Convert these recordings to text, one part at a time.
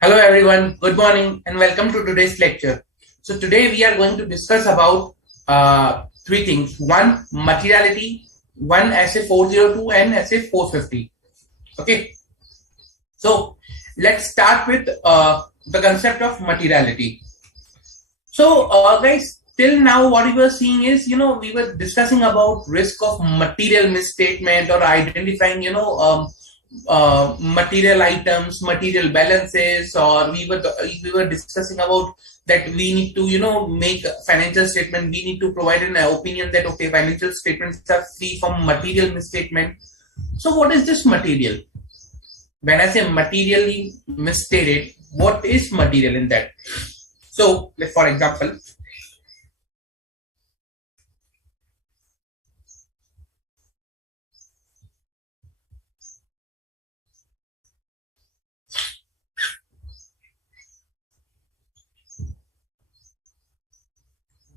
Hello everyone, good morning and welcome to today's lecture. So today we are going to discuss about three things. One, materiality, one SA 402 and SA 450. Okay, so let's start with the concept of materiality. So guys, till now what we were seeing is, we were discussing about risk of material misstatement or identifying, material items, material balances, or we were discussing about that we need to make a financial statement. We need to provide an opinion that okay, financial statements are free from material misstatement. So what is this material? When I say materially misstated, what is material in that? So, for example,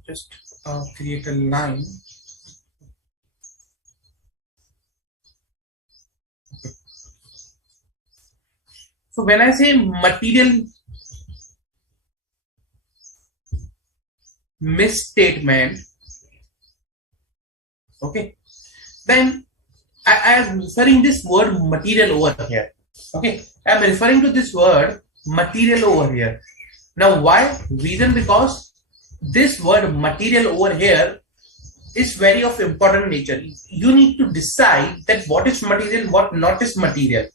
just create a line. So when I say material misstatement, okay, then I am referring this word material over here. Okay, I am referring to this word material over here. Now, why? Reason because this word material over here is very of important nature. You need to decide that what is material, what not is material.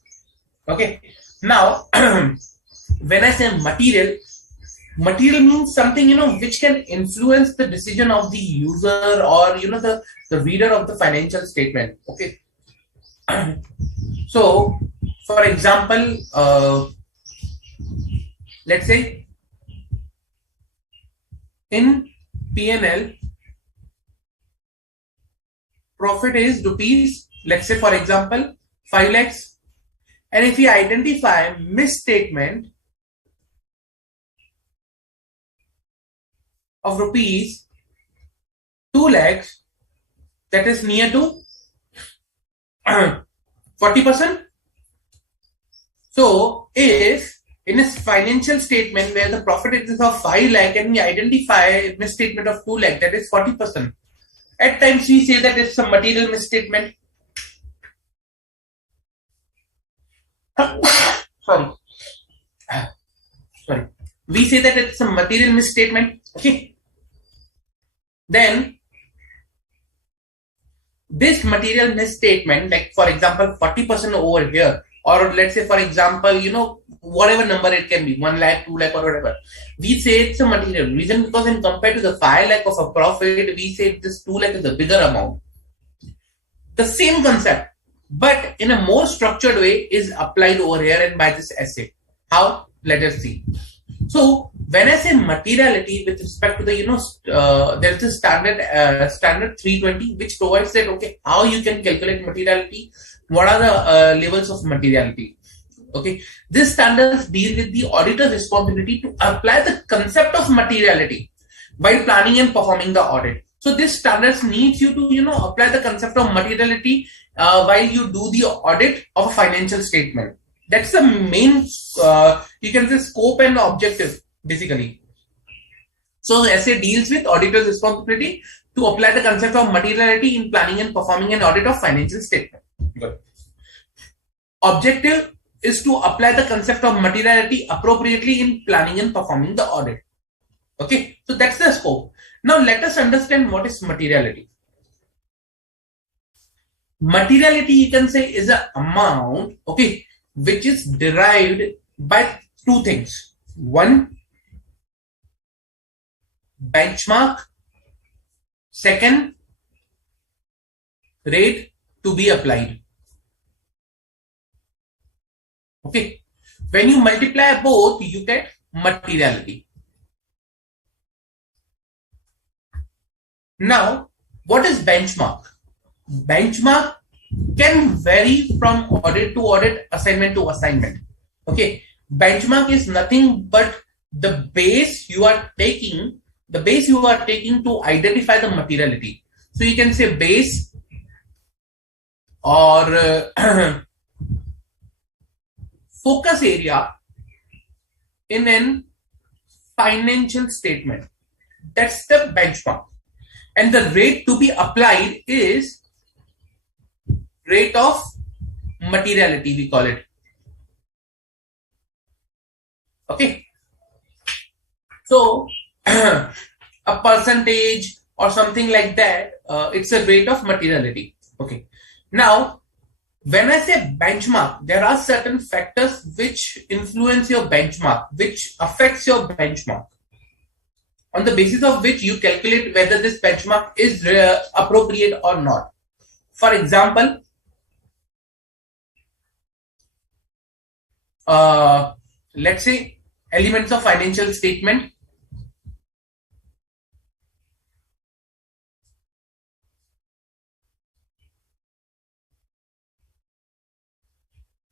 Okay. Now, when I say material, material means something which can influence the decision of the user or the reader of the financial statement. Okay. So, for example, let's say in P&L, profit is rupees, let's say for example 5 lakhs, and if we identify misstatement of rupees 2 lakhs, that is near to 40%. So if in a financial statement where the profit is of 5 lakh and we identify misstatement of 2 lakh, that is 40%. At times we say that it's a material misstatement. Sorry. Sorry. We say that it's a material misstatement. Okay. Then this material misstatement, like for example 40% over here, or let's say for example, whatever number it can be, 1 lakh, 2 lakh, or whatever, we say it's a material. Reason because in compared to the 5 lakh of a profit, we say this 2 lakh is a bigger amount. The same concept, but in a more structured way, is applied over here and by this essay. How? Let us see. So when I say materiality with respect to the there is a standard 320 which provides that okay, how you can calculate materiality, what are the levels of materiality. Okay, this standards deal with the auditor's responsibility to apply the concept of materiality while planning and performing the audit. So this standards needs you to apply the concept of materiality while you do the audit of a financial statement. That's the main you can say scope and objective basically. So the essay deals with auditor's responsibility to apply the concept of materiality in planning and performing an audit of financial statement. Good. Objective is to apply the concept of materiality appropriately in planning and performing the audit. Okay, so that's the scope. Now let us understand what is materiality. Materiality, you can say, is an amount, okay, which is derived by two things. One, benchmark. Second, rate to be applied. Okay, when you multiply both, you get materiality. Now, what is benchmark? Benchmark can vary from audit to audit, assignment to assignment. Okay, benchmark is nothing but the base you are taking, to identify the materiality. So you can say base or focus area in an financial statement. That's the benchmark. And the rate to be applied is rate of materiality, we call it. Okay. So a percentage or something like that, it's a rate of materiality. Okay. Now, when I say benchmark, there are certain factors which influence your benchmark, which affects your benchmark, on the basis of which you calculate whether this benchmark is appropriate or not. For example, let's say elements of financial statement.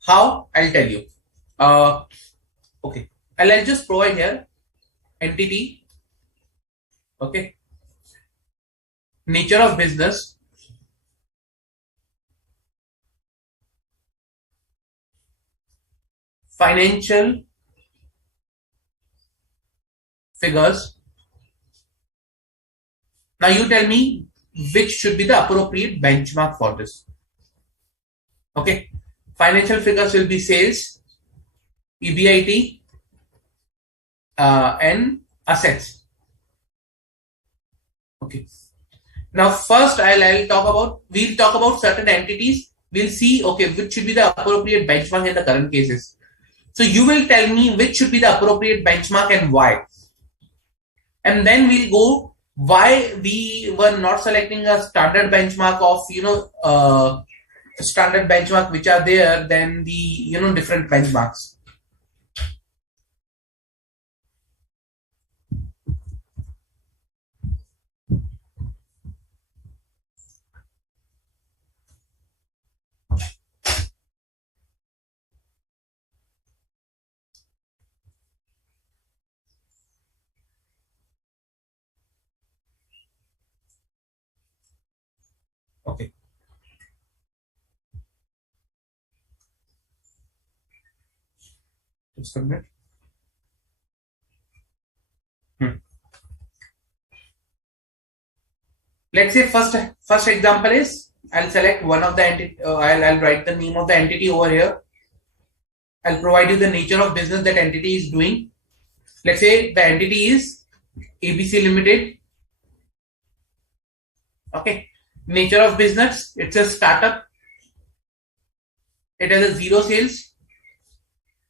How? I'll tell you. Okay. I'll just provide here entity. Okay. Nature of business. Financial figures. Now you tell me which should be the appropriate benchmark for this. Okay. Financial figures will be sales, EBIT, and assets. Okay. Now first we'll talk about certain entities. We'll see, okay, which should be the appropriate benchmark in the current cases. So you will tell me which should be the appropriate benchmark and why. And then we'll go why we were not selecting a standard benchmark of, standard benchmark which are there than the, different benchmarks. Okay. Just a minute. Let's say first example is I'll select one of the entity. I'll write the name of the entity over here. I'll provide you the nature of business that entity is doing. Let's say the entity is ABC Limited. Okay. Nature of business, it's a startup. It has a zero sales.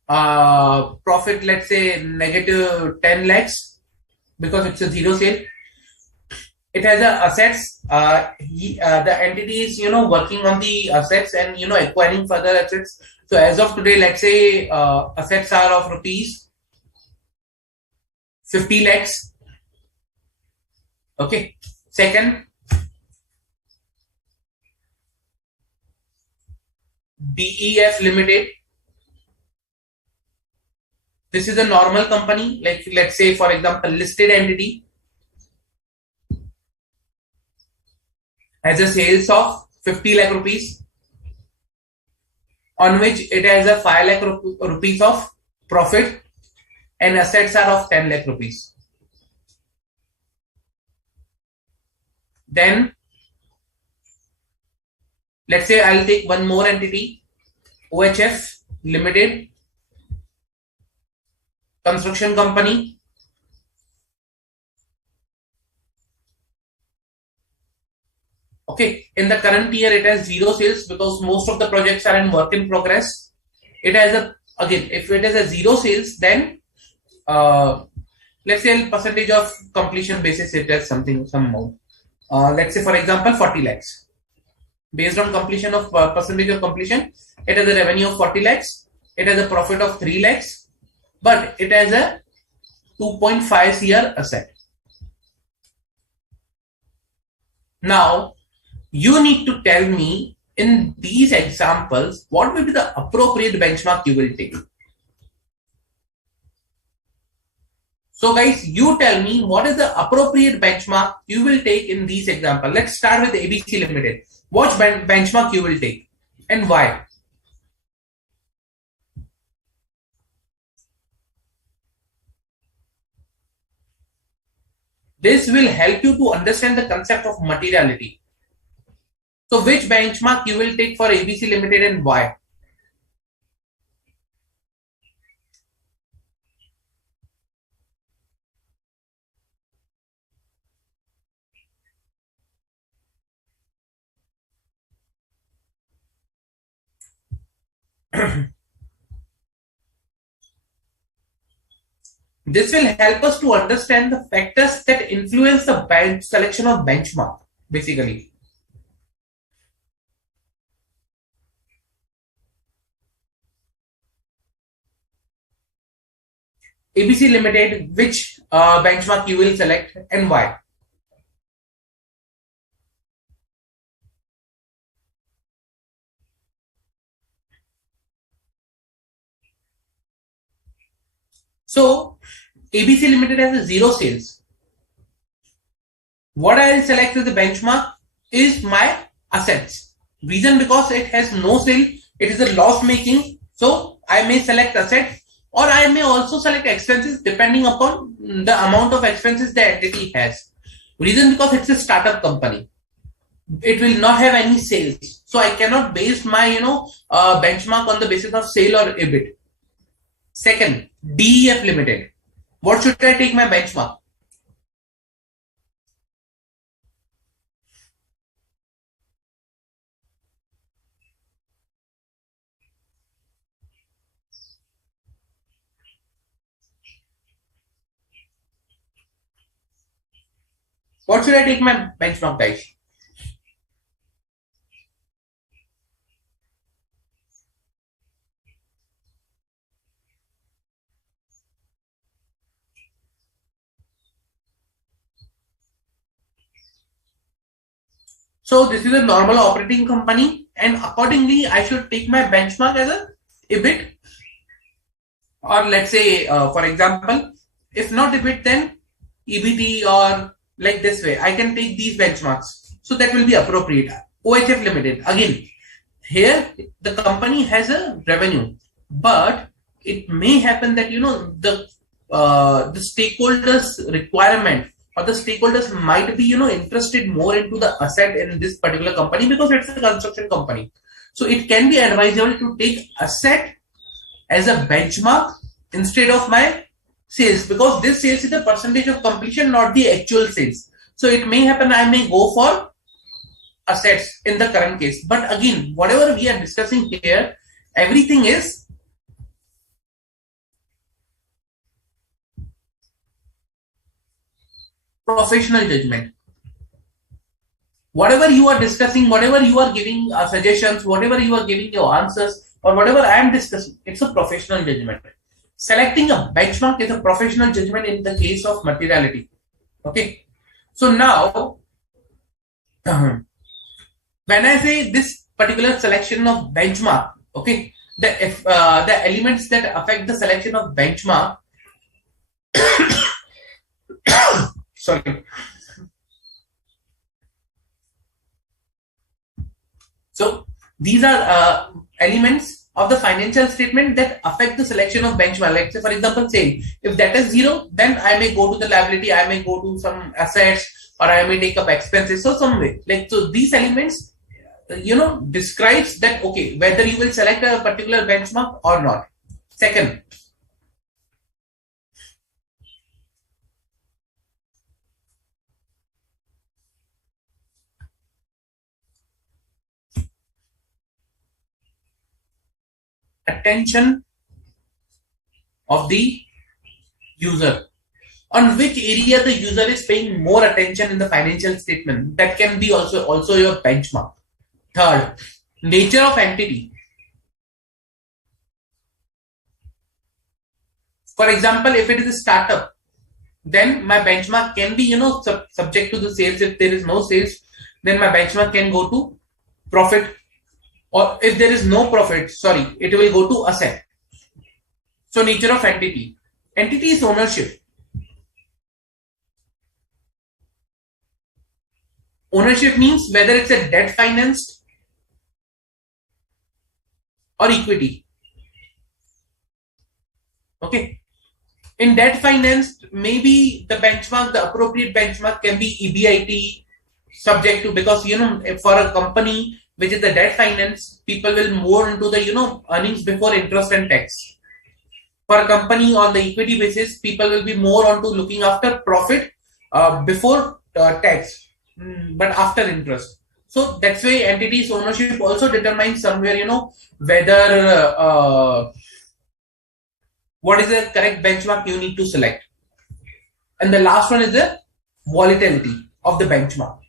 Profit, let's say negative 10 lakhs because it's a zero sale. It has assets. The entity is, working on the assets and, acquiring further assets. So as of today, let's say assets are of rupees 50 lakhs. Okay. Second, DEF Limited. This is a normal company, like let's say, for example, listed entity. Has a sales of 50 lakh rupees, on which it has a 5 lakh rupees of profit, and assets are of 10 lakh rupees. Then let's say I'll take one more entity, OHF Limited, construction company. Okay, in the current year it has zero sales because most of the projects are in work in progress. It has if it has a zero sales, then let's say percentage of completion basis it has some amount. Let's say for example 40 lakhs. Based on completion of percentage of completion, it has a revenue of 40 lakhs. It has a profit of 3 lakhs, but it has a 2.5 CR asset. Now, you need to tell me in these examples, what will be the appropriate benchmark you will take? So guys, you tell me what is the appropriate benchmark you will take in these examples. Let's start with ABC Limited. What benchmark you will take and why? This will help you to understand the concept of materiality. So which benchmark you will take for ABC Limited and why? This will help us to understand the factors that influence the selection of benchmark, basically. ABC Limited, which benchmark you will select and why? So ABC Limited has a zero sales. What I will select as the benchmark is my assets. Reason because it has no sale, it is a loss making. So I may select assets or I may also select expenses depending upon the amount of expenses the entity has. Reason because it's a startup company. It will not have any sales. So I cannot base my benchmark on the basis of sale or EBIT. Second, DEF Limited. What should I take my benchmark? What should I take my benchmark, guys? So this is a normal operating company, and accordingly, I should take my benchmark as a EBIT, or let's say, for example, if not EBIT, then EBT, or like this way, I can take these benchmarks. So that will be appropriate. OHF Limited, again, here the company has a revenue, but it may happen that the stakeholders requirement, or the stakeholders might be interested more into the asset in this particular company because it's a construction company. So it can be advisable to take asset as a benchmark instead of my sales, because this sales is a percentage of completion, not the actual sales. So it may happen I may go for assets in the current case. But again, whatever we are discussing here, everything is professional judgment. Whatever you are discussing, whatever you are giving suggestions, whatever you are giving your answers, or whatever I am discussing, it's a professional judgment. Selecting a benchmark is a professional judgment in the case of materiality. Okay. So now, when I say this particular selection of benchmark, okay, the elements that affect the selection of benchmark, sorry. So these are elements of the financial statement that affect the selection of benchmark. Like say, for example, say if that is zero, then I may go to the liability, I may go to some assets, or I may take up expenses. So some way, like, so these elements describes that, okay, whether you will select a particular benchmark or not. Second, attention of the user. On which area the user is paying more attention in the financial statement, that can be also your benchmark. Third, nature of entity. For example, if it is a startup, then my benchmark can be subject to the sales. If there is no sales, then my benchmark can go to profit, or if there is no profit, sorry, it will go to asset. So nature of entity. Entity is ownership. Ownership means whether it's a debt financed or equity. Okay. In debt finance, maybe the benchmark, the appropriate benchmark can be EBIT, subject to, because for a company which is the debt finance, people will more into the earnings before interest and tax. For a company on the equity basis, people will be more onto looking after profit before tax, but after interest. So that's why entities ownership also determines somewhere whether what is the correct benchmark you need to select. And the last one is the volatility of the benchmark.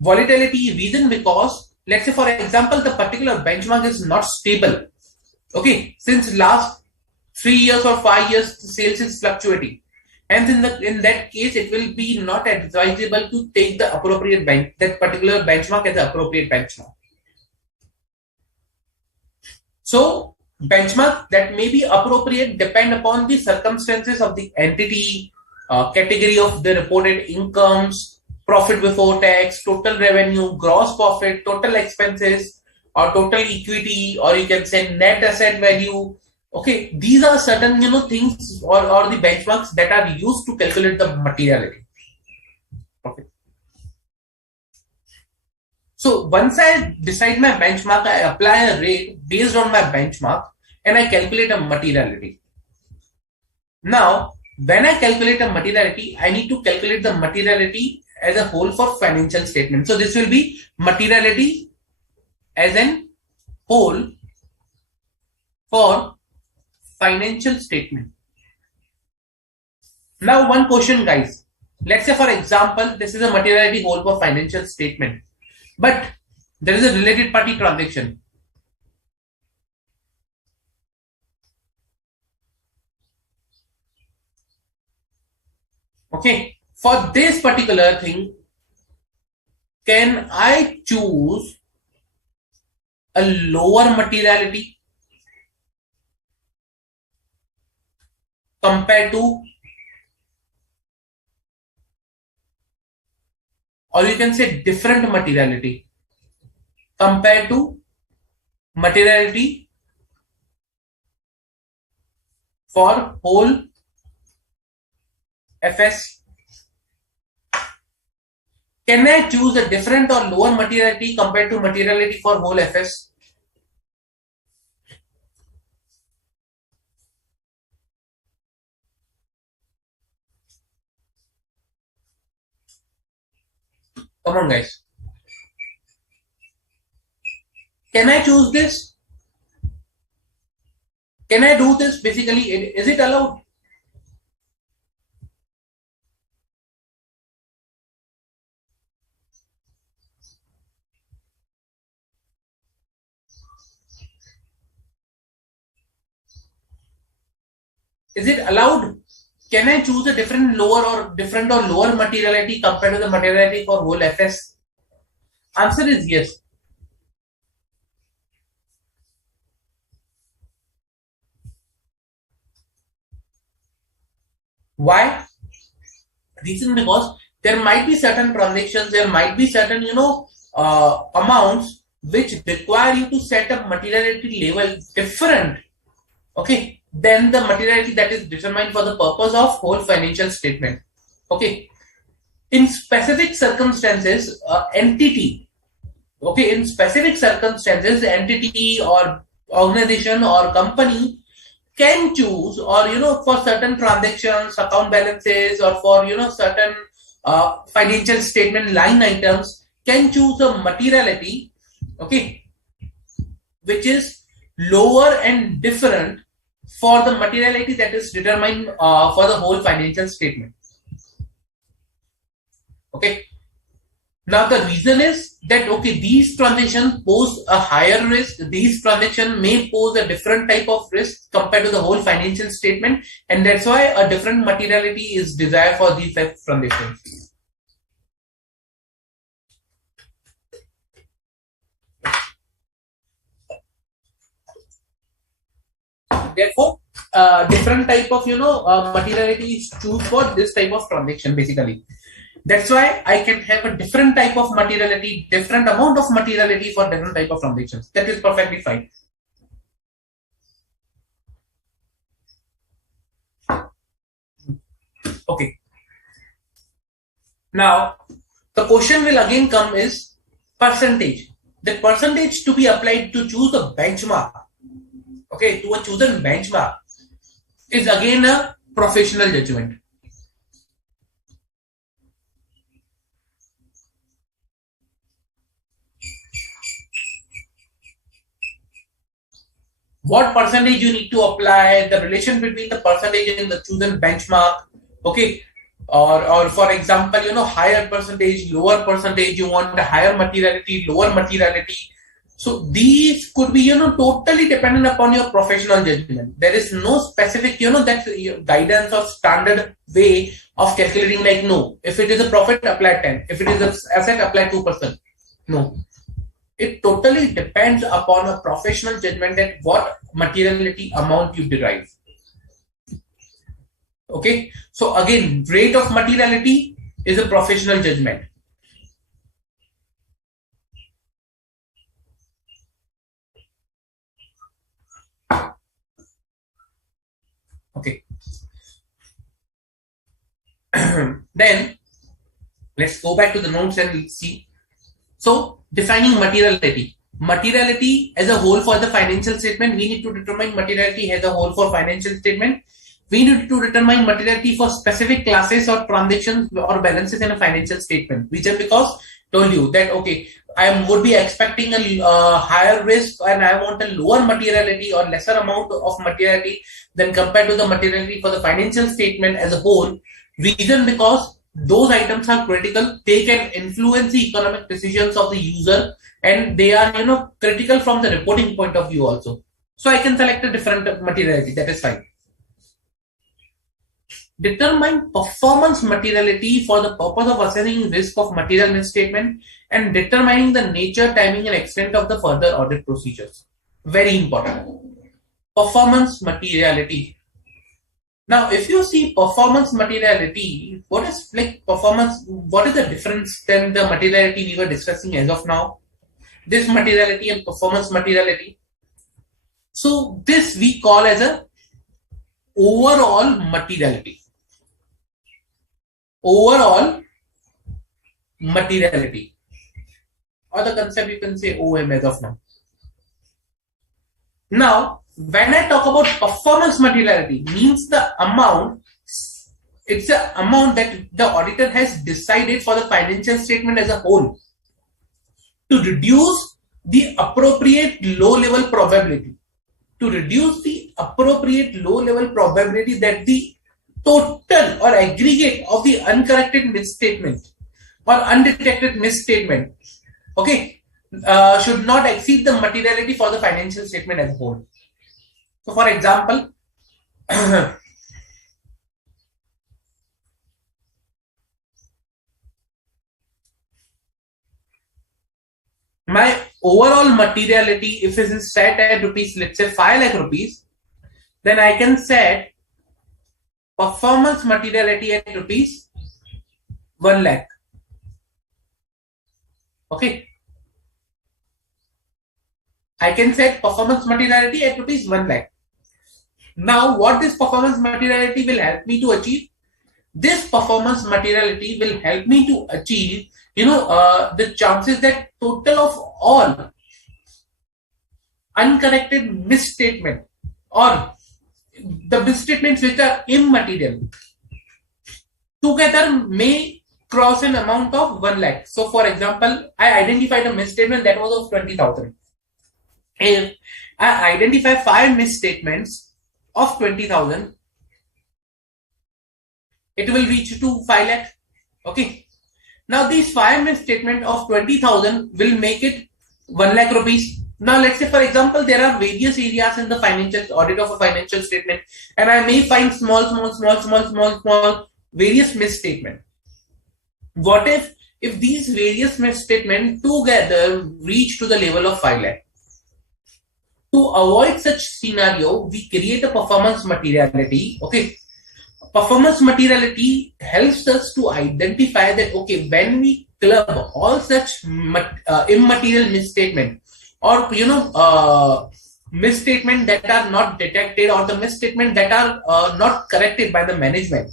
Volatility reason because, let's say for example, the particular benchmark is not stable. Okay, since last 3 years or 5 years, the sales is fluctuating. And in that case, it will be not advisable to take the appropriate that particular benchmark as the appropriate benchmark. So benchmark that may be appropriate depend upon the circumstances of the entity, category of the reported incomes, profit before tax, total revenue, gross profit, total expenses, or total equity, or you can say net asset value. Okay, these are certain things or the benchmarks that are used to calculate the materiality. Okay. So once I decide my benchmark, I apply a rate based on my benchmark and I calculate a materiality. Now, when I calculate a materiality, I need to calculate the materiality as a whole for financial statement. So this will be materiality as an whole for financial statement. Now one question, guys. Let's say for example, this is a materiality whole for financial statement, but there is a related party transaction. Okay, for this particular thing, can I choose a lower materiality compared to, or you can say different materiality compared to materiality for whole FS? Can I choose a different or lower materiality compared to materiality for whole FS? Come on, guys. Can I choose this? Can I do this? Basically, is it allowed? Is it allowed? Can I choose a different or lower materiality compared to the materiality for whole FS? Answer is yes. Why? Reason because there might be certain transactions, there might be certain amounts which require you to set a materiality level different, okay, than the materiality that is determined for the purpose of whole financial statement. Okay, in specific circumstances, entity, okay, in specific circumstances, the entity or organization or company can choose, or for certain transactions, account balances, or for certain financial statement line items, can choose a materiality, okay, which is lower and different for the materiality that is determined for the whole financial statement. Okay. Now the reason is that, okay, these transactions pose a higher risk. These transactions may pose a different type of risk compared to the whole financial statement, and that's why a different materiality is desired for these types of transactions. Therefore, different type of materiality is choose for this type of transaction basically. That's why I can have a different type of materiality, different amount of materiality for different type of transactions. That is perfectly fine. Okay. Now, the question will again come is percentage. The percentage to be applied to choose a benchmark, okay, to a chosen benchmark is again a professional judgment. What percentage you need to apply, the relation between the percentage and the chosen benchmark, okay, or for example, higher percentage, lower percentage, you want a higher materiality, lower materiality. So these could be, totally dependent upon your professional judgment. There is no specific, that guidance or standard way of calculating, like, no, if it is a profit, apply 10. If it is an asset, apply 2%. No. It totally depends upon a professional judgment at what materiality amount you derive. Okay. So again, rate of materiality is a professional judgment. Okay. Then let's go back to the notes and see. So defining materiality. Materiality as a whole for the financial statement, we need to determine materiality as a whole for financial statement. We need to determine materiality for specific classes or transactions or balances in a financial statement. Reason because told you that, okay, I would be expecting a higher risk and I want a lower materiality or lesser amount of materiality than compared to the materiality for the financial statement as a whole. Reason because those items are critical. They can influence the economic decisions of the user, and they are, critical from the reporting point of view also. So I can select a different materiality. That is fine. Determine performance materiality for the purpose of assessing risk of material misstatement and determining the nature, timing, and extent of the further audit procedures. Very important. Performance materiality. Now, if you see performance materiality, what is like performance? What is the difference than the materiality we were discussing as of now? This materiality and performance materiality. So this we call as a overall materiality. Overall materiality. Or the concept you can say OM as of now. Now, when I talk about performance materiality, means the amount, it's the amount that the auditor has decided for the financial statement as a whole to reduce the appropriate low-level probability. To reduce the appropriate low-level probability that the total or aggregate of the uncorrected misstatement or undetected misstatement, okay, should not exceed the materiality for the financial statement as a whole. So, for example, my overall materiality, if it is set at rupees, let's say 5 lakh rupees, then I can set performance materiality at rupees 1 lakh. Okay. I can set performance materiality at rupees 1 lakh. Now, what this performance materiality will help me to achieve? This performance materiality will help me to achieve, the chances that total of all uncorrected misstatement or the misstatements which are immaterial together may cross an amount of 1 lakh. So, for example, I identified a misstatement that was of 20,000. If I identify 5 misstatements of 20,000, it will reach to 5 lakh. Okay. Now these 5 misstatements of 20,000 will make it 1 lakh rupees. Now let's say, for example, there are various areas in the financial audit of a financial statement, and I may find small various misstatement. What if these various misstatements together reach to the level of 5 lakh? To avoid such scenario, we create a performance materiality. Okay. Performance materiality helps us to identify that, okay, when we club all such immaterial misstatement or, misstatement that are not detected or the misstatement that are not corrected by the management.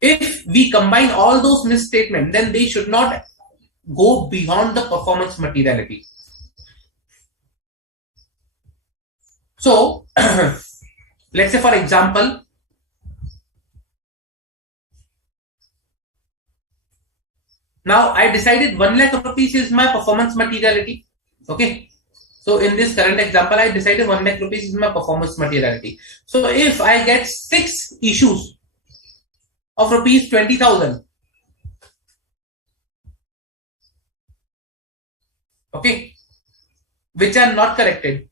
If we combine all those misstatements, then they should not go beyond the performance materiality. So, let's say for example, now I decided 1 lakh rupees is my performance materiality. Okay. So in this current example, I decided 1 lakh rupees is my performance materiality. So if I get 6 issues of rupees 20,000, okay, which are not corrected,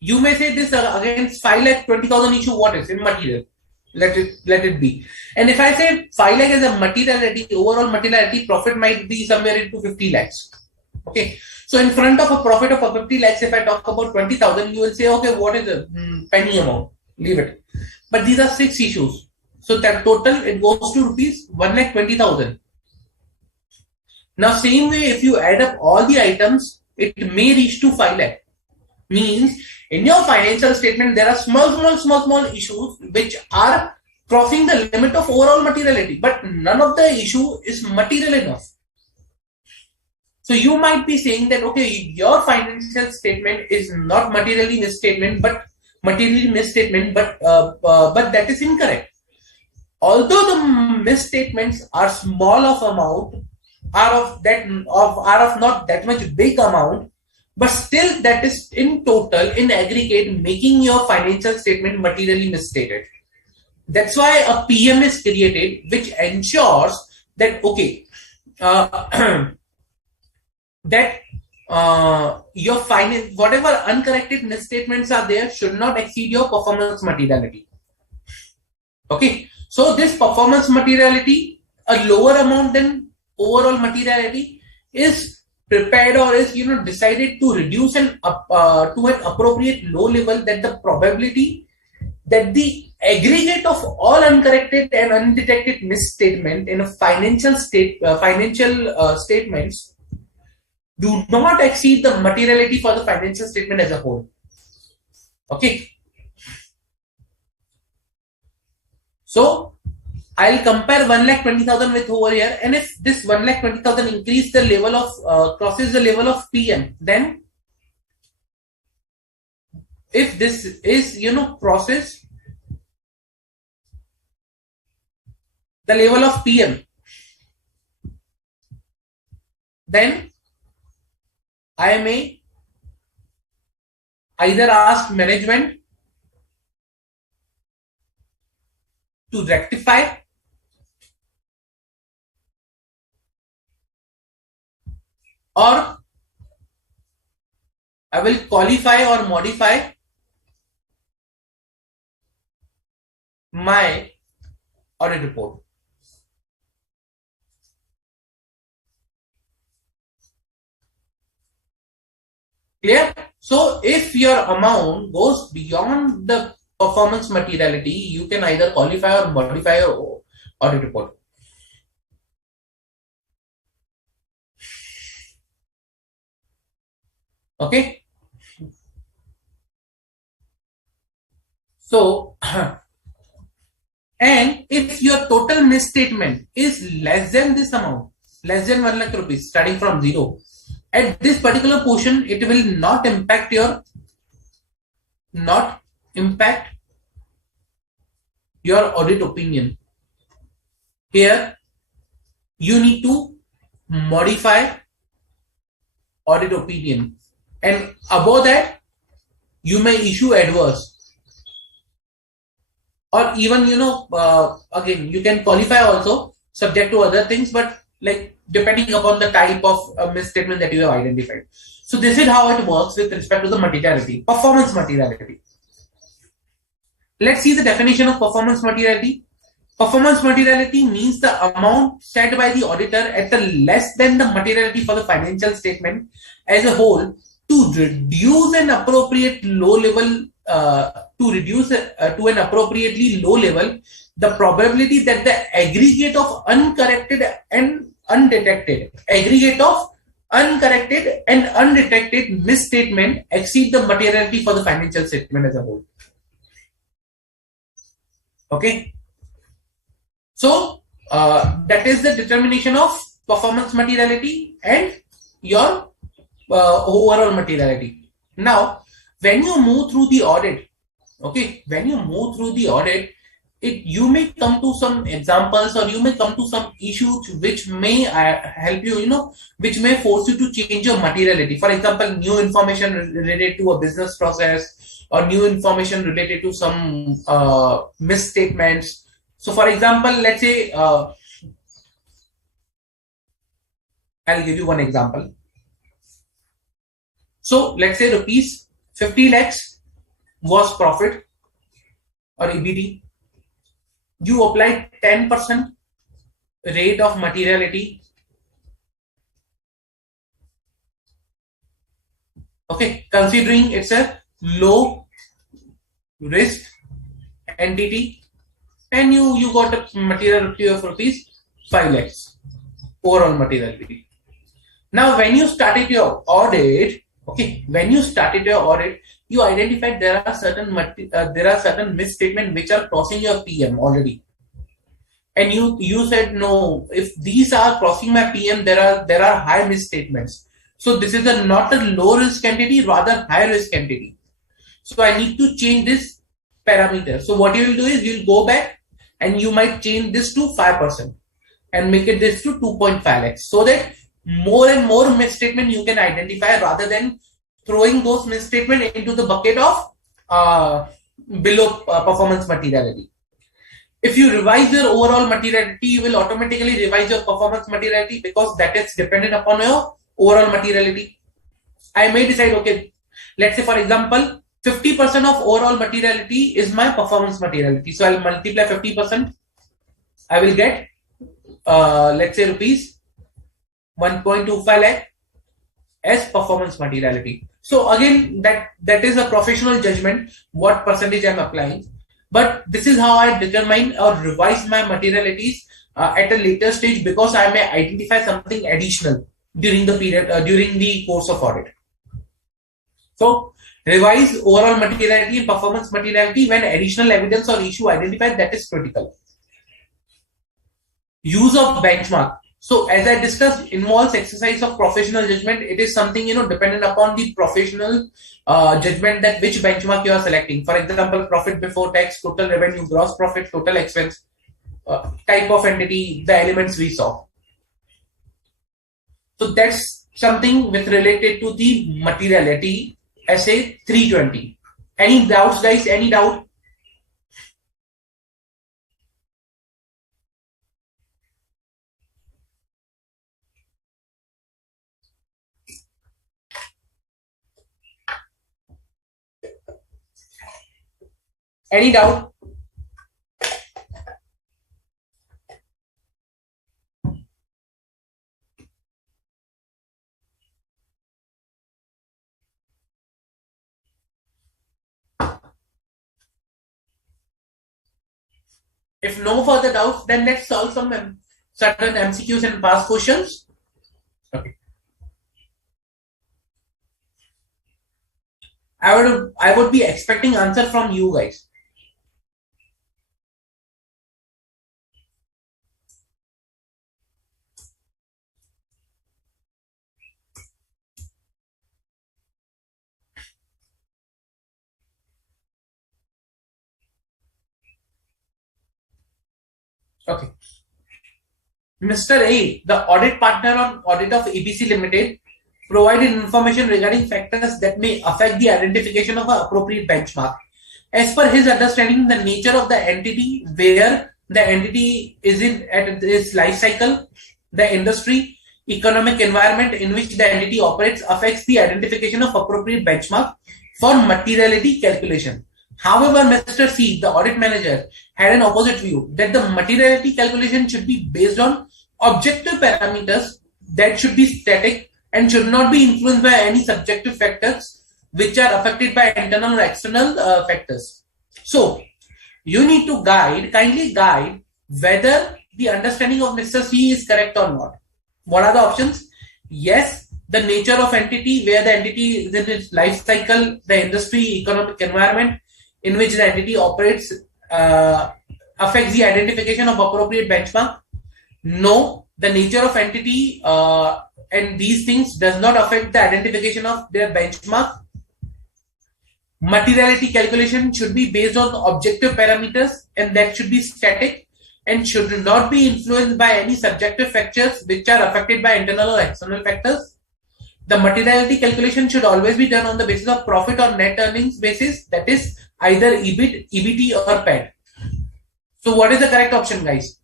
you may say this against 5 lakh 20,000 issue, what is immaterial? Let it be. And if I say 5 lakh is a materiality, overall materiality, profit might be somewhere into 50 lakhs. Okay. So in front of a profit of 50 lakhs, if I talk about 20,000, you will say, okay, what is the penny amount? Leave it. But these are 6 issues. So that total, it goes to rupees 1,20,000. Now, same way, if you add up all the items, it may reach to 5 lakh. Means in your financial statement, there are small issues which are crossing the limit of overall materiality, but none of the issue is material enough. So you might be saying that, okay, your financial statement is not materially misstatement, but that is incorrect. Although the misstatements are small of amount, are of not that much big amount, but still that is in total, in aggregate, making your financial statement materially misstated. That's why a PM is created, which ensures that, okay, that your finance, whatever uncorrected misstatements are there, should not exceed your performance materiality. Okay, so this performance materiality, a lower amount than overall materiality, is prepared or is decided to reduce to an appropriate low level, that the probability that the aggregate of all uncorrected and undetected misstatement in a financial statements do not exceed the materiality for the financial statement as a whole. Okay. So I'll compare 1,20,000 with over here, and if this 1,20,000 increase the level of crosses the level of PM, then if this is crosses the level of PM, then I may either ask management to rectify, or I will qualify or modify my audit report. Clear? So if your amount goes beyond the performance materiality, you can either qualify or modify your audit report. Okay. So, and if your total misstatement is less than this amount, less than 1 lakh rupees, starting from 0, at this particular portion, it will not impact your audit opinion. Here, you need to modify audit opinion, and above that, you may issue adverse, or even again, you can qualify also, subject to other things, but like depending upon the type of misstatement that you have identified. So this is how it works with respect to the materiality, performance materiality. Let's see the definition of performance materiality. Performance materiality means the amount set by the auditor at the less than the materiality for the financial statement as a whole to reduce an appropriate low level, to an appropriately low level, the probability that the aggregate of uncorrected and undetected misstatement exceed the materiality for the financial statement as a whole. Okay. So that is the determination of performance materiality and your overall materiality. Now, when you move through the audit, okay, when you move through the audit, you may come to some examples, or you may come to some issues which may help you, which may force you to change your materiality. For example, new information related to a business process, or new information related to some misstatements. So for example, let's say I'll give you one example. So let's say rupees 50 lakhs was profit or EBT. You applied 10% rate of materiality. Okay, considering it's a low risk entity, and you got a materiality of rupees 5 lakhs overall materiality. Now, when you started your audit, okay, when you started your audit, you identified there are certain misstatements which are crossing your PM already, and you said no. If these are crossing my PM, there are high misstatements. So this is not a low risk entity, rather high risk entity. So I need to change this parameter. So what you will do is you'll go back and you might change this to 5% and make it this to 2.5x, so that more and more misstatement you can identify, rather than throwing those misstatement into the bucket of below performance materiality. If you revise your overall materiality, you will automatically revise your performance materiality, because that is dependent upon your overall materiality. I may decide, okay, let's say for example, 50% of overall materiality is my performance materiality. So I'll multiply 50%. I will get, let's say rupees 1.25 lakh as performance materiality. So again, that is a professional judgment, what percentage I'm applying. But this is how I determine or revise my materialities at a later stage, because I may identify something additional during the period, during the course of audit. So revise overall materiality and performance materiality when additional evidence or issue identified that is critical. Use of benchmark. So as I discussed, involves exercise of professional judgment. It is something, dependent upon the professional judgment, that which benchmark you are selecting. For example, profit before tax, total revenue, gross profit, total expense, type of entity, the elements we saw. So that's something with related to the materiality, essay 320. Any doubts, guys? Any doubt? Any doubt? If no further doubts, then let's solve some certain MCQs and past questions. Okay. I would be expecting answer from you guys. Okay. Mr. A, the audit partner on audit of ABC Limited, provided information regarding factors that may affect the identification of an appropriate benchmark. As per his understanding, the nature of the entity, where the entity is in at its life cycle, the industry, economic environment in which the entity operates affects the identification of appropriate benchmark for materiality calculation. However, Mr. C, the audit manager, had an opposite view, that the materiality calculation should be based on objective parameters that should be static and should not be influenced by any subjective factors which are affected by internal or external factors. So you need to kindly guide whether the understanding of Mr. C is correct or not. What are the options? Yes, the nature of entity, where the entity is in its life cycle, the industry, economic environment in which the entity operates affects the identification of appropriate benchmark? No, the nature of entity and these things does not affect the identification of their benchmark. Materiality calculation should be based on objective parameters and that should be static and should not be influenced by any subjective factors which are affected by internal or external factors. The materiality calculation should always be done on the basis of profit or net earnings basis, that is either EBIT, EBT or PAT. So what is the correct option, guys?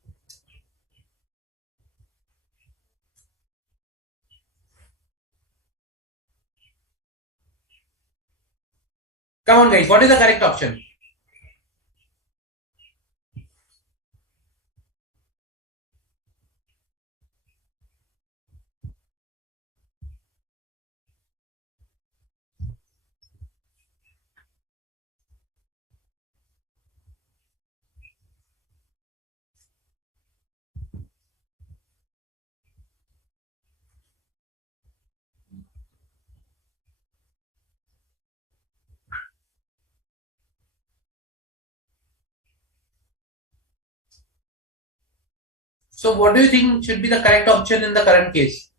Come on, guys, what is the correct option? So what do you think should be the correct option in the current case?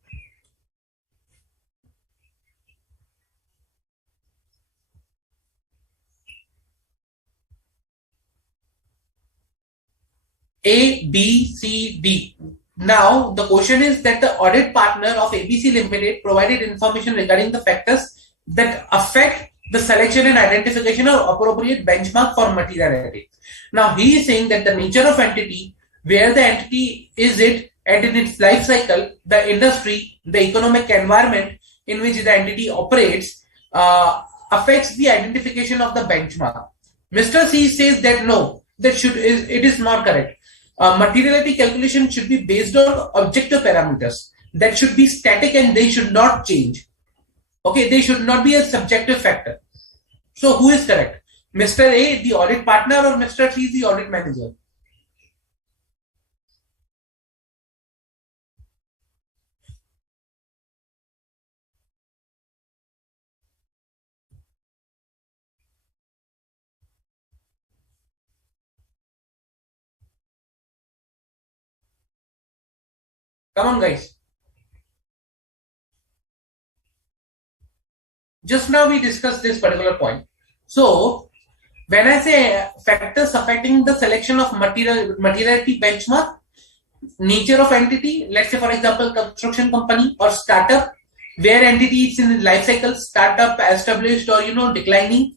A, B, C, D. Now the question is that the audit partner of ABC Limited provided information regarding the factors that affect the selection and identification of appropriate benchmark for materiality. Now he is saying that the nature of entity, where the entity is it and in its life cycle, the industry, the economic environment in which the entity operates affects the identification of the benchmark. Mr. C says that no, it is not correct. Materiality calculation should be based on objective parameters that should be static and they should not change. Okay, they should not be a subjective factor. So who is correct? Mr. A, the audit partner, or Mr. C, the audit manager? Come on, guys. Just now we discussed this particular point. So when I say factors affecting the selection of materiality benchmark, nature of entity, let's say for example construction company or startup, where entity is in life cycle, startup, established or declining,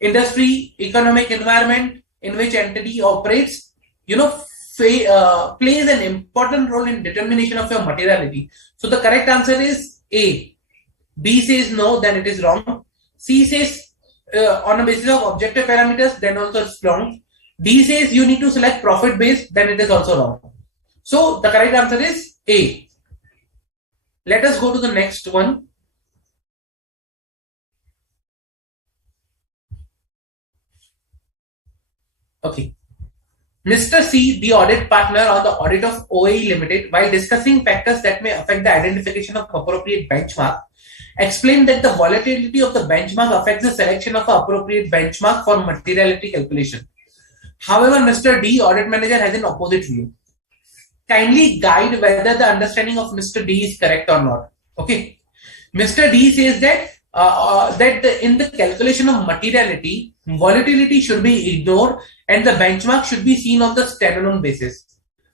industry, economic environment in which entity operates, plays an important role in determination of your materiality. So the correct answer is A. B says no, then it is wrong. C says on a basis of objective parameters, then also it's wrong. D says you need to select profit based, then it is also wrong. So the correct answer is A. Let us go to the next one. Okay. Mr. C, the audit partner on the audit of OAE Limited, while discussing factors that may affect the identification of appropriate benchmark, explained that the volatility of the benchmark affects the selection of the appropriate benchmark for materiality calculation. However, Mr. D, audit manager, has an opposite view. Kindly guide whether the understanding of Mr. D is correct or not. Okay. Mr. D says that in the calculation of materiality, volatility should be ignored and the benchmark should be seen on the standalone basis.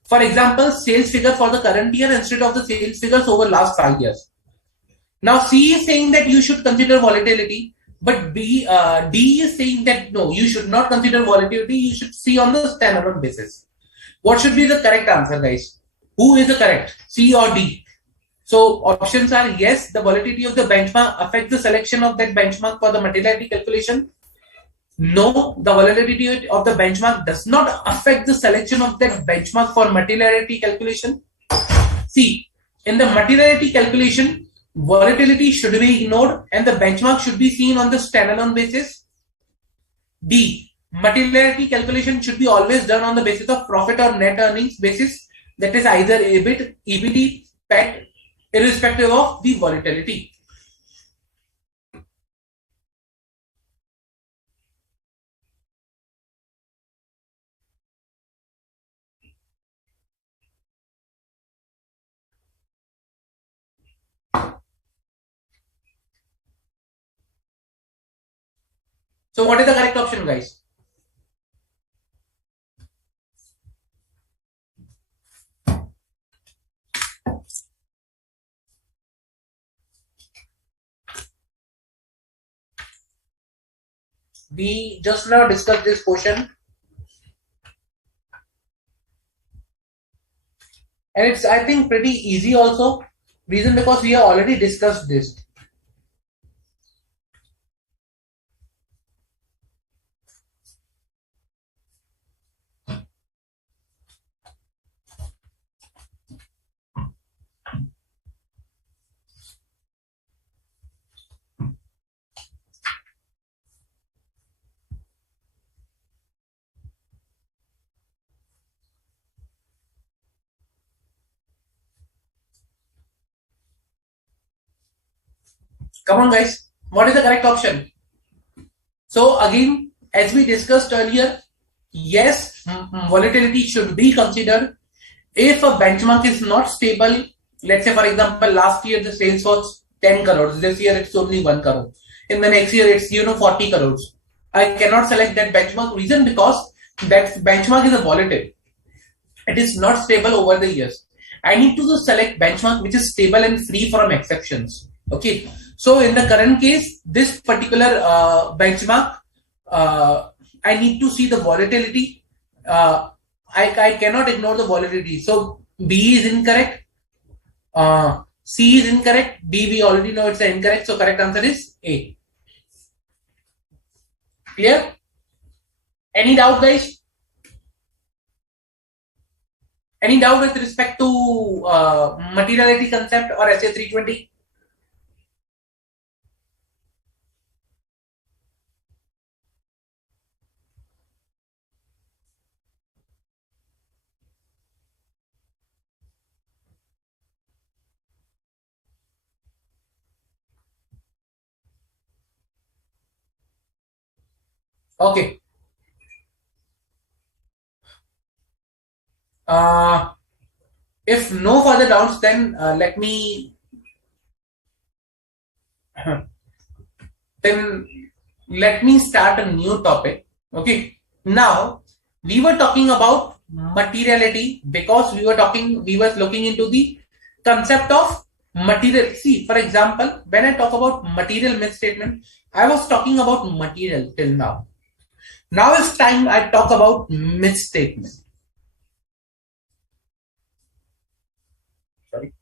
For example, sales figure for the current year instead of the sales figures over last 5 years. Now C is saying that you should consider volatility, but D is saying that no, you should not consider volatility, you should see on the standalone basis. What should be the correct answer, guys? Who is the correct? C or D? So options are yes, the volatility of the benchmark affects the selection of that benchmark for the materiality calculation. No, the volatility of the benchmark does not affect the selection of that benchmark for materiality calculation. C, in the materiality calculation, volatility should be ignored and the benchmark should be seen on the standalone basis. D, materiality calculation should be always done on the basis of profit or net earnings basis, that is either EBIT, EBT, PAT, irrespective of the volatility. So what is the correct option, guys? We just now discussed this question, and it's, I think, pretty easy also. Reason because we have already discussed this. Come on, guys. What is the correct option? So again, as we discussed earlier, yes, volatility should be considered. If a benchmark is not stable, let's say for example, last year the sales was 10 crores, this year it's only 1 crore. In the next year it's 40 crores. I cannot select that benchmark. Reason because that benchmark is a volatile. It is not stable over the years. I need to select benchmark which is stable and free from exceptions. Okay. So in the current case, this particular benchmark, I need to see the volatility. I cannot ignore the volatility. So B is incorrect. C is incorrect. D we already know it's incorrect. So correct answer is A. Clear? Any doubt, guys? Any doubt with respect to materiality concept or SA 320? Okay. Uh, if no further doubts, then then let me start a new topic. Okay. Now we were talking about materiality because we were looking into the concept of material. See, for example, when I talk about material misstatement, I was talking about material till now. Now it's time I talk about misstatement. Sorry.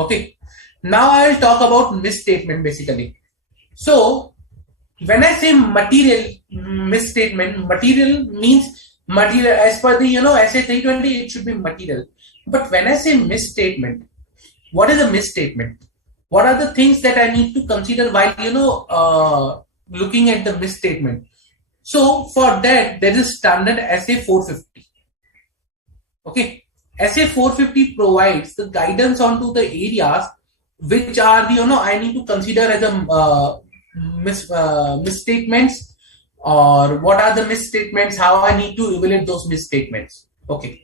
Okay. Now I will talk about misstatement basically. So when I say material misstatement, material means material as per the SA 320, it should be material. But when I say misstatement, what is a misstatement? What are the things that I need to consider while looking at the misstatement? So for that, there is standard SA 450. Okay, SA 450 provides the guidance onto the areas which are the I need to consider as a misstatements, or what are the misstatements, how I need to evaluate those misstatements. Okay,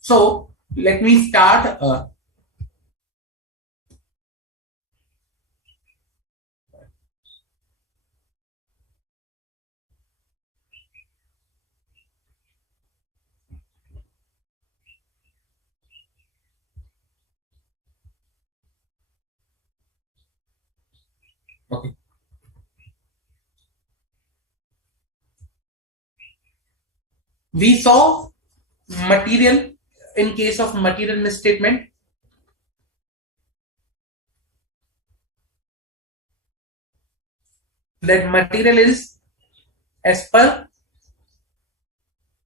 so let me start. Okay, we saw material. In case of material misstatement, that material is as per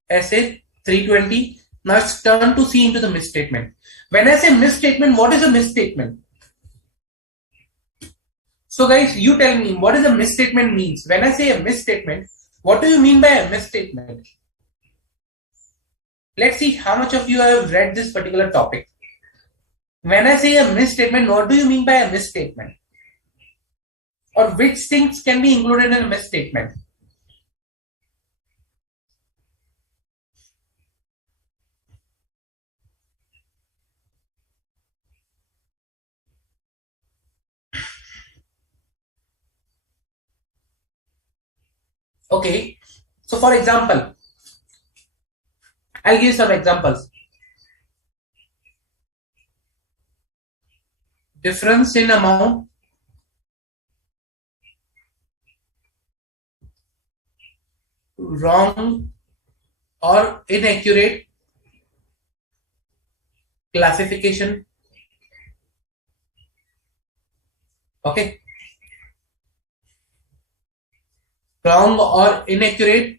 SA 320. Now it's turn to see into the misstatement. When I say misstatement, what is a misstatement? So guys, you tell me what is a misstatement means. When I say a misstatement, what do you mean by a misstatement? Let's see how much of you have read this particular topic. When I say a misstatement, what do you mean by a misstatement? Or which things can be included in a misstatement? Okay. So for example, I'll give some examples. Difference in amount, wrong or inaccurate classification. Okay. Wrong or inaccurate.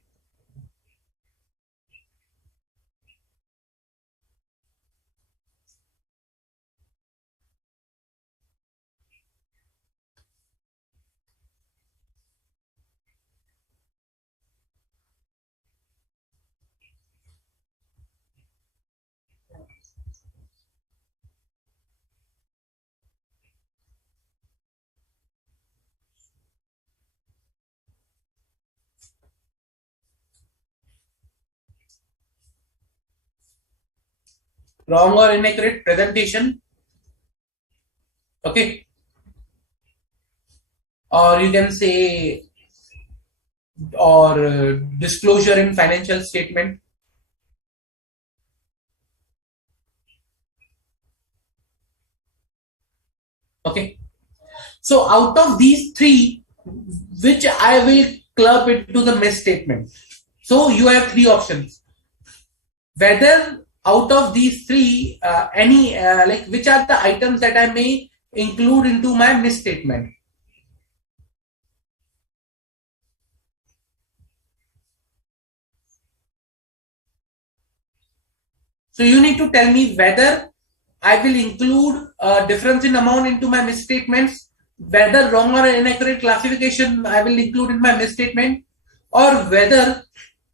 Wrong or inaccurate presentation. Okay. Or you can say, or disclosure in financial statement. Okay. So out of these three, which I will club into the misstatement. So you have three options. Whether out of these three, any like which are the items that I may include into my misstatement. So you need to tell me whether I will include difference in amount into my misstatements, whether wrong or inaccurate classification I will include in my misstatement, or whether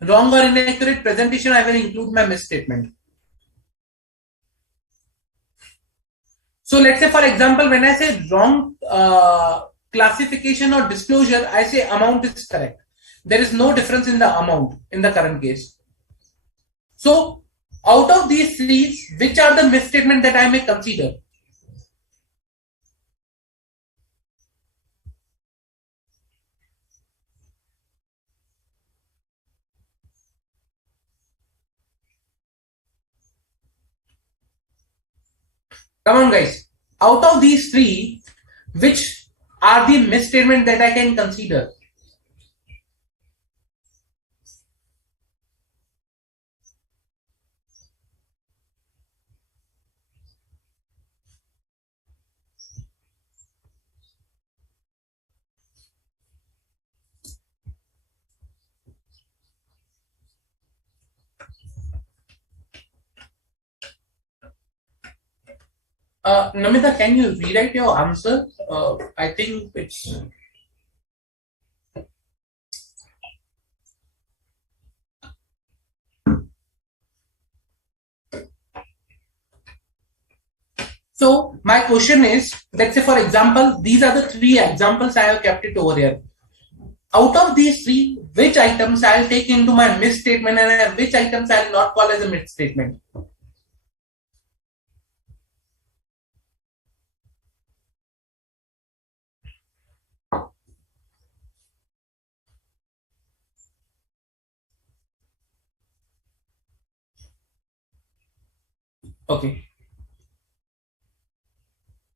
wrong or inaccurate presentation I will include my misstatement. So let's say, for example, when I say wrong classification or disclosure, I say amount is correct. There is no difference in the amount in the current case. So out of these three, which are the misstatement that I may consider? Come on, guys. Out of these three, which are the misstatement that I can consider? Namita, can you rewrite your answer? I think it's so. My question is, let's say, for example, these are the three examples I have kept it over here. Out of these three, which items I'll take into my misstatement and which items I'll not call as a misstatement? Okay.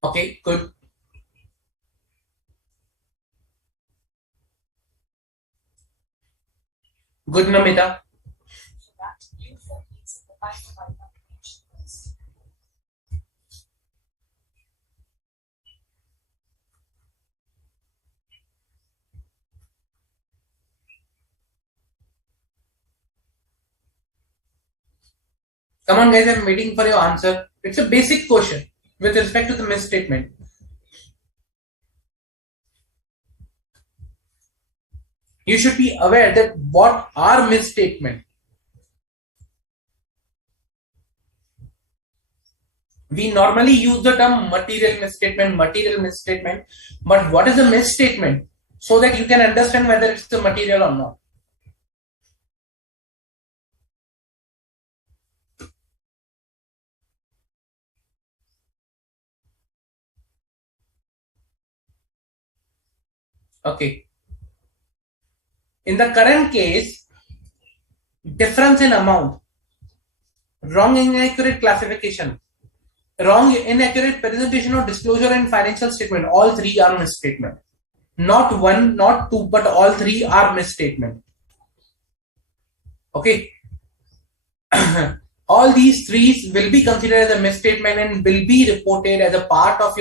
Okay. Good. Good, Namita. Come on, guys. I'm waiting for your answer. It's a basic question with respect to the misstatement. You should be aware that what are misstatement. We normally use the term material misstatement, but what is a misstatement? So that you can understand whether it's the material or not. Okay. In the current case, difference in amount, wrong inaccurate classification, wrong inaccurate presentation or disclosure in financial statement, all three are misstatement. Not one, not two, but all three are misstatement. Okay. All these three will be considered as a misstatement and will be reported as a part of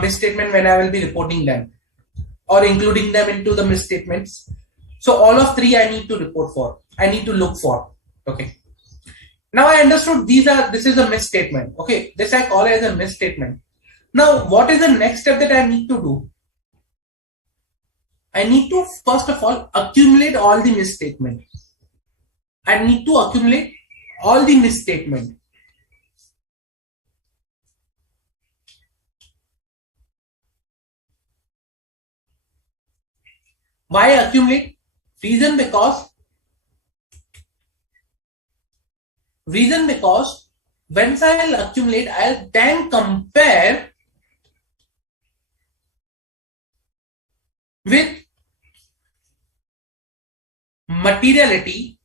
misstatement when I will be reporting them or including them into the misstatements. So all of three I need to report for. I need to look for. Okay. Now I understood this is a misstatement. Okay. This I call as a misstatement. Now what is the next step that I need to do? I need to first of all accumulate all the misstatement. I need to accumulate all the misstatement. Why accumulate? Reason because once I'll accumulate, I'll then compare with materiality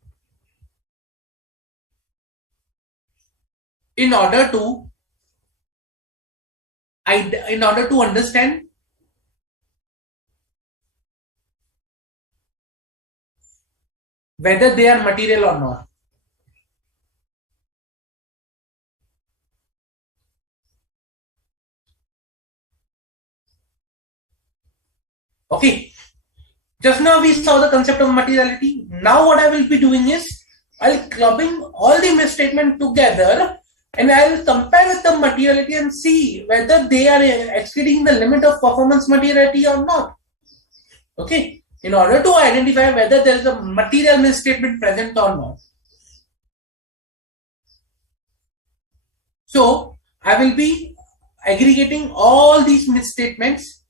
in order to understand whether they are material or not. Okay. Just now we saw the concept of materiality. Now what I will be doing is I'll clubbing all the misstatement together and I will compare with the materiality and see whether they are exceeding the limit of performance materiality or not. Okay. In order to identify whether there is a material misstatement present or not. So I will be aggregating all these misstatements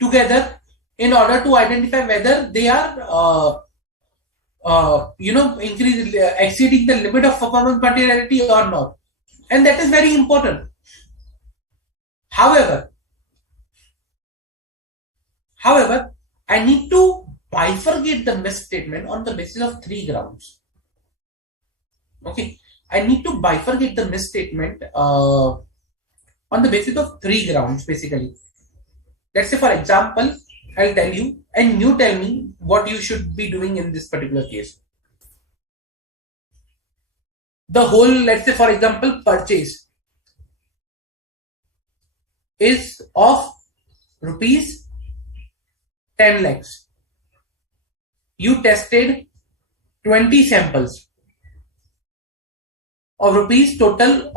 together in order to identify whether they are exceeding the limit of performance materiality or not, and that is very important. However, I need to bifurcate the misstatement on the basis of three grounds. Okay, I need to bifurcate the misstatement on the basis of three grounds. Basically, let's say for example, I'll tell you and you tell me what you should be doing in this particular case. The whole, let's say for example, purchase is of rupees 10 lakhs. You tested 20 samples of rupees total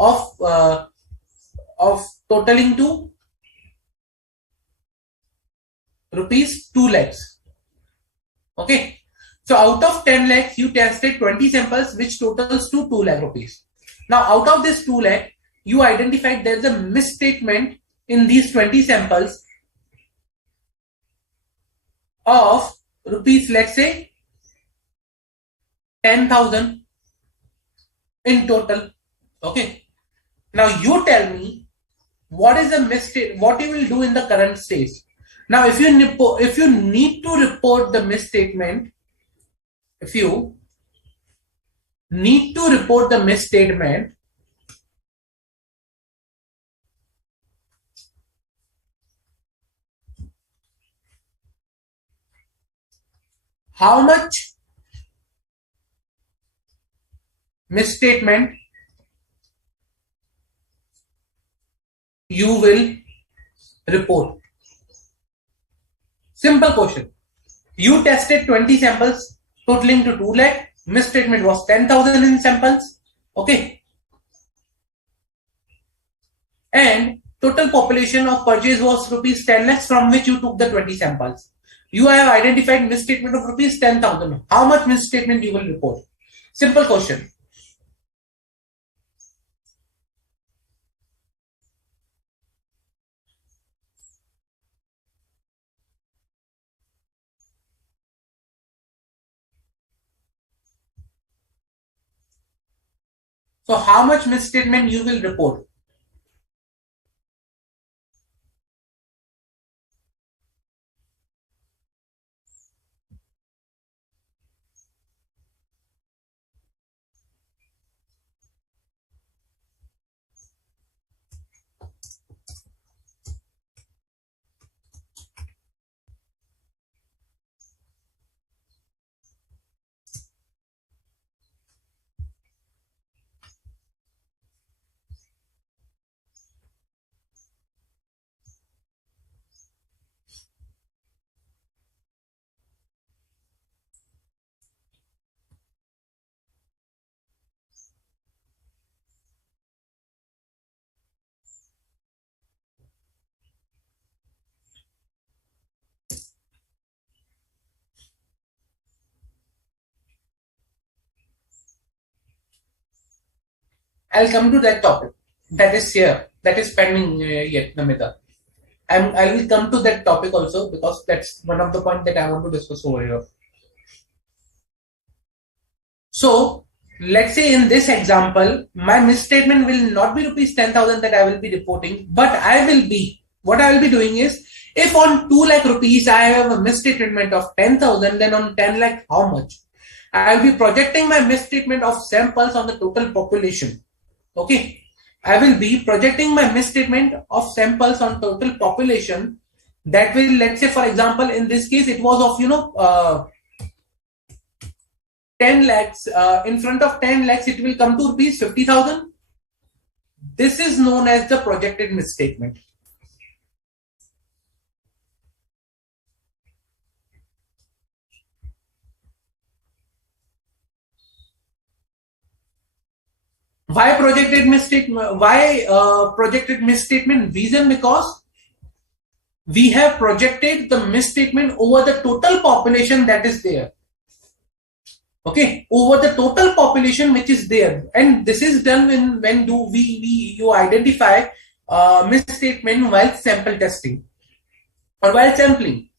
of totaling to rupees 2 lakhs. Okay. So out of 10 lakhs, you tested 20 samples, which totals to 2 lakh rupees. Now, out of this 2 lakh, you identified there's a misstatement in these 20 samples of rupees, let's say 10,000 in total. Okay. Now you tell me what is the mistake, what you will do in the current stage. Now, if you need to report the misstatement, if you need to report the misstatement, how much misstatement you will report? Simple question. You tested 20 samples totaling to 2 lakh. Misstatement was 10,000 in samples. Okay. And total population of purchase was rupees 10 lakhs, from which you took the 20 samples. You have identified misstatement of rupees 10,000. How much misstatement you will report? Simple question. So how much misstatement you will report? I'll come to that topic. That is here. That is pending yet, Namita. I will come to that topic also because that's one of the points that I want to discuss over here. So let's say in this example, my misstatement will not be rupees 10,000 that I will be reporting, but what I will be doing is, if on 2 lakh rupees I have a misstatement of 10,000, then on 10 lakh, how much? I will be projecting my misstatement of samples on the total population. Okay. I will be projecting my misstatement of samples on total population. That will, let's say, for example, in this case, it was of, 10 lakhs. In front of 10 lakhs, it will come to rupees 50,000. This is known as the projected misstatement. Why projected misstatement? Why projected misstatement? Reason because we have projected the misstatement over the total population that is there. Okay, over the total population which is there, and this is done when do you identify misstatement while sample testing or while sampling.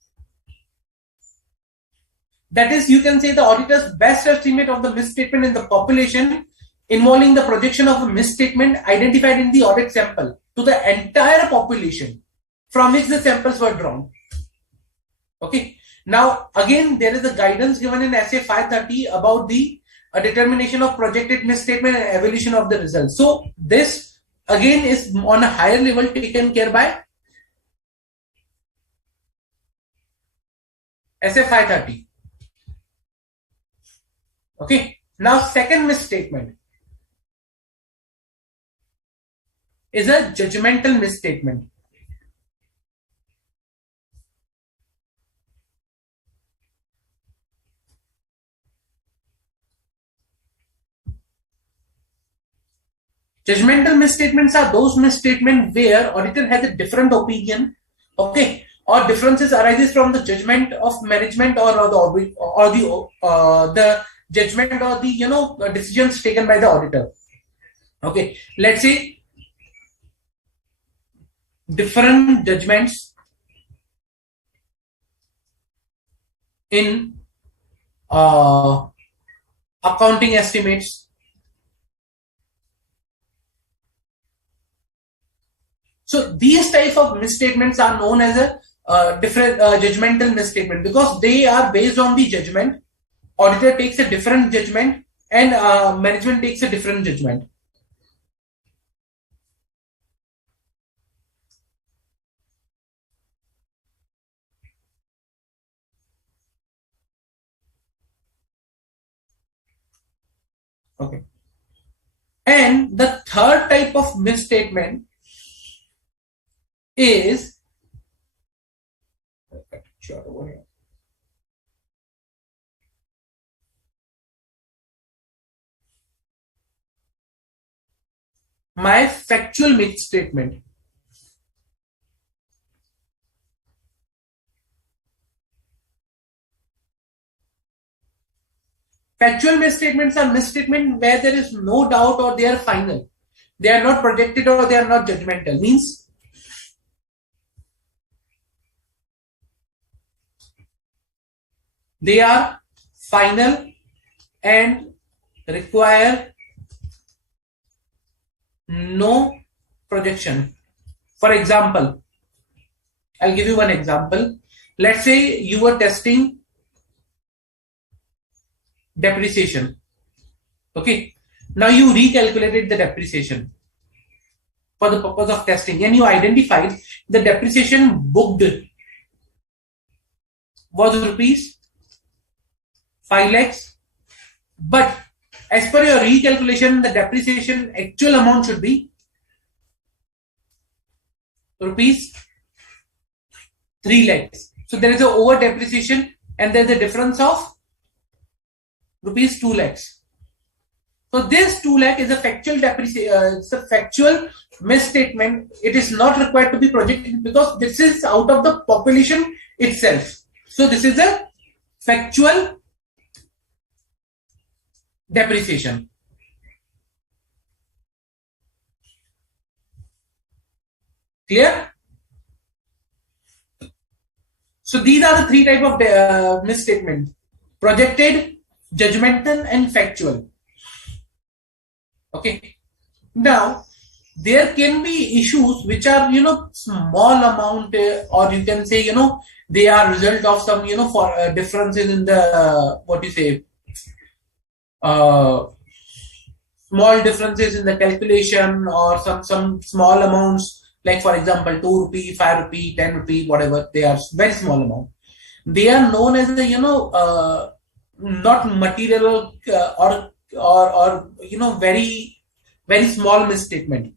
That is, you can say the auditor's best estimate of the misstatement in the population involving the projection of a misstatement identified in the audit sample to the entire population from which the samples were drawn. Okay. Now, again, there is a guidance given in SA 530 about the determination of projected misstatement and evaluation of the results. So, this again is on a higher level taken care by SA 530. Okay. Now, second misstatement is a judgmental misstatement. Judgmental misstatements are those misstatements where auditor has a different opinion, okay, or differences arises from the judgment of management or the judgment or the decisions taken by the auditor. Okay, let's say different judgments in accounting estimates. So these type of misstatements are known as a different judgmental misstatement because they are based on the judgment. Auditor takes a different judgment and management takes a different judgment. Okay. And the third type of misstatement is over here. My factual misstatement. Factual misstatements are misstatements where there is no doubt or they are final. They are not projected or they are not judgmental. Means they are final and require no projection. For example, I'll give you one example. Let's say you were testing depreciation. Okay. Now you recalculated the depreciation for the purpose of testing and you identified the depreciation booked was rupees 5 lakhs. But as per your recalculation, the depreciation actual amount should be rupees 3 lakhs. So there is a over depreciation and there is a difference of rupees 2 lakhs. So this 2 lakh is a factual depreciation. It's a factual misstatement. It is not required to be projected because this is out of the population itself. So this is a factual depreciation. Clear? So these are the three type of misstatement: projected, judgmental, and factual. Okay. Now there can be issues which are small amount, or you can say they are result of some for differences in the what you say uh, small differences in the calculation, or some small amounts, like for example 2 rupee, 5 rupee, 10 rupee, whatever, they are very small amount. They are known as the not material, or very very small misstatement,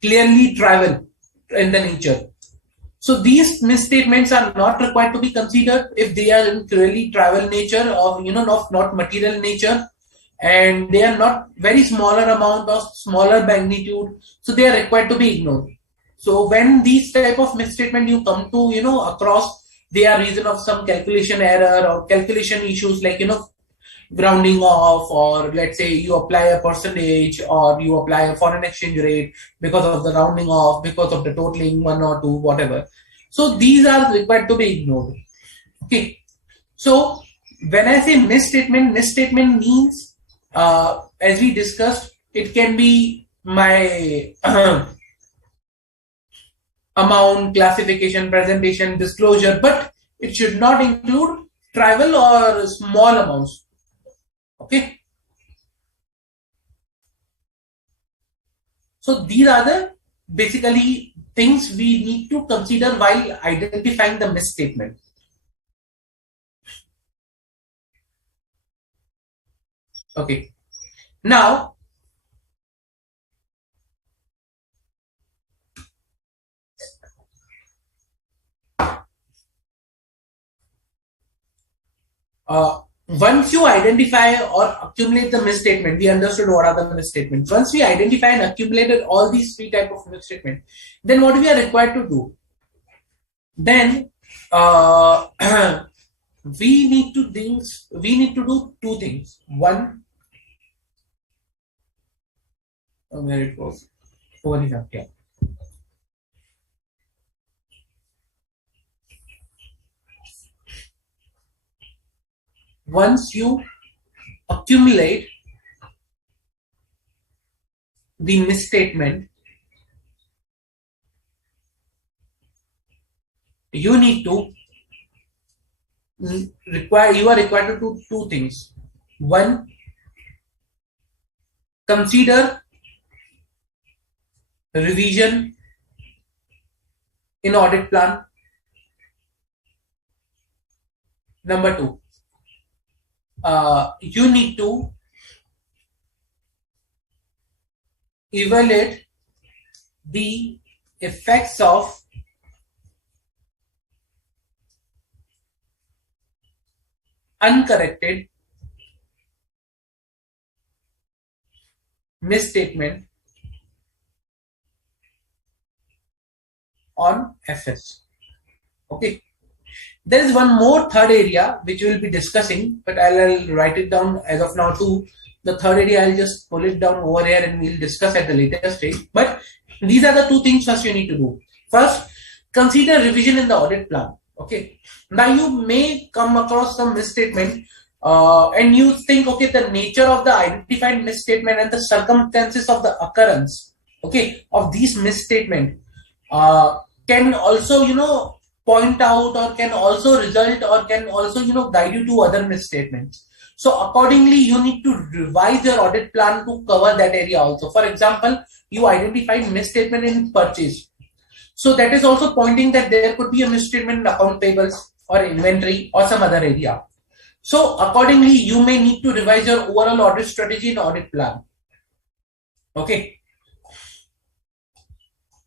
clearly trivial in the nature. So these misstatements are not required to be considered if they are in clearly trivial nature, or not material nature, and they are not very smaller amount or smaller magnitude, so they are required to be ignored. So when these type of misstatement you come to across, they are reason of some calculation error or calculation issues, like rounding off, or let's say you apply a percentage or you apply a foreign exchange rate because of the rounding off, because of the totaling one or two, whatever. So these are required to be ignored. Okay. So when I say misstatement means, as we discussed, it can be my amount, classification, presentation, disclosure, but it should not include trivial or small amounts. Okay. So these are the basically things we need to consider while identifying the misstatement. Okay. Now, once you identify or accumulate the misstatement, we understood what are the misstatements. Once we identify and accumulated all these three type of misstatement, then what we are required to do? Then we need to do two things. One, where it goes over here. Yeah. Once you accumulate the misstatement, you are required to do two things. One, consider revision in audit plan. Number two, you need to evaluate the effects of uncorrected misstatement on FS. Okay. There is one more third area which we will be discussing, but I'll write it down as of now too. The third area, I'll just pull it down over here and we'll discuss at the later stage. But these are the two things first you need to do. First, consider revision in the audit plan. Okay. Now you may come across some misstatement, and you think, okay, the nature of the identified misstatement and the circumstances of the occurrence, okay, of these misstatement can also point out, or can also result, or can also guide you to other misstatements. So accordingly, you need to revise your audit plan to cover that area also. For example, you identified misstatement in purchase, so that is also pointing that there could be a misstatement in account payables or inventory or some other area. So accordingly, you may need to revise your overall audit strategy and audit plan. Okay.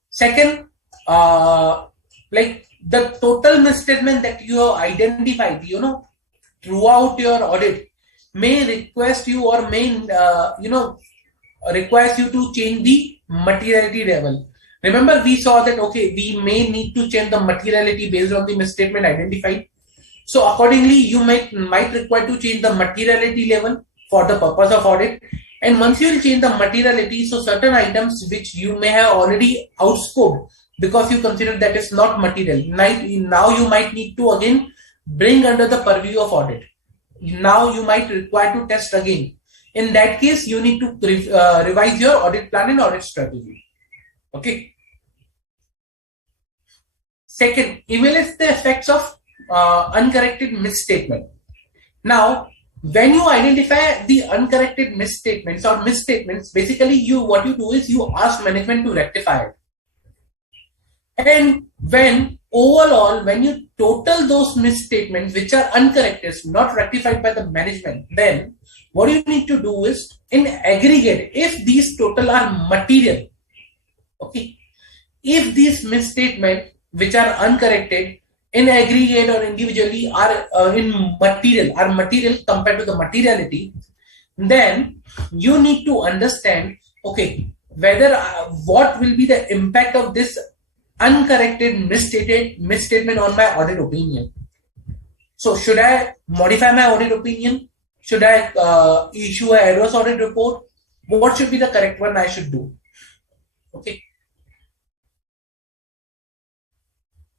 Second, like the total misstatement that you have identified, throughout your audit may request you, or may, requires you to change the materiality level. Remember, we saw that, okay, we may need to change the materiality based on the misstatement identified. So accordingly, you might require to change the materiality level for the purpose of audit. And once you will change the materiality, so certain items which you may have already outscoped because you consider that it's not material, now you might need to again bring under the purview of audit. Now you might require to test again. In that case, you need to revise your audit plan and audit strategy. Okay. Second, evaluate the effects of uncorrected misstatement. Now, when you identify the uncorrected misstatements or misstatements, basically what you do is you ask management to rectify it. And when overall, when you total those misstatements which are uncorrected, not rectified by the management, then what you need to do is in aggregate, if these total are material, okay, if these misstatements which are uncorrected in aggregate or individually are material compared to the materiality, then you need to understand, okay, whether what will be the impact of this uncorrected misstatement on my audit opinion. So should I modify my audit opinion? Should I issue an adverse audit report? What should be the correct one I should do? Okay.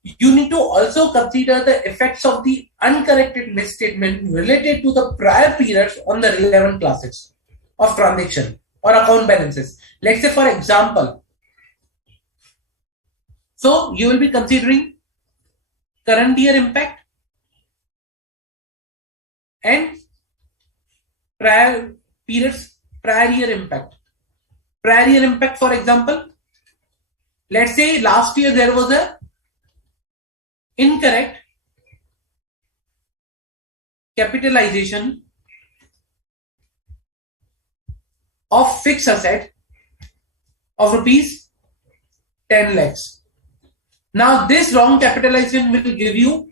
You need to also consider the effects of the uncorrected misstatement related to the prior periods on the relevant classes of transaction or account balances. Let's say, for example, so you will be considering current year impact and prior year impact. Prior year impact, for example, let's say last year there was a incorrect capitalization of fixed asset of rupees 10 lakhs. Now this wrong capitalization will give you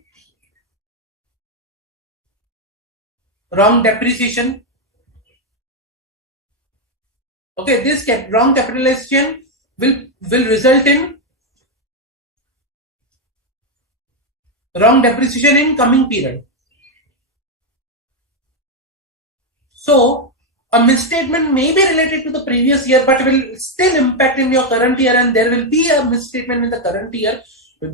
wrong depreciation. Okay, this wrong capitalization will result in wrong depreciation in coming period. So a misstatement may be related to the previous year, but will still impact in your current year, and there will be a misstatement in the current year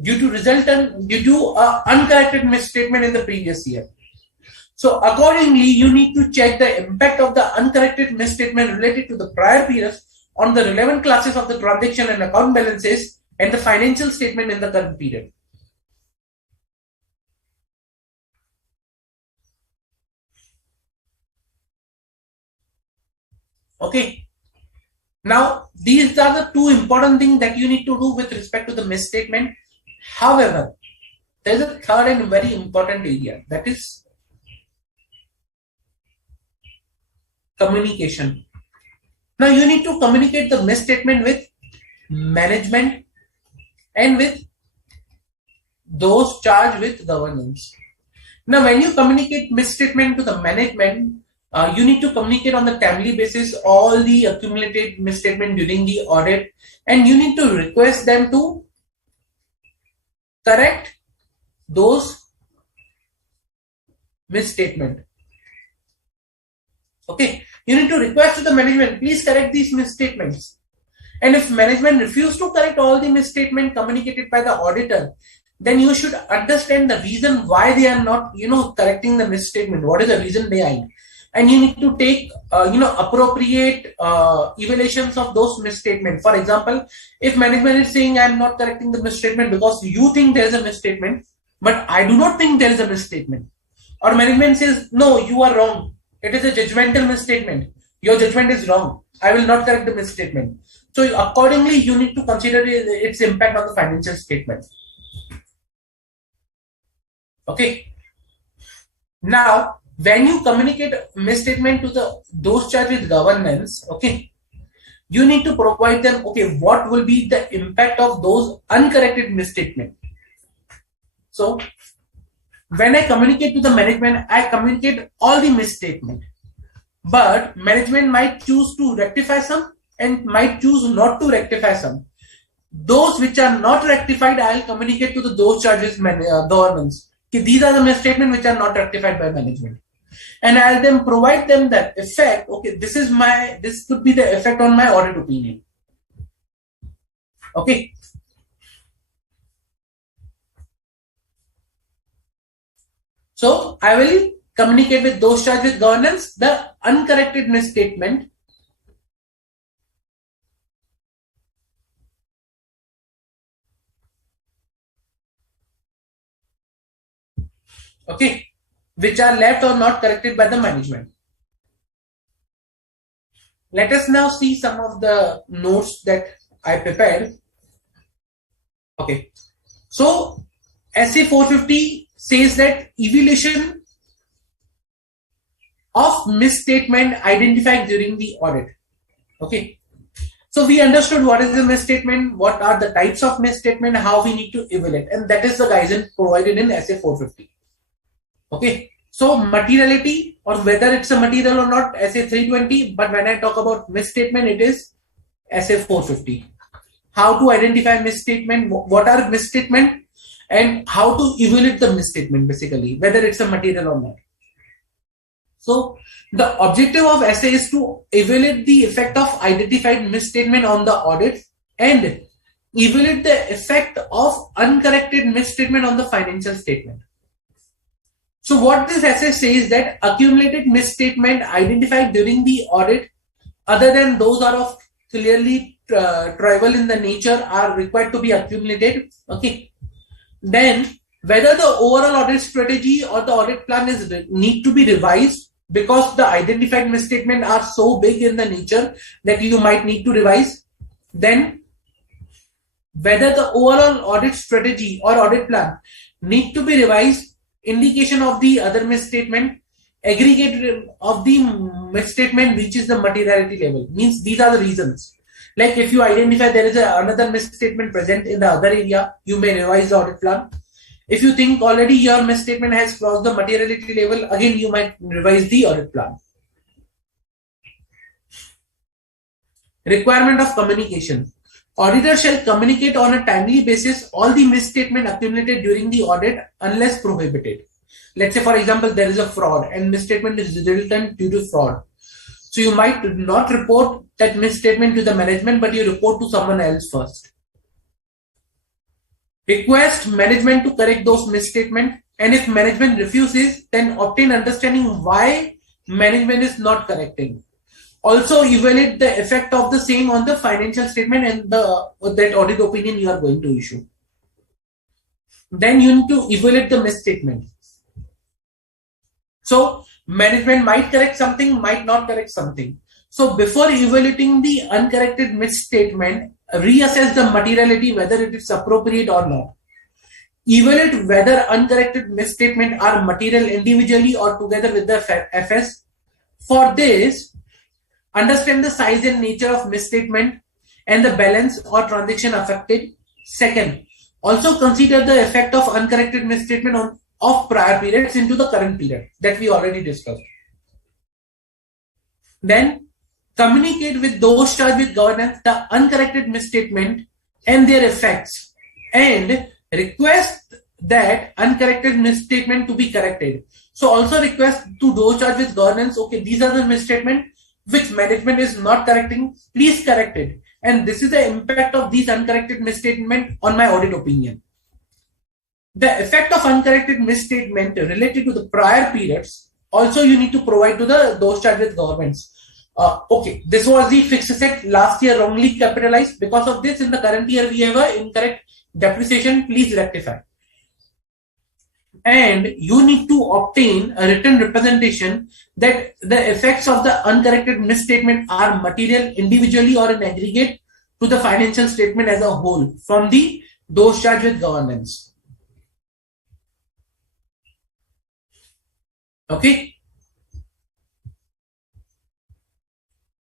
due to uncorrected misstatement in the previous year. So accordingly, you need to check the impact of the uncorrected misstatement related to the prior periods on the relevant classes of the transaction and account balances and the financial statement in the current period. Okay. Now, these are the two important things that you need to do with respect to the misstatement. However, there is a third and very important area, that is communication. Now, you need to communicate the misstatement with management and with those charged with governance. Now, when you communicate misstatement to the management, you need to communicate on the timely basis all the accumulated misstatement during the audit, and you need to request them to correct those misstatement. Okay, you need to request to the management, please correct these misstatements. And if management refuse to correct all the misstatement communicated by the auditor, then you should understand the reason why they are not, correcting the misstatement. What is the reason behind? And you need to take, appropriate evaluations of those misstatements. For example, if management is saying, I'm not correcting the misstatement because you think there is a misstatement, but I do not think there is a misstatement. Or management says, no, you are wrong. It is a judgmental misstatement. Your judgment is wrong. I will not correct the misstatement. So accordingly, you need to consider its impact on the financial statement. Okay. Now, when you communicate misstatement to those charged with governance, okay, you need to provide them, okay, what will be the impact of those uncorrected misstatement. So when I communicate to the management, I communicate all the misstatement, but management might choose to rectify some and might choose not to rectify some. Those which are not rectified, I will communicate to those charges governance. These are the misstatements which are not rectified by management. and I'll then provide them that effect. Okay, this could be the effect on my audit opinion. Okay. So I will communicate with those charged with governance the uncorrected misstatement. Okay, which are left or not corrected by the management. Let us now see some of the notes that I prepared. Okay, so SA 450 says that evaluation of misstatement identified during the audit. Okay, so we understood what is the misstatement, what are the types of misstatement, how we need to evaluate, and that is the guidance provided in SA 450. Okay, so materiality, or whether it's a material or not, SA 320, but when I talk about misstatement, it is SA 450. How to identify misstatement, what are misstatement, and how to evaluate the misstatement, basically, whether it's a material or not. So the objective of SA is to evaluate the effect of identified misstatement on the audit and evaluate the effect of uncorrected misstatement on the financial statement. So what this SA says that accumulated misstatement identified during the audit, other than those are of clearly trivial in the nature, are required to be accumulated. Okay. Then whether the overall audit strategy or the audit plan is need to be revised, because the identified misstatement are so big in the nature that you might need to revise. Then whether the overall audit strategy or audit plan need to be revised, indication of the other misstatement, aggregate of the misstatement reaches the materiality level, means these are the reasons. Like if you identify there is another misstatement present in the other area, you may revise the audit plan. If you think already your misstatement has crossed the materiality level, again you might revise the audit plan. Requirement of communication. Auditor shall communicate on a timely basis all the misstatement accumulated during the audit unless prohibited. Let's say, for example, there is a fraud and misstatement is resultant due to fraud. So you might not report that misstatement to the management, but you report to someone else first. Request management to correct those misstatements, and if management refuses, then obtain understanding why management is not correcting. Also evaluate the effect of the same on the financial statement and that audit opinion you are going to issue. Then you need to evaluate the misstatement. So management might correct something, might not correct something. So before evaluating the uncorrected misstatement, reassess the materiality, whether it is appropriate or not. Evaluate whether uncorrected misstatement are material individually or together with the FS. For this, understand the size and nature of misstatement and the balance or transaction affected. Second, also consider the effect of uncorrected misstatement of prior periods into the current period that we already discussed. Then communicate with those charged with governance the uncorrected misstatement and their effects, and request that uncorrected misstatement to be corrected. So also request to those charged with governance, okay, these are the misstatement which management is not correcting, please correct it. And this is the impact of these uncorrected misstatement on my audit opinion. The effect of uncorrected misstatement related to the prior periods, also you need to provide to those charged with governments. Okay, this was the fixed asset last year wrongly capitalized. Because of this, in the current year we have an incorrect depreciation, please rectify. And you need to obtain a written representation that the effects of the uncorrected misstatement are material individually or in aggregate to the financial statement as a whole from those charged with governance. Okay.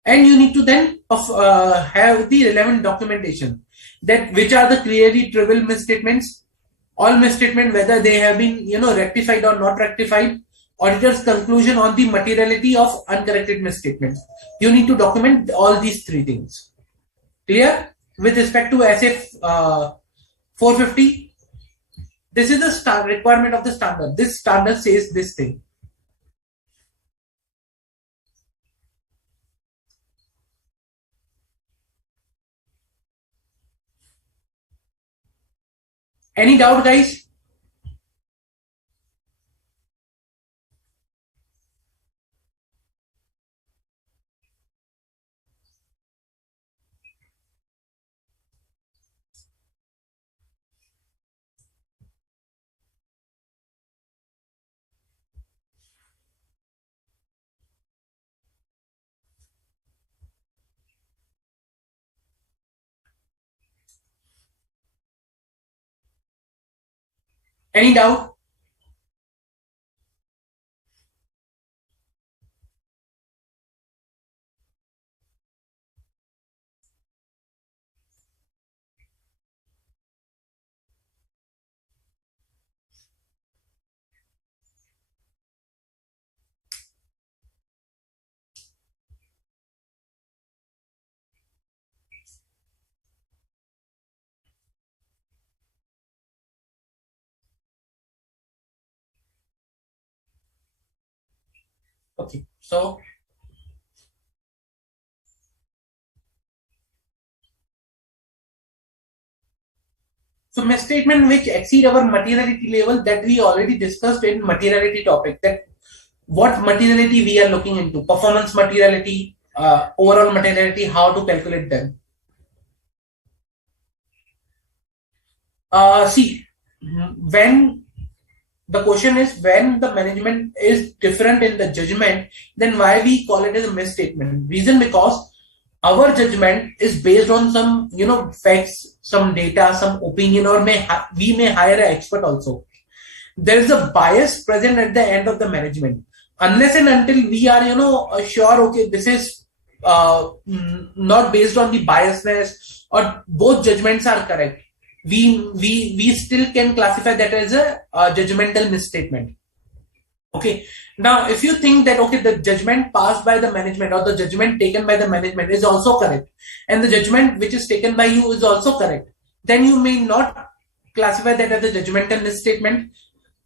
And you need to then have the relevant documentation, that which are the clearly trivial misstatements, all misstatement, whether they have been rectified or not rectified, auditor's conclusion on the materiality of uncorrected misstatements. You need to document all these three things. Clear? With respect to SA 450, this is the requirement of the standard. This standard says this thing. Any doubt, guys? Any doubt? Okay. So misstatement which exceed our materiality level, that we already discussed in materiality topic, that what materiality we are looking into, performance materiality, overall materiality, how to calculate them. See, when the question is when the management is different in the judgment, then why we call it as a misstatement? Reason because our judgment is based on some facts, some data, some opinion, or we may hire an expert also. There is a bias present at the end of the management, unless and until we are sure, okay, this is not based on the biasness or both judgments are correct, we still can classify that as a judgmental misstatement. Okay. Now, if you think that, okay, the judgment passed by the management or the judgment taken by the management is also correct, and the judgment which is taken by you is also correct, then you may not classify that as a judgmental misstatement.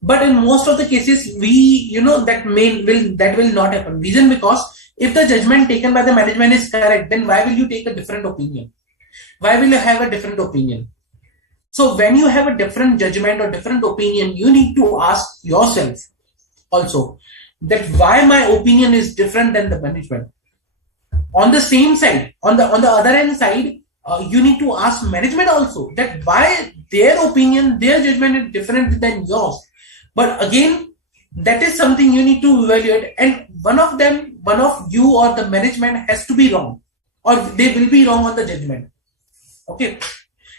But in most of the cases, that will not happen. Reason because if the judgment taken by the management is correct, then why will you take a different opinion? Why will you have a different opinion? So when you have a different judgment or different opinion, you need to ask yourself also that why my opinion is different than the management. On the same side, on the other hand side, you need to ask management also that why their opinion, their judgment is different than yours. But again, that is something you need to evaluate, and one of you or the management has to be wrong, or they will be wrong on the judgment. Okay.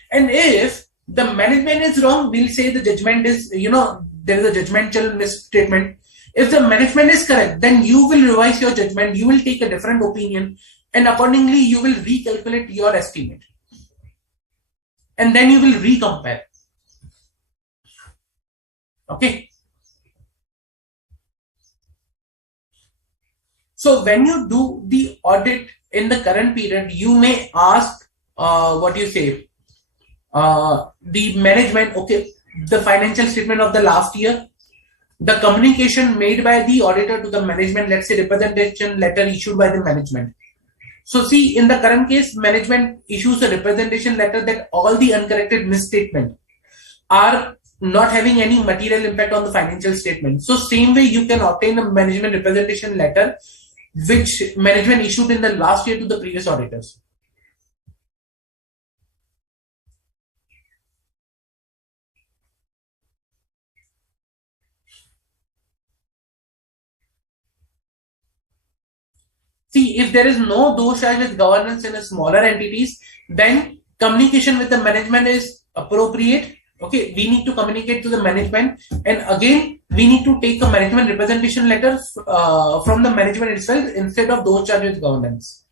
And if the management is wrong, we'll say the judgment is, there is a judgmental misstatement. If the management is correct, then you will revise your judgment, you will take a different opinion, and accordingly you will recalculate your estimate. And then you will recompare. Okay. So when you do the audit in the current period, you may ask, the management, okay, the financial statement of the last year, the communication made by the auditor to the management, let's say representation letter issued by the management. So see, in the current case, management issues a representation letter that all the uncorrected misstatement are not having any material impact on the financial statement. So same way you can obtain a management representation letter which management issued in the last year to the previous auditors. See, if there is no dosha with governance in a smaller entities, then communication with the management is appropriate. Okay, we need to communicate to the management, and again, we need to take a management representation letter from the management itself instead of those charged with governance.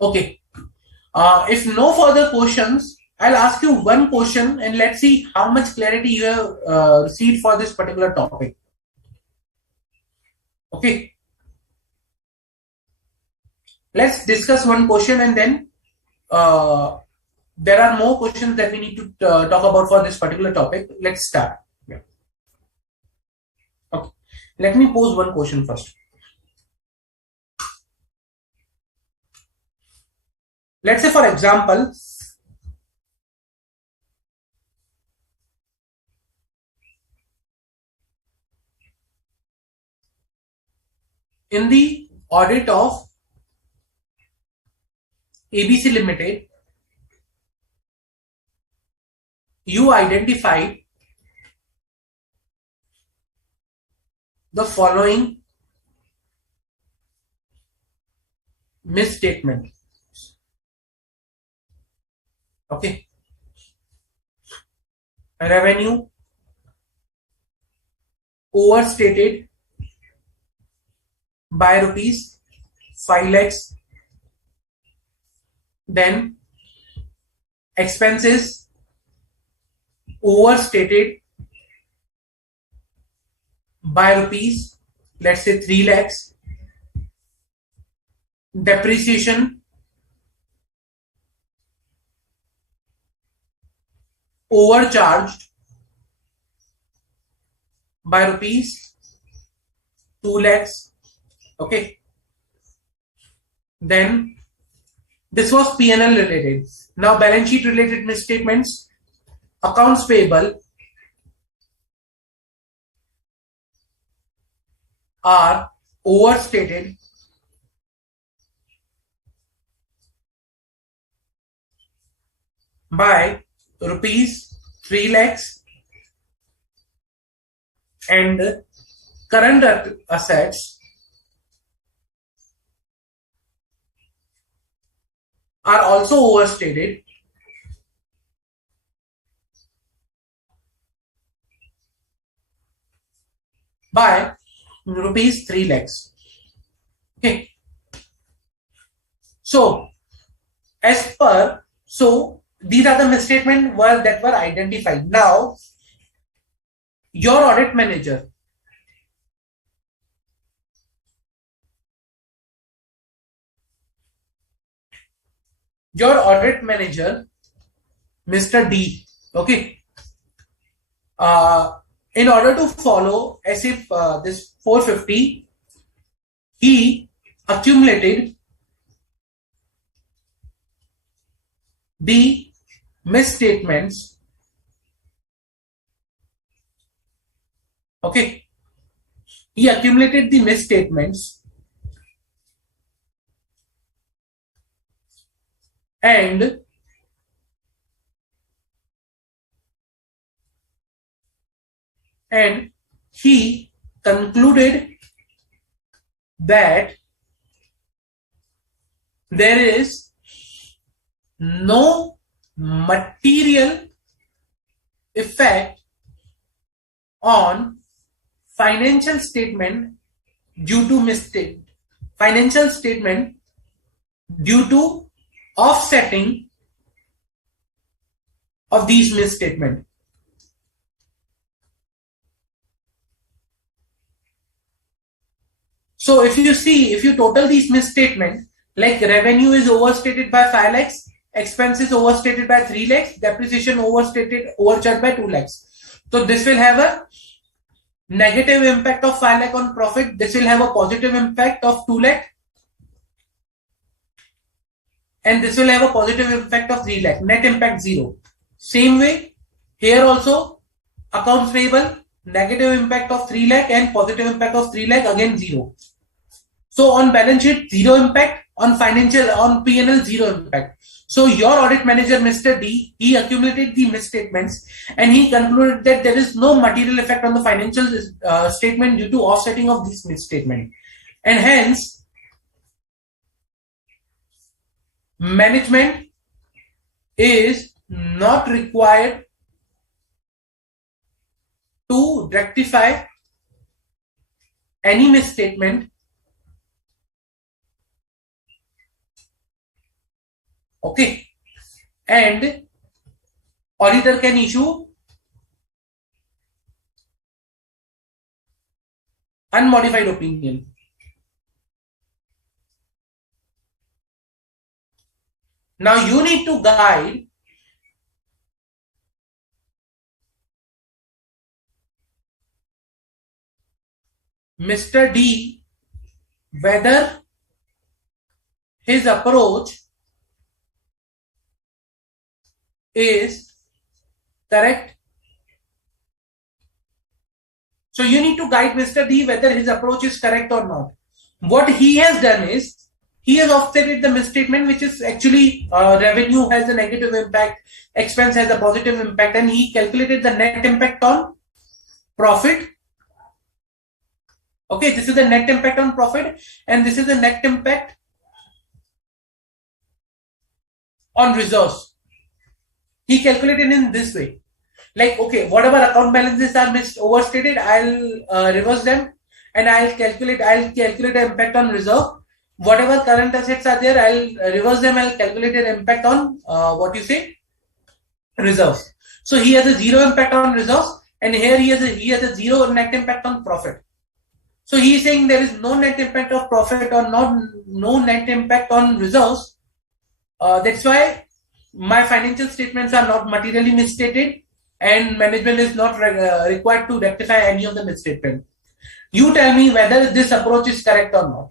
Okay. If no further questions, I'll ask you one question and let's see how much clarity you have received for this particular topic. Okay. Let's discuss one question and then there are more questions that we need to talk about for this particular topic. Let's start. Yeah. Okay. Let me pose one question first. Let's say, for example, in the audit of ABC Limited, you identified the following misstatement. Okay. Revenue overstated by rupees 5 lakhs. Then expenses overstated by rupees, let's say 3 lakhs. Depreciation overcharged by rupees 2 lakhs. Okay. Then this was P&L related. Now balance sheet related misstatements. Accounts payable are overstated by rupees 3 lakhs, and current assets are also overstated by rupees 3 lakhs. Okay. So these are the misstatements that were identified. Now your audit manager Mr. D, okay, in order to follow as if this 450, he accumulated the misstatements. Okay, he accumulated the misstatements and he concluded that there is no material effect on financial statement due to offsetting of these misstatement. So if you total these misstatement, like revenue is overstated by 5 lakhs, expenses overstated by 3 lakhs, depreciation overcharged by 2 lakhs. So this will have a negative impact of 5 lakh on profit. This will have a positive impact of 2 lakh. And this will have a positive impact of 3 lakh. Net impact 0. Same way, here also, accounts payable, negative impact of 3 lakh and positive impact of 3 lakh, again 0. So on balance sheet, 0 impact, on P&L, 0 impact. So your audit manager, Mr. D, he accumulated the misstatements and he concluded that there is no material effect on the financial statement due to offsetting of this misstatement. And hence, management is not required to rectify any misstatement. Okay. And auditor can issue unmodified opinion. Now you need to guide Mr. D whether his approach is correct. So you need to guide Mr. D whether his approach is correct or not. What he has done is he has offsetted the misstatement, which is actually revenue has a negative impact, expense has a positive impact, and he calculated the net impact on profit. Okay, this is the net impact on profit, and this is the net impact on reserves. He calculated in this way. Like, okay, whatever account balances are overstated, I'll reverse them, and I'll calculate the impact on reserve. Whatever current assets are there, I'll reverse them. I'll calculate an impact on reserves. So he has a zero impact on reserves, and here he has a zero net impact on profit. So he is saying there is no net impact of profit or no net impact on reserves. That's why my financial statements are not materially misstated, and management is not required to rectify any of the misstatement. You tell me whether this approach is correct or not.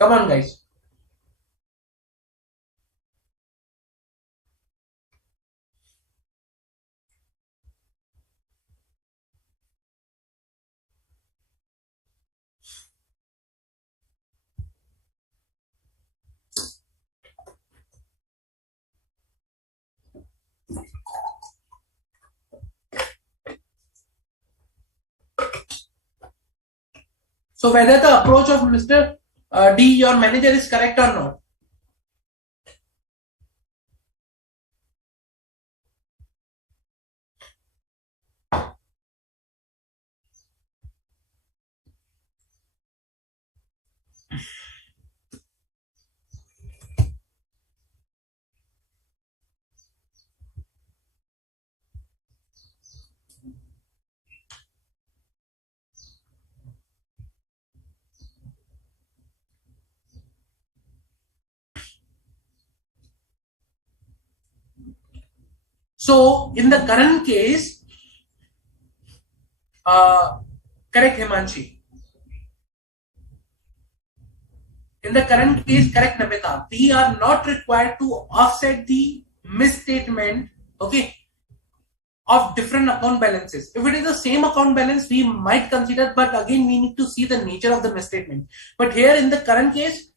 Come on, guys. So whether the approach of Mr. D, your manager, is correct or not. So in the current case, correct, Himanshi. In the current case, correct, Namita. We are not required to offset the misstatement, okay, of different account balances. If it is the same account balance, we might consider, but again, we need to see the nature of the misstatement. But here in the current case,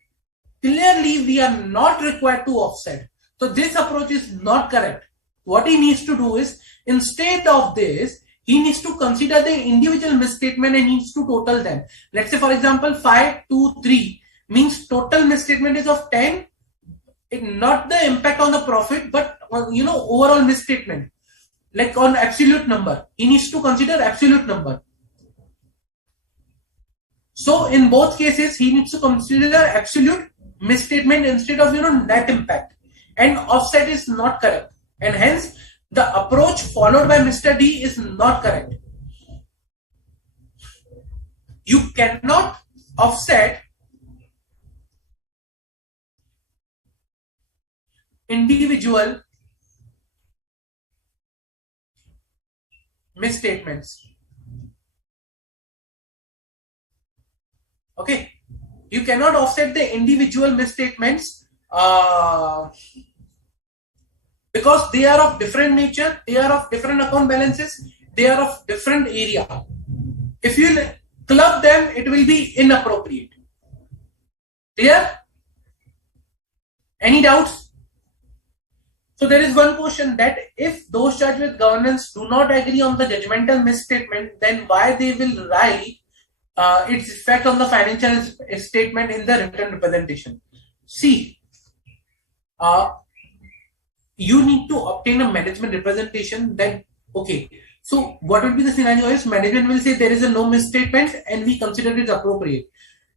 clearly we are not required to offset. So this approach is not correct. What he needs to do is, instead of this, he needs to consider the individual misstatement and needs to total them. Let's say, for example, 5, 2, 3 means total misstatement is of 10. Not the impact on the profit, but overall misstatement. Like on absolute number, he needs to consider absolute number. So in both cases, he needs to consider absolute misstatement instead of net impact, and offset is not correct, and hence the approach followed by Mr. D is not correct. You cannot offset individual misstatements. Okay, you cannot offset the individual misstatements because they are of different nature, they are of different account balances, they are of different area. If you club them, it will be inappropriate. Clear? Any doubts? So there is one question that if those charged with governance do not agree on the judgmental misstatement, then why they will write its effect on the financial statement in the written representation. See, uh, you need to obtain a management representation that, okay, so what will be the scenario is management will say there is a no misstatement and we consider it appropriate.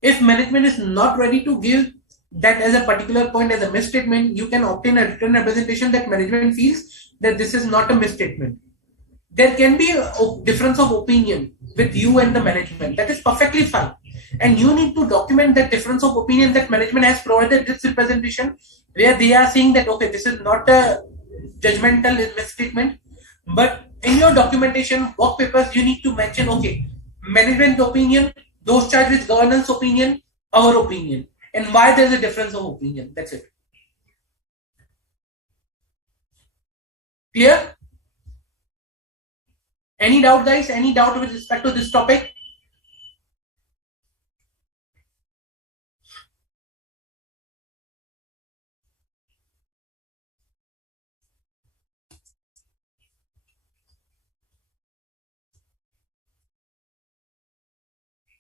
If management is not ready to give that as a particular point as a misstatement, you can obtain a written representation that management feels that this is not a misstatement. There can be a difference of opinion with you and the management. That is perfectly fine. And you need to document that difference of opinion that management has provided this representation where they are saying that, okay, this is not a judgmental misstatement. But in your documentation, work papers, you need to mention, okay, management opinion, those charged with governance opinion, our opinion, and why there's a difference of opinion. That's it. Clear? Any doubt, guys? Any doubt with respect to this topic?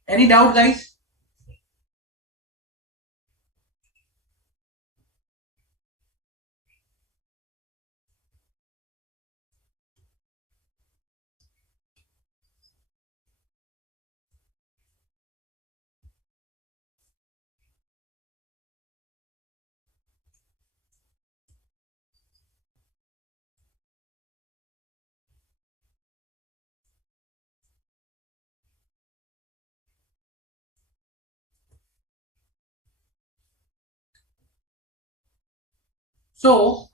Any doubt, guys? So,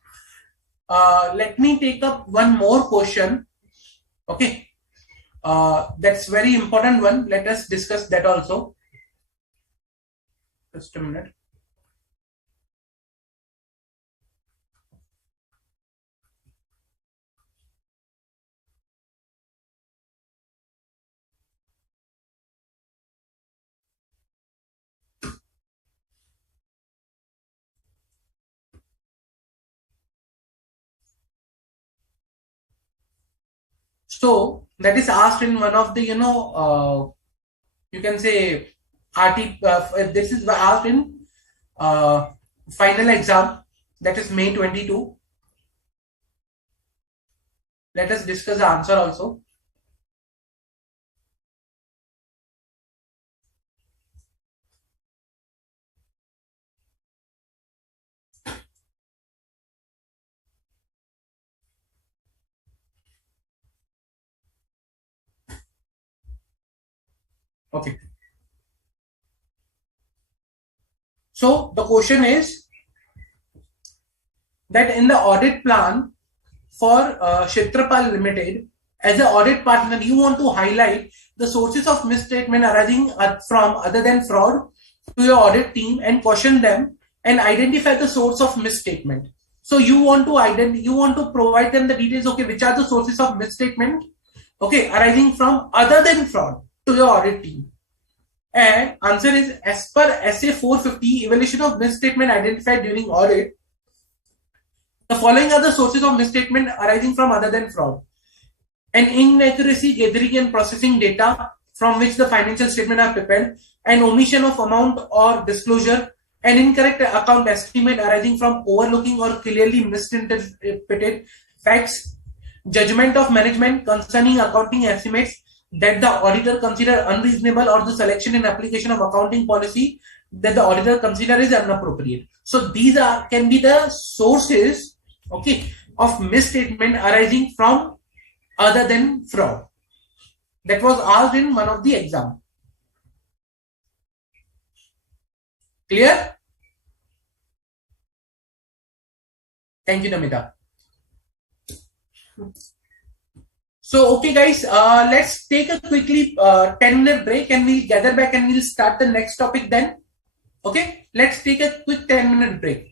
let me take up one more question. Okay, that's very important one. Let us discuss that also. Just a minute. So that is asked in one of the you can say RT. This is asked in uh, final exam, that is May 22. Let us discuss the answer also. Okay. So the question is that in the audit plan for Kshetrapal Limited, as an audit partner, you want to highlight the sources of misstatement arising from other than fraud to your audit team and caution them and identify the source of misstatement. So you want to you want to provide them the details. Okay, which are the sources of misstatement? Okay, arising from other than fraud to your audit team. And answer is as per SA 450 evaluation of misstatement identified during audit. The following are the sources of misstatement arising from other than fraud: an inaccuracy gathering and processing data from which the financial statement are prepared, an omission of amount or disclosure, an incorrect account estimate arising from overlooking or clearly misinterpreted facts, judgment of management concerning accounting estimates that the auditor consider unreasonable, or the selection and application of accounting policy that the auditor consider is inappropriate. So these are can be the sources, okay, of misstatement arising from other than fraud. That was asked in one of the exam. Clear? Thank you, Namita. So, okay, guys, let's take a quickly 10-minute break and we'll gather back and we'll start the next topic then. Okay, let's take a quick 10-minute break.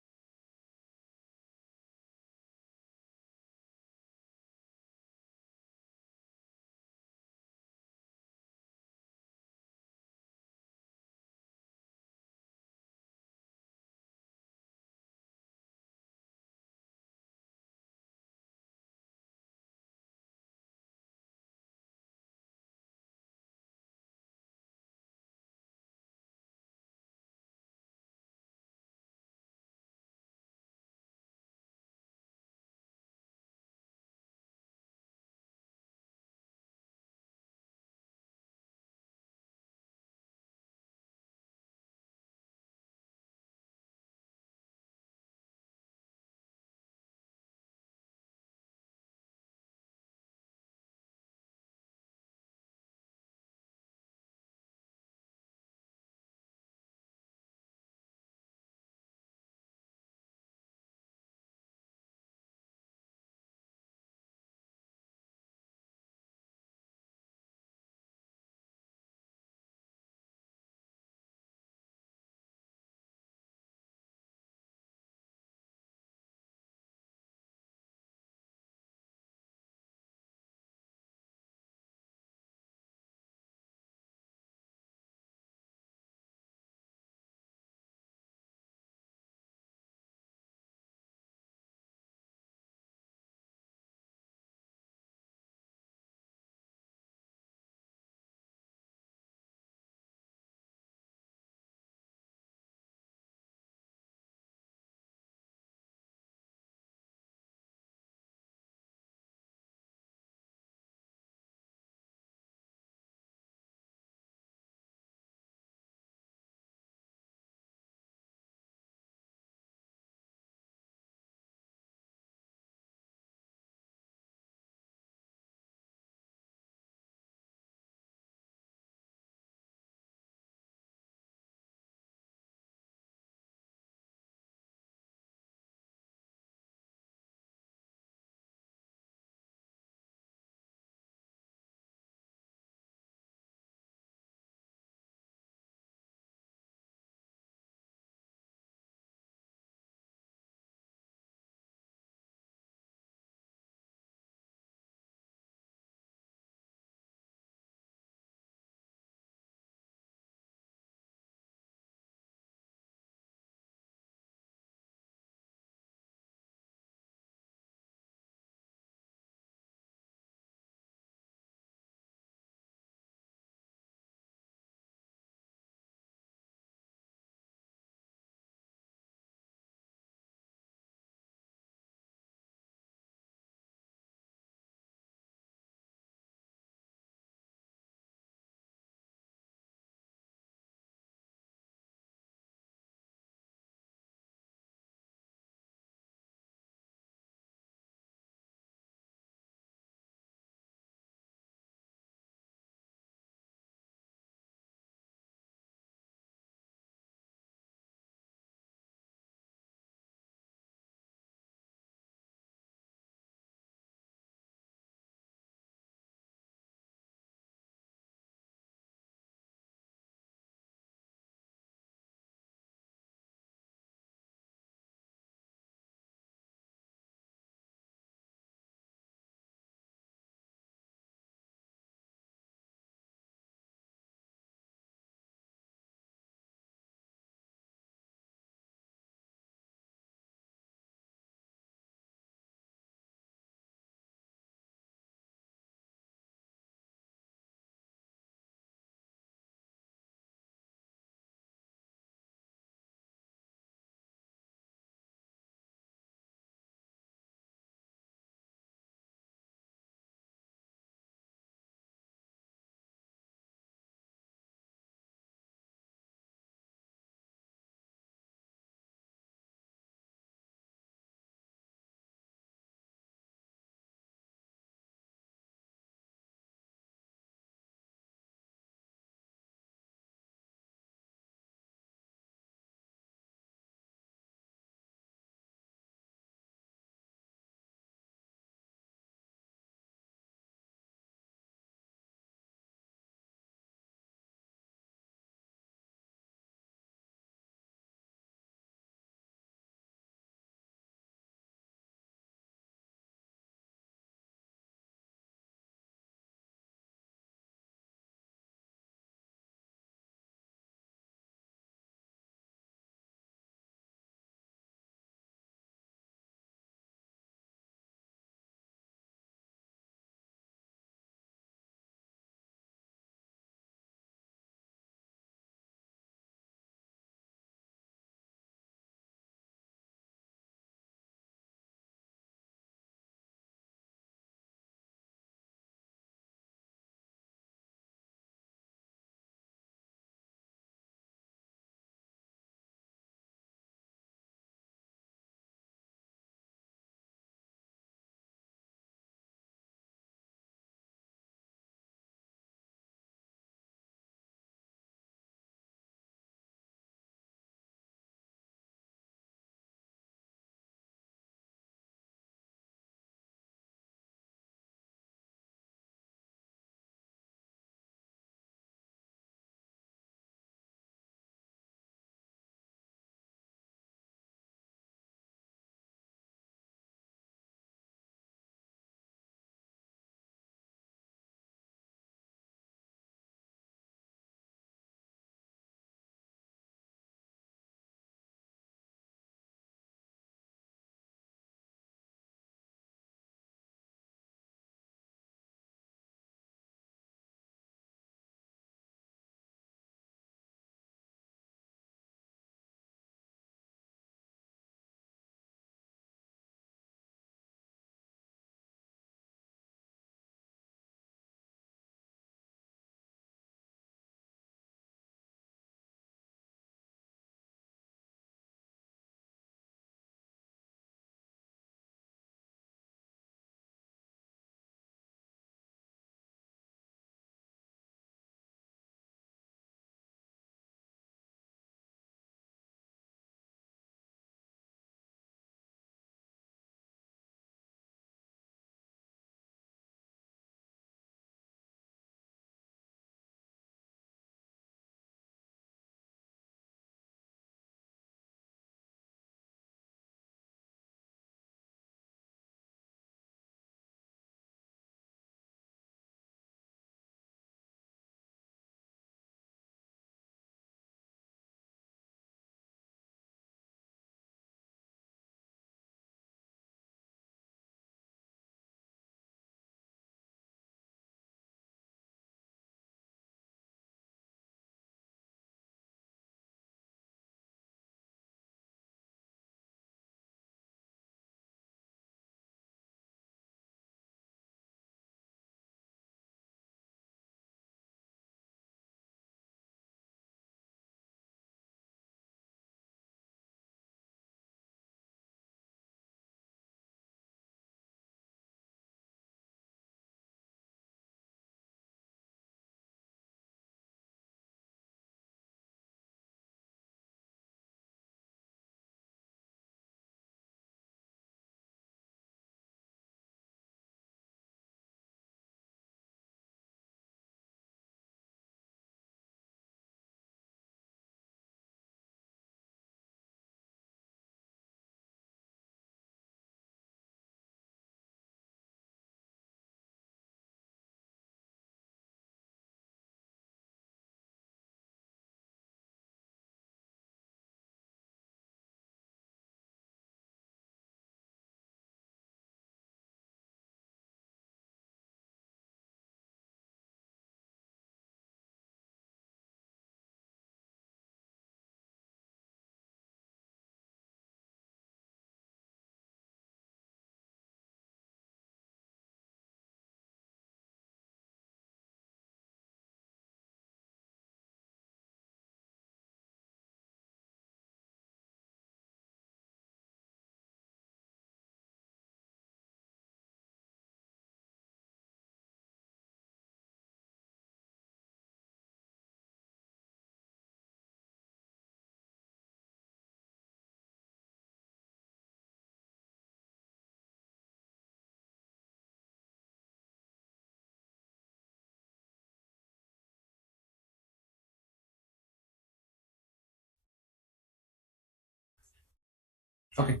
Okay.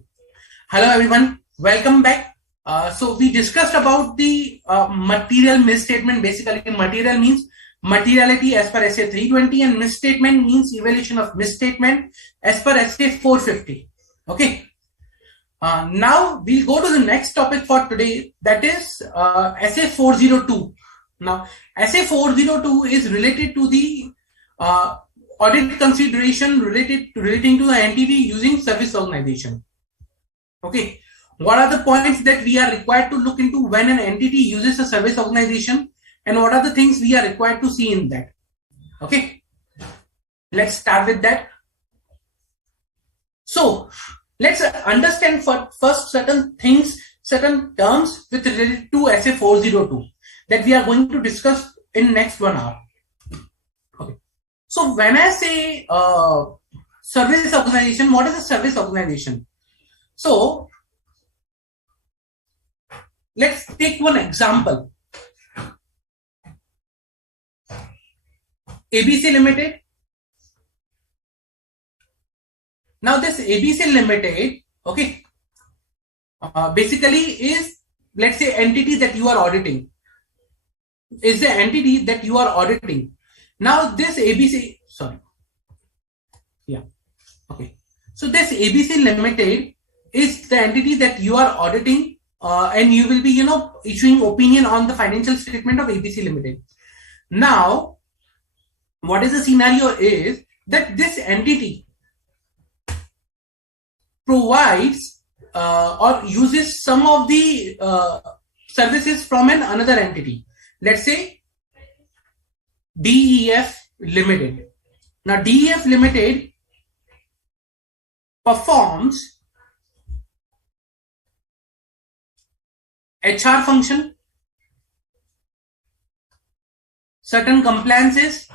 Hello everyone. Welcome back. So we discussed about the material misstatement. Basically, material means materiality as per SA 320 and misstatement means evaluation of misstatement as per SA 450. Okay. Now we'll go to the next topic for today, that is SA 402. Now, SA 402 is related to the uh, audit consideration relating to the entity using service organization. Okay, what are the points that we are required to look into when an entity uses a service organization, and what are the things we are required to see in that? Okay, let's start with that. So let's understand first certain things, certain terms with related to SA 402 that we are going to discuss in next 1 hour. Okay. So when I say service organization, what is a service organization? So let's take one example. ABC Limited. Now this ABC Limited, okay, basically is, let's say, entity that you are auditing. Is the entity that you are auditing. Now this ABC, sorry, yeah, okay. So this ABC Limited is the entity that you are auditing, and you will be, issuing opinion on the financial statement of ABC Limited. Now, what is the scenario is that this entity provides or uses some of the services from another entity. Let's say DEF Limited. Now DEF Limited performs HR function, certain compliances,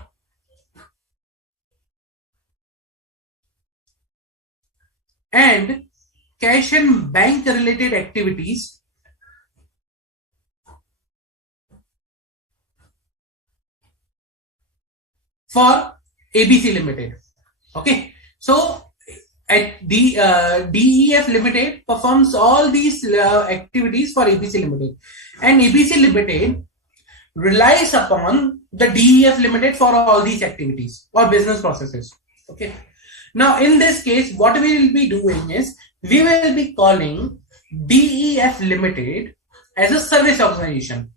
and cash and bank related activities for ABC Limited. Okay, so at DEF Limited performs all these activities for ABC Limited, and ABC Limited relies upon the DEF Limited for all these activities or business processes. Okay. Now, in this case, what we will be doing is we will be calling DEF Limited as a service organization.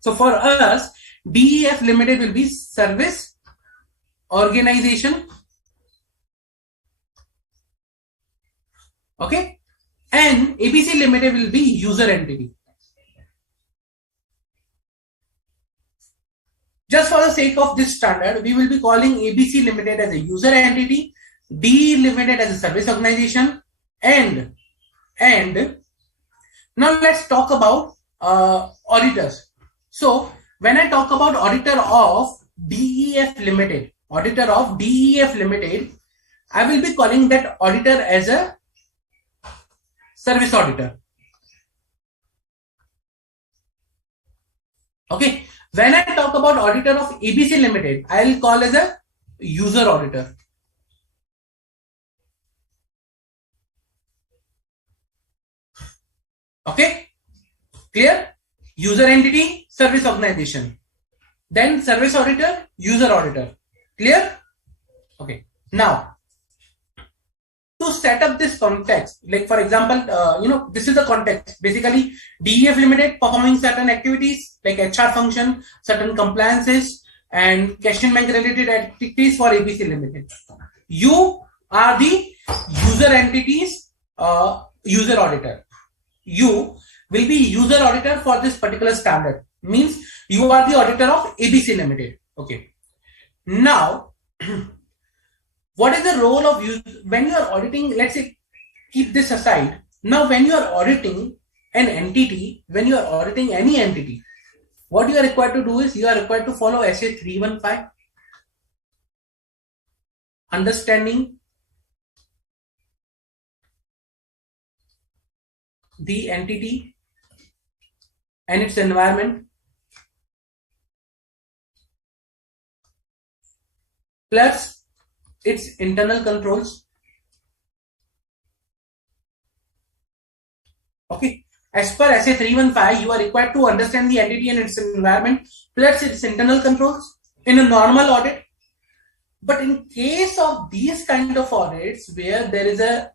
So for us, DEF Limited will be service organization. Okay. And ABC Limited will be user entity. Just for the sake of this standard, we will be calling ABC Limited as a user entity, DE Limited as a service organization, and now let's talk about auditors. So when I talk about auditor of DEF Limited, I will be calling that auditor as a service auditor. Okay. When I talk about auditor of ABC Limited, I will call as a user auditor. Okay, clear? User entity, service organization. Then service auditor, user auditor. Clear? Okay. Now, to set up this context, like for example, this is the context. Basically, DEF Limited performing certain activities like HR function, certain compliances, and cash and bank related activities for ABC Limited. You are the user entities, user auditor. You will be user auditor for this particular standard. Means you are the auditor of ABC Limited. Okay. Now, what is the role of you when you are auditing? Let's say, keep this aside. Now, when you are auditing an entity, when you are auditing any entity, what you are required to do is you are required to follow SA 315, understanding the entity and its environment, plus its internal controls, Okay. As per SA 315, you are required to understand the entity and its environment plus its internal controls in a normal audit. But in case of these kind of audits where there is a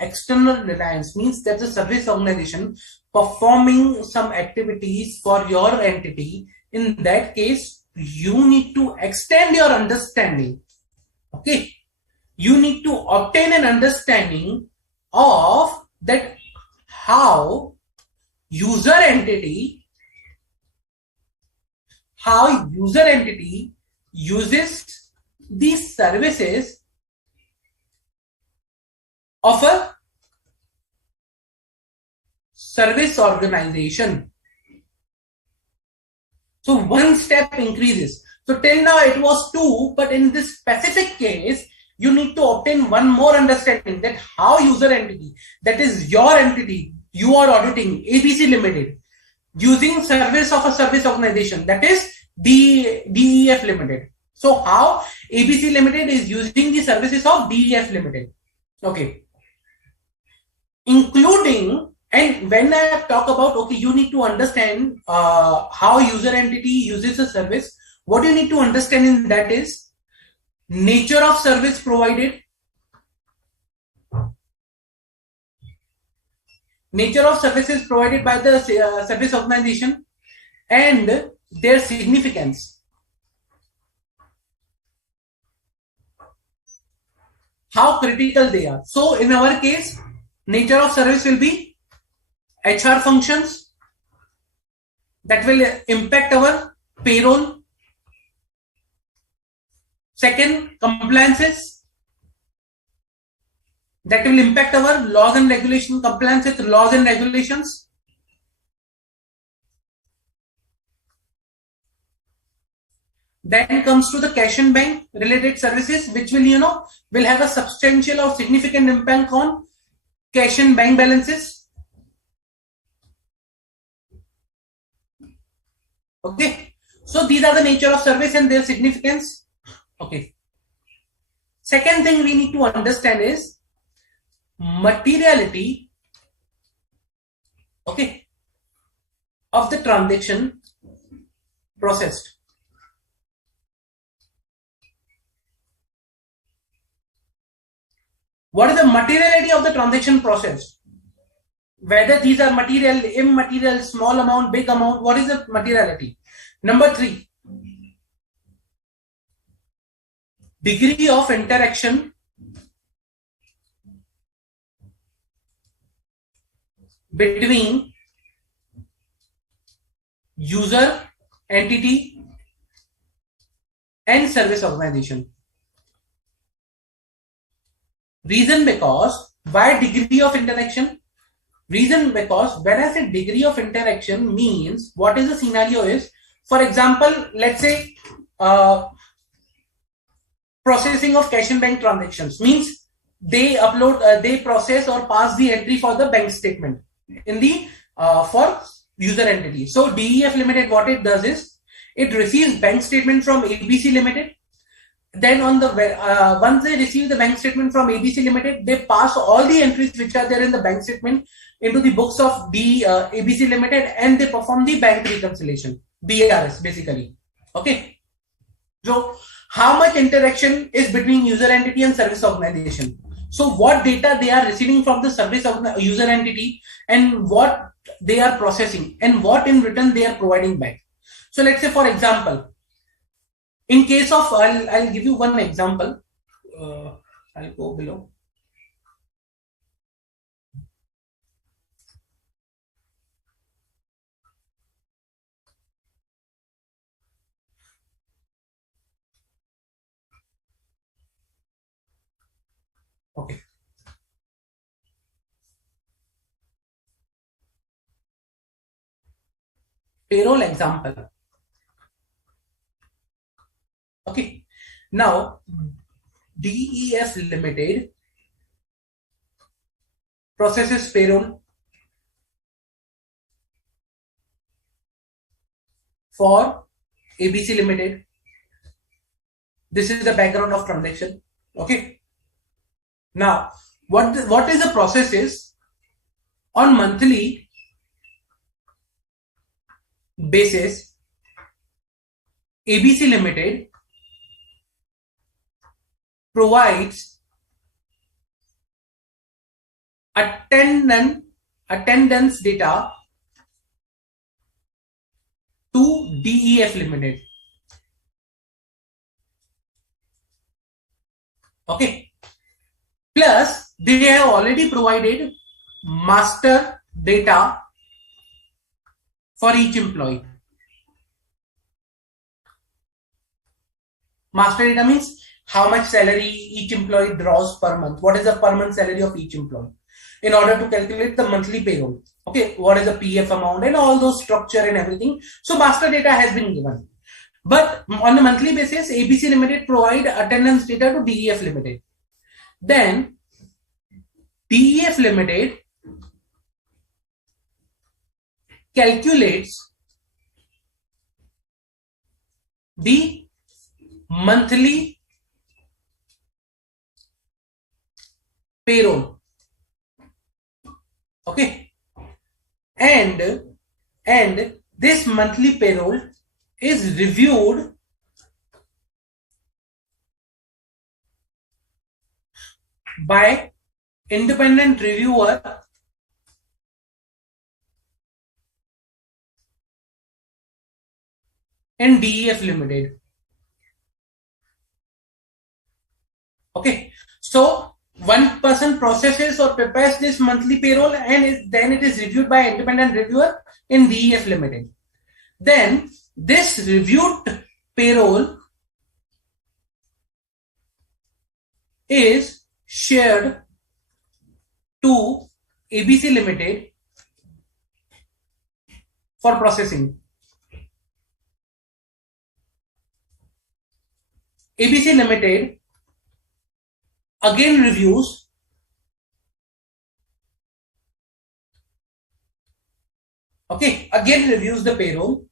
external reliance, means there's a service organization performing some activities for your entity, in that case you need to extend your understanding. Okay, you need to obtain an understanding of that how user entity uses these services of a service organization. So one step increases. So till now it was 2, but in this specific case, you need to obtain one more understanding that how user entity, that is your entity, you are auditing ABC Limited, using service of a service organization, that is DEF Limited. So how ABC Limited is using the services of DEF Limited. Okay. Including, and when I talk about, okay, you need to understand how user entity uses a service, what you need to understand in that is nature of service provided, nature of services provided by the service organization, and their significance. How critical they are. So in our case, nature of service will be HR functions that will impact our payroll. Second, compliances that will impact our laws and regulation, compliance with laws and regulations. Then comes to the cash and bank related services, which will have a substantial or significant impact on cash and bank balances. Okay, so these are the nature of service and their significance. Okay. Second thing we need to understand is materiality, okay, of the transaction processed. What is the materiality of the transaction process? Whether these are material, immaterial, small amount, big amount, what is the materiality? Number 3, degree of interaction between user, entity, and service organization. Reason because, why degree of interaction? Reason because when I say degree of interaction means, what is the scenario is, for example, let's say processing of cash and bank transactions means they upload, they process or pass the entry for the bank statement in the for user entity. So DEF Limited, what it does is it receives bank statement from ABC Limited. Then on the once they receive the bank statement from ABC Limited, they pass all the entries which are there in the bank statement into the books of the ABC Limited, and they perform the bank reconciliation, BRS basically. Okay. So how much interaction is between user entity and service organization? So what data they are receiving from the service user entity, and what they are processing, and what in return they are providing back. So let's say, for example, in case of, I'll give you one example. I'll go below. Okay. Payroll example. Okay. Now, DEF Limited processes payroll for ABC Limited. This is the background of transaction. Okay. Now, what is the process is? On monthly basis, ABC Limited provides attendance data to DEF Limited. Okay. Plus, they have already provided master data for each employee. Master data means how much salary each employee draws per month. What is the per month salary of each employee? In order to calculate the monthly payroll. Okay, what is the PF amount and all those structure and everything. So master data has been given. But on a monthly basis, ABC Limited provide attendance data to DEF Limited. Then DEF Limited calculates the monthly payroll. Okay, and this monthly payroll is reviewed by independent reviewer in DEF Limited. Okay, so one person processes or prepares this monthly payroll and then it is reviewed by independent reviewer in DEF Limited. Then this reviewed payroll is shared to ABC Limited for processing. ABC Limited again reviews the payroll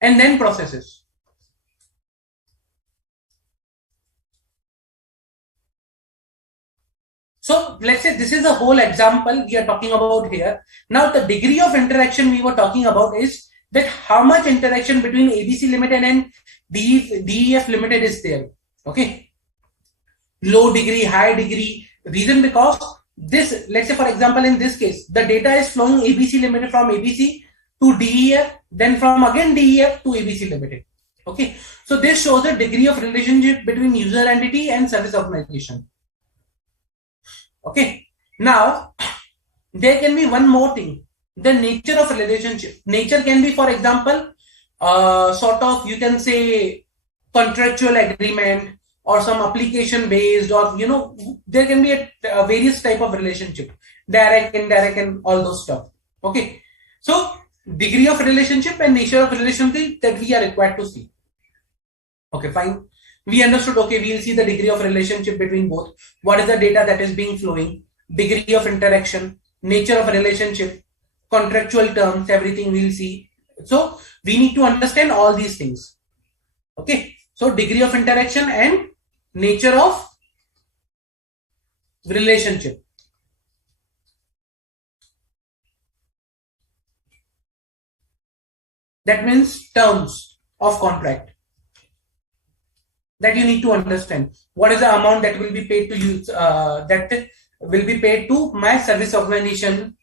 and then processes. So let's say this is a whole example we are talking about here. Now the degree of interaction we were talking about is that how much interaction between ABC Limited and DEF Limited is there. Okay, low degree, high degree. Reason because this, let's say for example in this case, the data is flowing ABC Limited from ABC to DEF, then from again DEF to ABC Limited. Okay, so this shows the degree of relationship between user entity and service organization. Okay, now there can be one more thing, the nature of a relationship. Nature can be, for example, sort of, you can say, contractual agreement or some application based, or there can be a various type of relationship, direct, indirect, and all those stuff. Okay, so degree of relationship and nature of relationship that we are required to see. Okay, fine. We understood, okay, we'll see the degree of relationship between both. What is the data that is being flowing, degree of interaction, nature of relationship, contractual terms, everything we'll see. So we need to understand all these things. Okay, so degree of interaction and nature of relationship. That means terms of contract that you need to understand. What is the amount that will be paid to you, that will be paid to my service organization?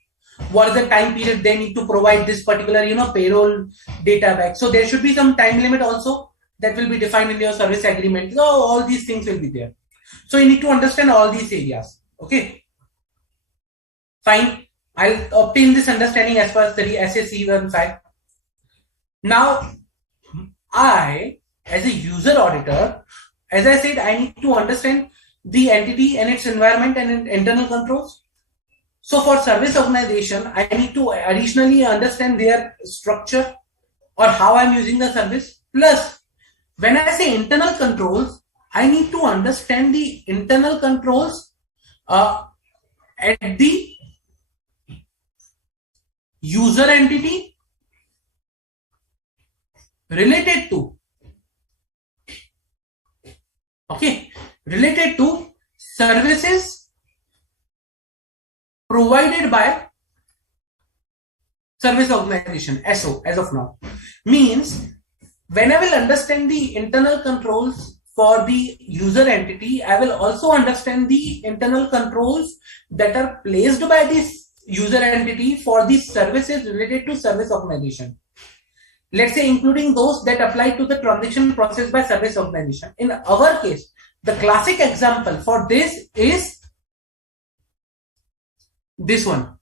What is the time period they need to provide this particular payroll data back? So there should be some time limit also that will be defined in your service agreement. So all these things will be there. So you need to understand all these areas. Okay, fine. I'll obtain this understanding as far as the SAC 15. Now I, as a user auditor, as I said, I need to understand the entity and its environment and internal controls. So for service organization, I need to additionally understand their structure or how I'm using the service. Plus, when I say internal controls, I need to understand the internal controls at the user entity related to services provided by service organization, SO, as of now. Means when I will understand the internal controls for the user entity, I will also understand the internal controls that are placed by this user entity for the services related to service organization. Let's say including those that apply to the transaction process by service organization. In our case, the classic example for this is this one.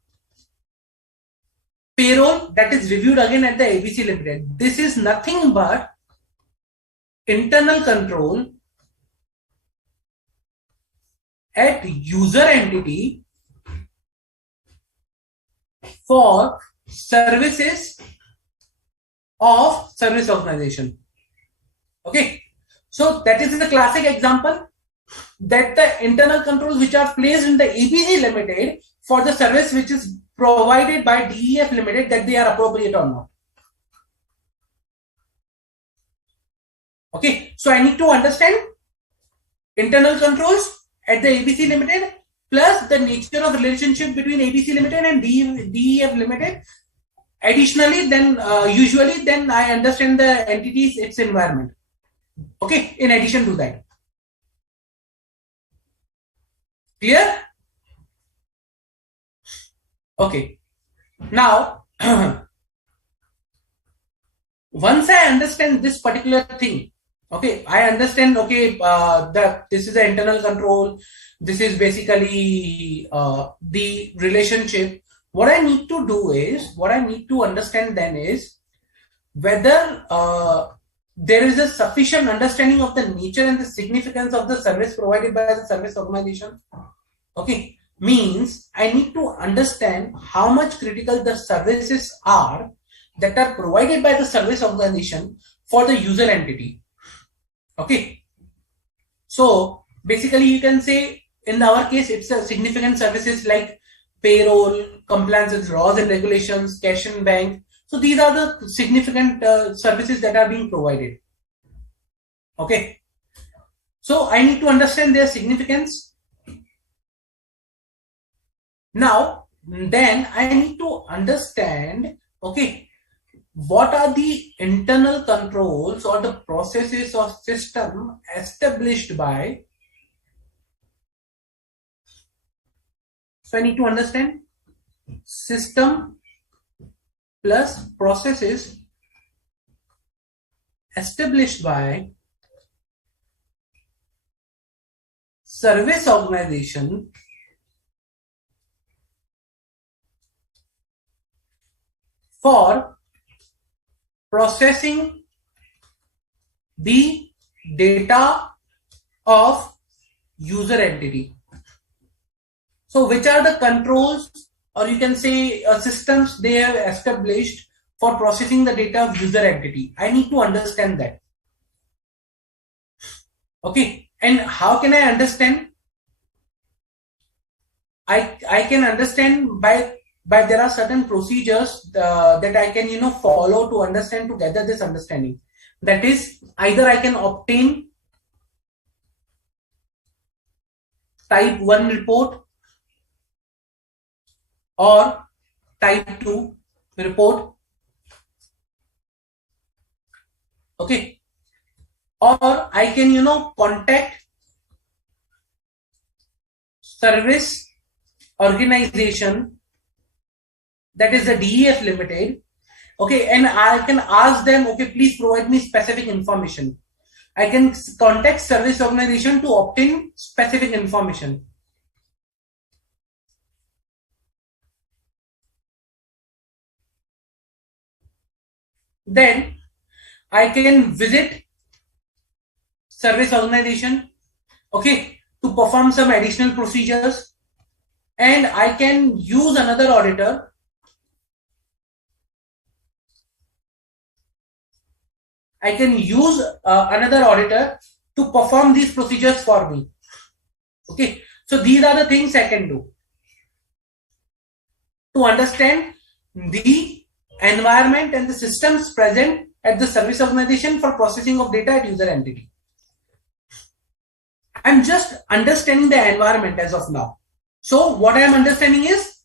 Payroll that is reviewed again at the ABC Limited. This is nothing but internal control at user entity for services of service organization. Okay, so that is the classic example that the internal controls which are placed in the ABC Limited for the service which is provided by DEF Limited, that they are appropriate or not. Okay, so I need to understand internal controls at the ABC Limited plus the nature of relationship between ABC Limited and DEF Limited. Additionally, then usually then I understand the entities, its environment. Okay, in addition to that. Clear? Okay. Now, once I understand this particular thing, okay, I understand, okay, that this is the internal control. This is basically the relationship. What I need to do is, what I need to understand then is whether there is a sufficient understanding of the nature and the significance of the service provided by the service organization. Okay, means I need to understand how much critical the services are that are provided by the service organization for the user entity. Okay, so basically you can say in our case it's a significant services like payroll, compliance with laws and regulations, cash and bank. So these are the significant services that are being provided. Okay, so I need to understand their significance. Now then I need to understand, okay, what are the internal controls or the processes of system established by. So I need to understand system plus processes established by service organization for processing the data of user entity. So which are the controls, or you can say systems they have established for processing the data of user entity? I need to understand that. Okay, and how can I understand? I can understand by there are certain procedures that I can follow to understand, to gather this understanding. That is, either I can obtain type 1 report or type 2 report. Okay, or I can contact service organization, that is the DEF Limited. Okay, and I can ask them, okay, please provide me specific information. I can contact service organization to obtain specific information. Then I can visit service organization, okay, to perform some additional procedures, and I can use another auditor to perform these procedures for me. Okay, so these are the things I can do to understand the environment and the systems present at the service organization for processing of data at user entity. I'm just understanding the environment as of now. So what I am understanding is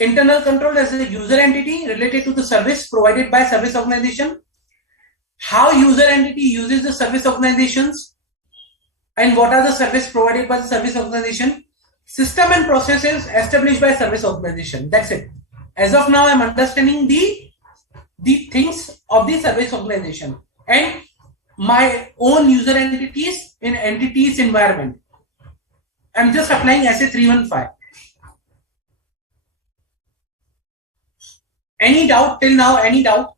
Internal control as a user entity related to the service provided by service organization. How user entity uses the service organizations and what are the service provided by the service organization. System and processes established by service organization. That's it. As of now, I'm understanding the things of the service organization and my own user entities in entities environment. I'm just applying SA 315. Any doubt till now? Any doubt?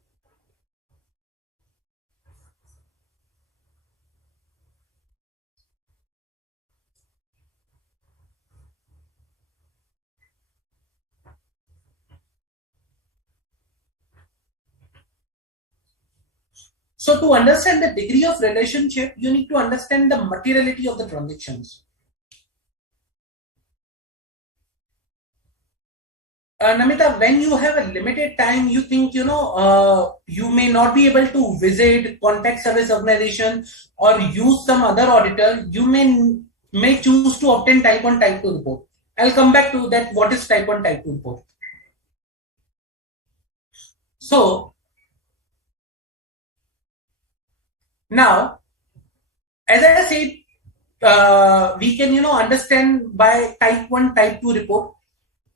So to understand the degree of relationship, you need to understand the materiality of the transactions. Namita, when you have a limited time, you think, you may not be able to visit contact service organization or use some other auditor, you may choose to obtain type 1, type 2 report. I'll come back to that. What is type 1, type 2 report? So now, as I said, we can, understand by type 1, type 2 report.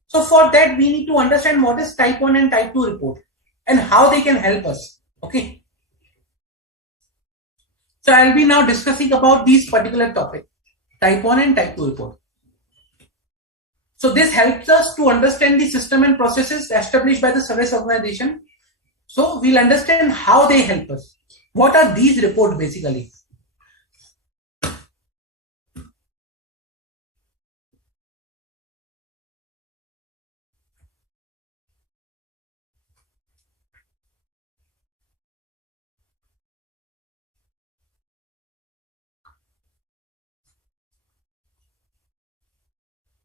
So for that, we need to understand what is type 1 and type 2 report and how they can help us. Okay. So I'll be now discussing about these particular topic, type 1 and type 2 report. So this helps us to understand the system and processes established by the service organization. So we'll understand how they help us. What are these reports basically?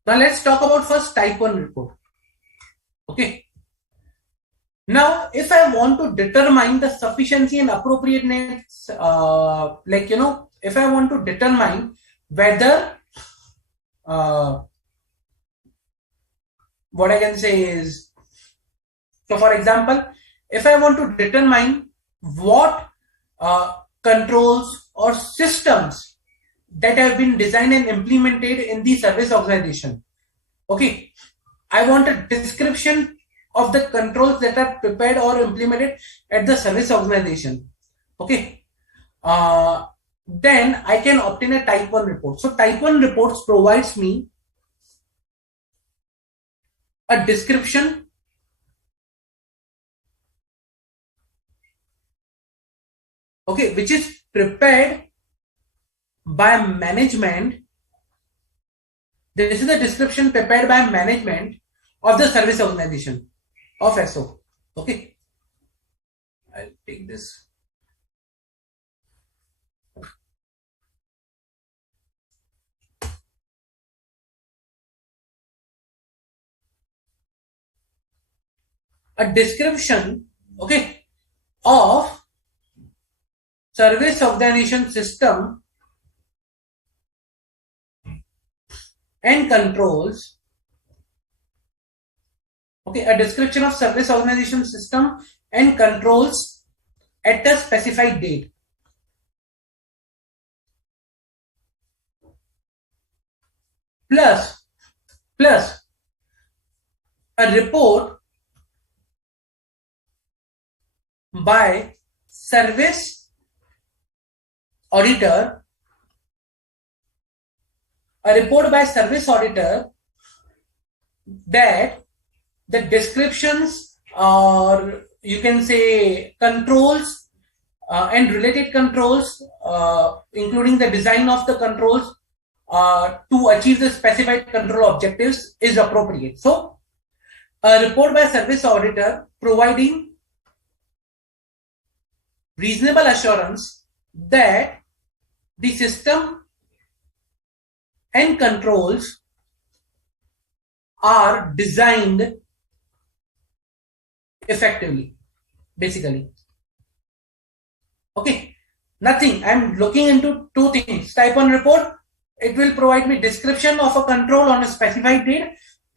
Now let's talk about first type 1 report. Okay. Now, if I want to determine the sufficiency and appropriateness, if I want to determine whether, what I can say is, so for example, if I want to determine what controls or systems that have been designed and implemented in the service organization, okay, I want a description of the controls that are prepared or implemented at the service organization. Okay. Then I can obtain a type 1 report. So type 1 reports provides me a description, okay, which is prepared by management. This is the description prepared by management of the service organization of SO. Okay. I'll take this. A description, okay, of service organization system and controls. Okay, a description of service organization system and controls at a specified date. Plus a report by service auditor, that the descriptions, or you can say controls and related controls, including the design of the controls to achieve the specified control objectives is appropriate. So a report by service auditor providing reasonable assurance that the system and controls are designed effectively, basically. Okay, nothing. I'm looking into two things. Type 1 report, it will provide me description of a control on a specified date,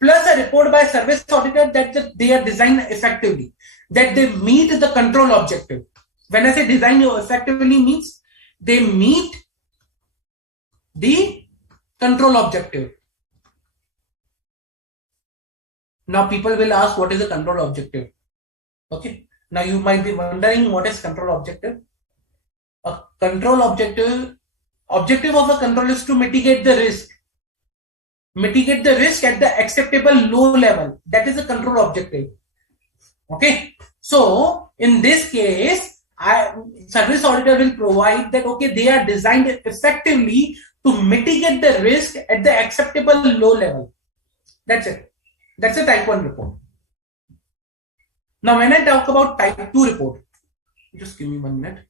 plus a report by service auditor that they are designed effectively, that they meet the control objective. When I say design effectively means they meet the control objective. Now people will ask, what is the control objective? Okay. Now you might be wondering, what is control objective? A control objective of a control is to mitigate the risk. Mitigate the risk at the acceptable low level. That is the control objective. Okay. So in this case, service auditor will provide that, okay, they are designed effectively to mitigate the risk at the acceptable low level. That's it. That's a type 1 report. Now, when I talk about type 2 report, just give me 1 minute.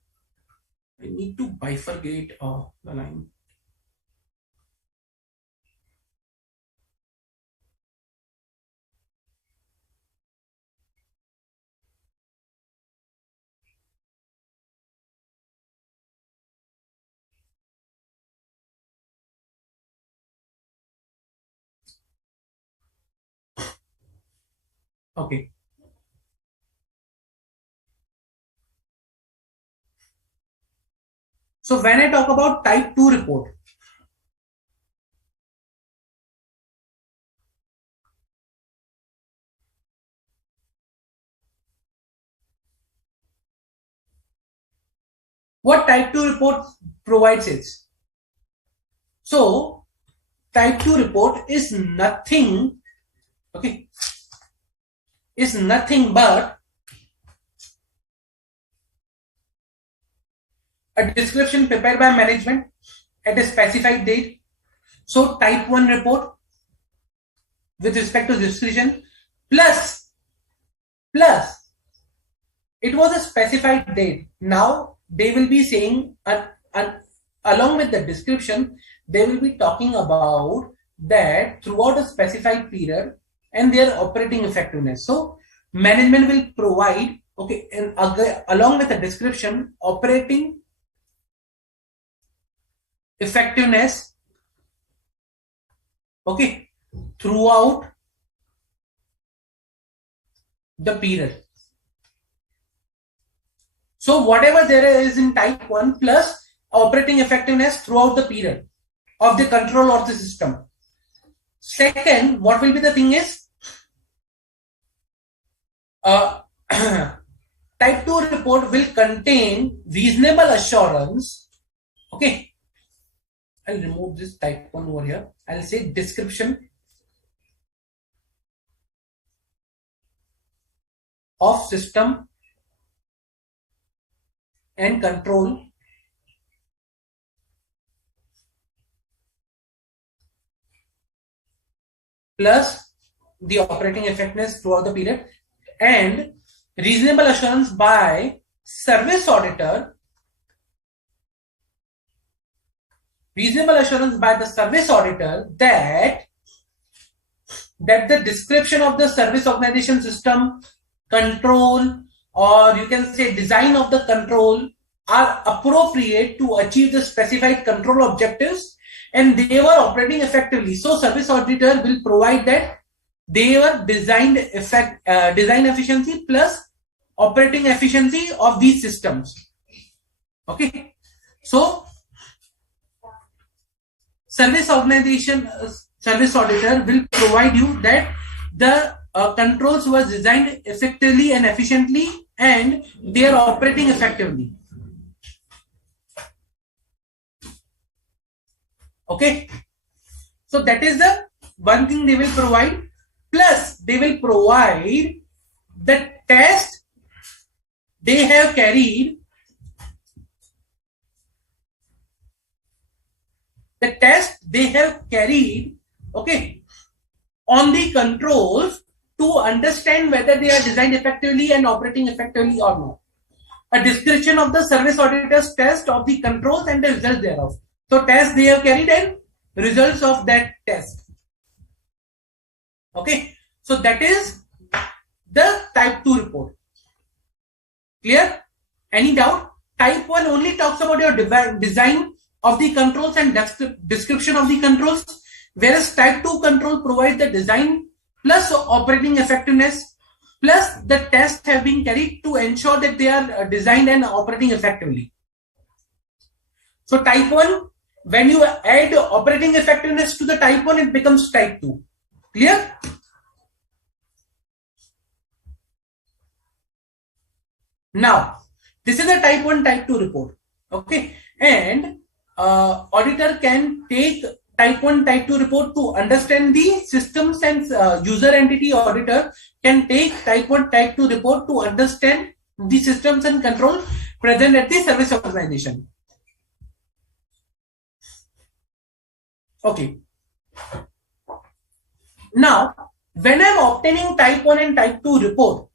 I need to bifurcate the line. Okay. So when I talk about type 2 report, what type 2 report provides is, so type 2 report is nothing, okay, is nothing but a description prepared by management at a specified date. So type 1 report with respect to description plus it was a specified date. Now they will be saying along with the description, they will be talking about that throughout a specified period and their operating effectiveness. So management will provide, okay, and along with the description, operating effectiveness, okay, throughout the period. So whatever there is in type 1 plus operating effectiveness throughout the period of the control of the system. Second, what will be the thing is, type 2 report will contain reasonable assurance. Okay, I'll remove this type 1 over here. I'll say description of system and control plus the operating effectiveness throughout the period, and reasonable assurance by service auditor, reasonable assurance by the service auditor that the description of the service organization system, control, or you can say design of the control are appropriate to achieve the specified control objectives and they were operating effectively. So service auditor will provide that they were design efficiency plus operating efficiency of these systems. Okay, so service auditor will provide you that the controls were designed effectively and efficiently and they are operating effectively. Okay, so that is the one thing they will provide, plus they will provide the test they have carried, okay, on the controls to understand whether they are designed effectively and operating effectively or not. A description of the service auditor's test of the controls and the results thereof. So tests they have carried and results of that test. Okay, so that is the type 2 report. Clear? Any doubt? Type 1 only talks about your design of the controls and description of the controls, whereas type 2 control provides the design, plus operating effectiveness, plus the tests have been carried to ensure that they are designed and operating effectively. So type 1, when you add operating effectiveness to the type 1, it becomes type 2. Clear? Now, this is a type 1, type 2 report. Okay. And auditor can take type 1, type 2 report to understand the systems, and user entity auditor can take type 1, type 2 report to understand the systems and control present at the service organization. Okay. Now, when I'm obtaining type 1 and type 2 report,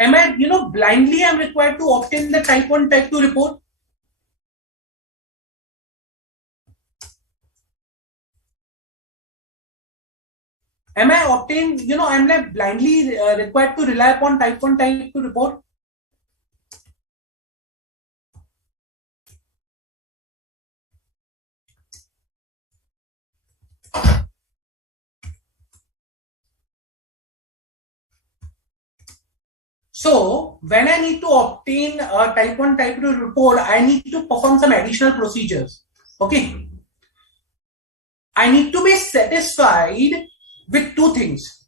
am I, blindly I'm required to obtain the type 1, type 2 report? Am I obtained, I'm like blindly required to rely upon type 1, type 2 report? So when I need to obtain a type 1, type 2 report, I need to perform some additional procedures. Okay. I need to be satisfied with two things.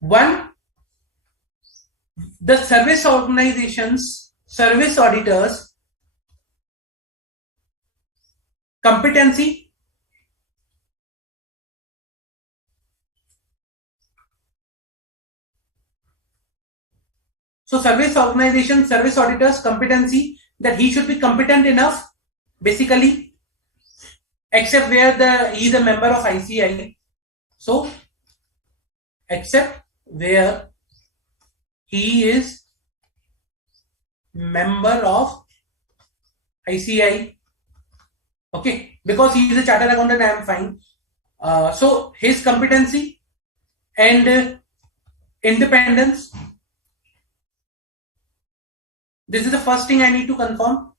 One, the service organizations, service auditors, competency, so service organization, service auditors, competency, that he should be competent enough, basically, except where he is a member of ICI. So, except where he is member of ICI. Okay, because he is a chartered accountant, I am fine. So his competency and independence. This is the first thing I need to confirm.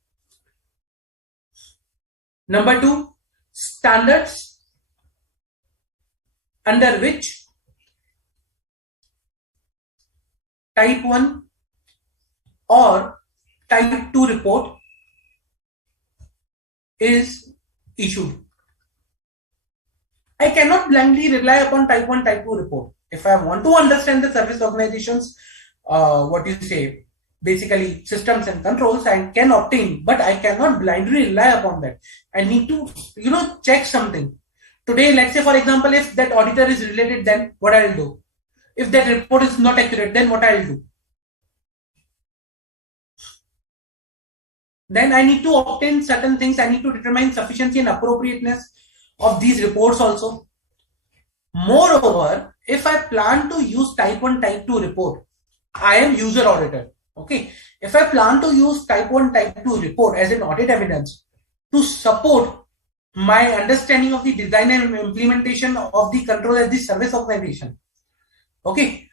Number 2, standards under which type 1 or type 2 report is issued. I cannot blindly rely upon type 1, type 2 report. If I want to understand the service organizations, basically systems and controls, I can obtain, but I cannot blindly rely upon that. I need to, check something. Today, let's say, for example, if that auditor is related, then what I'll do? If that report is not accurate, then what I'll do? Then I need to obtain certain things. I need to determine sufficiency and appropriateness of these reports also. Moreover, if I plan to use type 1, type 2 report, I am user auditor. Okay. If I plan to use type 1, type 2 report as an audit evidence to support my understanding of the design and implementation of the control at the service organization. Okay.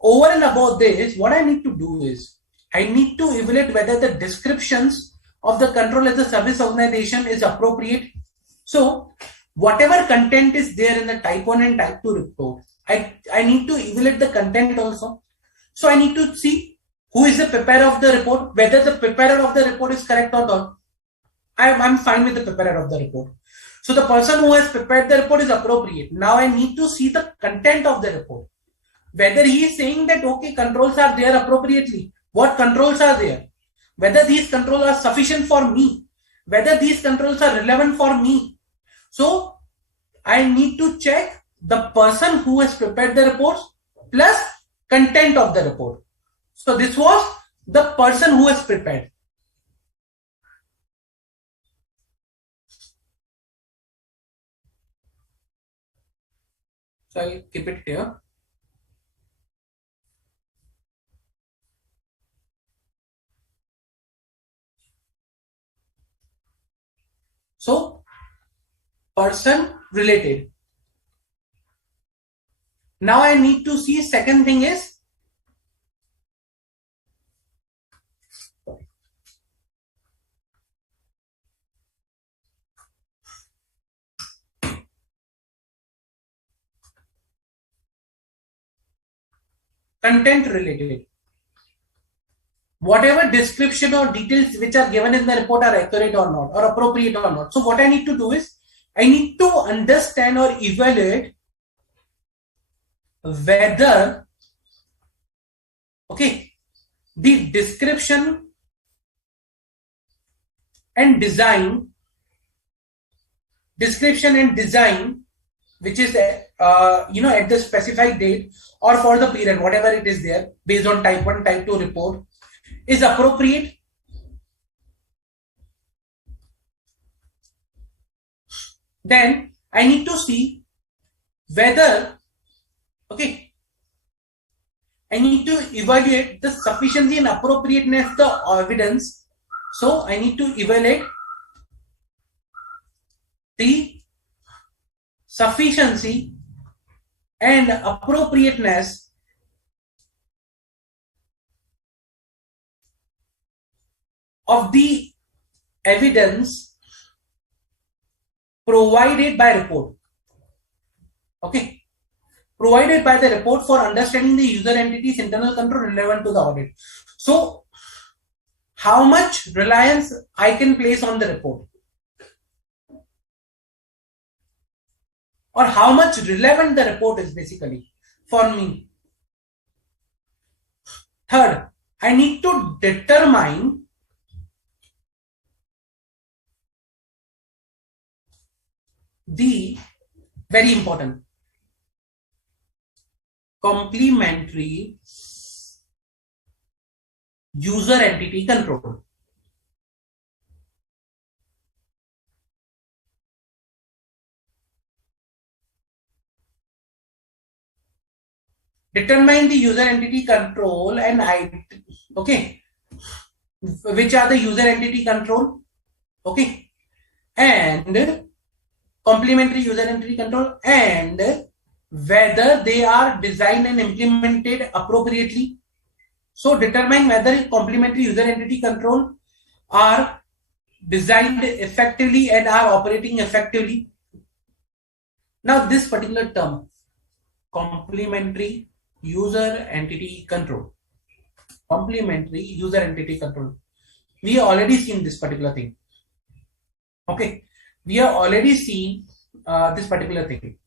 Over and above this, what I need to do is I need to evaluate whether the descriptions of the control as a service organization is appropriate. So whatever content is there in the type 1 and type 2 report, I need to evaluate the content also. So I need to see who is the preparer of the report, whether the preparer of the report is correct or not. I'm fine with the preparer of the report. So the person who has prepared the report is appropriate. Now I need to see the content of the report. Whether he is saying that, okay, controls are there appropriately. What controls are there? Whether these controls are sufficient for me. Whether these controls are relevant for me. So I need to check the person who has prepared the reports plus content of the report. So this was the person who has prepared. So I'll keep it here. So person related. Now I need to see second thing is content related. Whatever description or details which are given in the report are accurate or not, or appropriate or not. So what I need to do is, I need to understand or evaluate whether, okay, the description and design, which is at the specified date or for the period, whatever it is there, based on type 1, type 2 report, is appropriate. Then I need to see whether, okay, I need to evaluate the sufficiency and appropriateness of the evidence. So I need to evaluate the sufficiency and appropriateness of the evidence provided by report. Okay, provided by the report for understanding the user entity's internal control relevant to the audit. So how much reliance I can place on the report, or how much relevant the report is basically for me. Third, I need to determine the very important complementary user entity control. Determine the user entity control and okay, which are the user entity control, okay, and complementary user entity control, and whether they are designed and implemented appropriately. So determine whether complementary user entity control are designed effectively and are operating effectively. Now this particular term, complementary user entity control, we have already seen this particular thing. Okay, we have already seen this particular thing.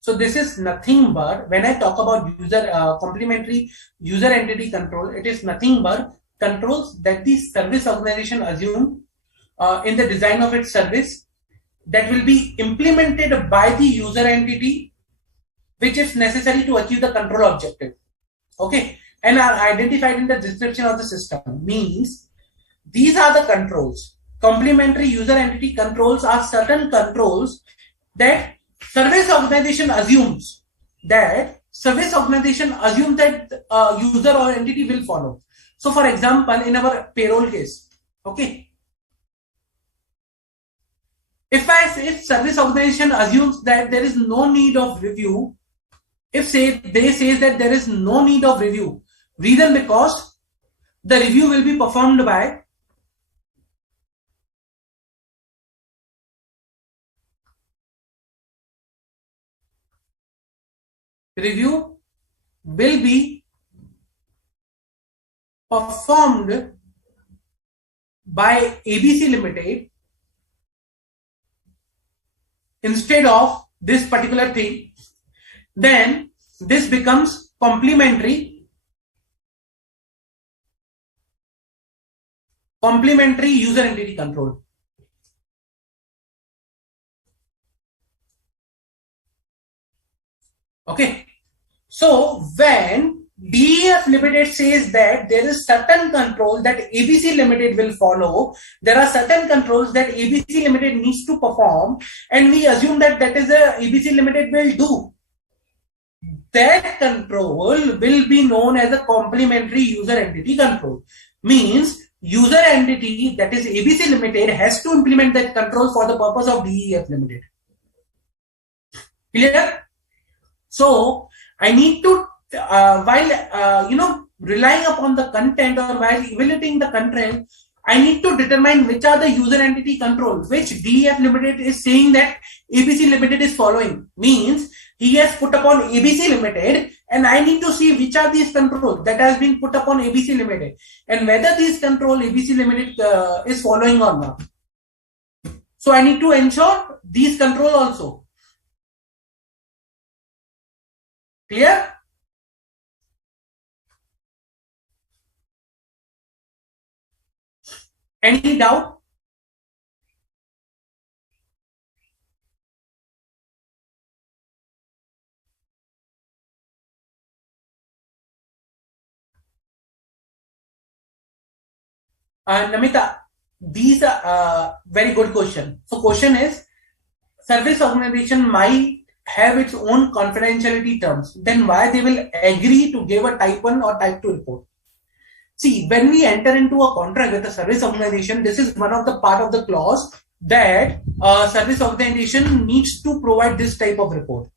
So this is nothing but, when I talk about complementary user entity control, it is nothing but controls that the service organization assume in the design of its service, that will be implemented by the user entity, which is necessary to achieve the control objective. Okay, and are identified in the description of the system. Means these are the controls. Complementary user entity controls are certain controls that service organization assumes that user or entity will follow. So for example, in our payroll case, okay, if service organization assumes that there is no need of review, they say that there is no need of review, reason because the review will be performed by ABC Limited instead of this particular thing, then this becomes complementary user entity control. Okay, so when DEF Limited says that there is certain control that ABC Limited will follow, there are certain controls that ABC Limited needs to perform, and we assume that is a ABC Limited will do. That control will be known as a complementary user entity control. Means user entity, that is ABC Limited, has to implement that control for the purpose of DEF Limited. Clear? So I need to while relying upon the content, or while evaluating the content, I need to determine which are the user entity controls which DEF Limited is saying that ABC Limited is following. Means He has put upon ABC Limited, and I need to see which are these controls that has been put upon ABC Limited and whether these control ABC Limited is following or not. So I need to ensure these control also. Clear? Any doubt? Namita, these are very good question. So question is, service organization might have its own confidentiality terms. Then why they will agree to give a type 1 or type 2 report? See, when we enter into a contract with a service organization, this is one of the part of the clause that service organization needs to provide this type of report.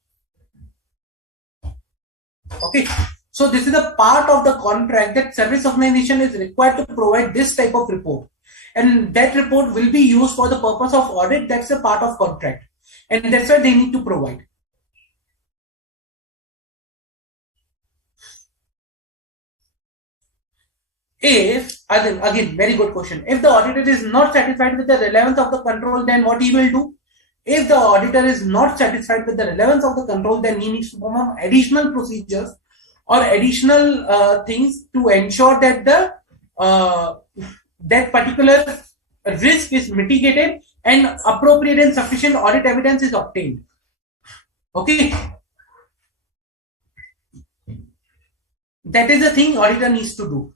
Okay. So this is a part of the contract that service organization is required to provide this type of report. And that report will be used for the purpose of audit. That's a part of contract. And that's why they need to provide. If, again, very good question. If the auditor is not satisfied with the relevance of the control, then what he will do? If the auditor is not satisfied with the relevance of the control, then he needs to perform additional procedures or additional things to ensure that the that particular risk is mitigated and appropriate and sufficient audit evidence is obtained. Okay. That is the thing auditor needs to do.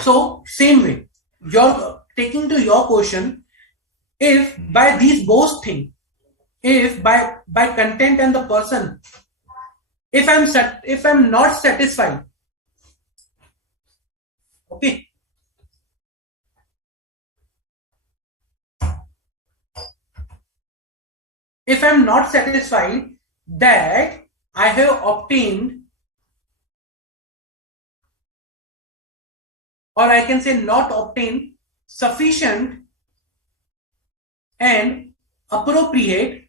So same way, you're taking to your question, if by these both things, if by content and the person, if I'm not satisfied, okay, if I'm not satisfied that I have obtained, or I can say not obtained, sufficient and appropriate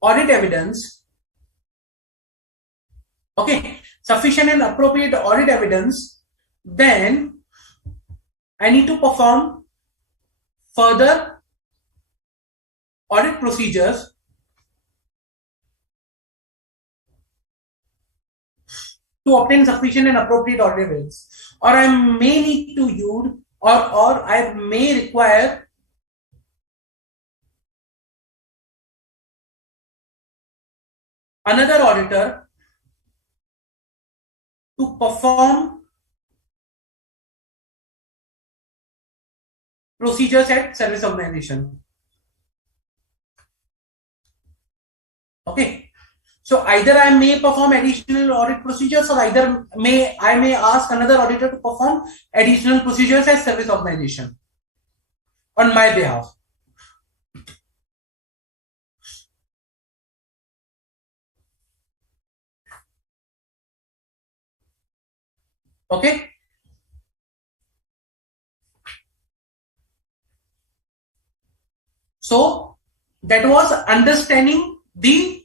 audit evidence, okay, sufficient and appropriate audit evidence, then I need to perform further audit procedures to obtain sufficient and appropriate audit evidence, or I may need to use, or I may require another auditor to perform procedures at service organization. Okay. So either I may perform additional audit procedures, or either I may ask another auditor to perform additional procedures as service organization on my behalf. Okay. So that was understanding the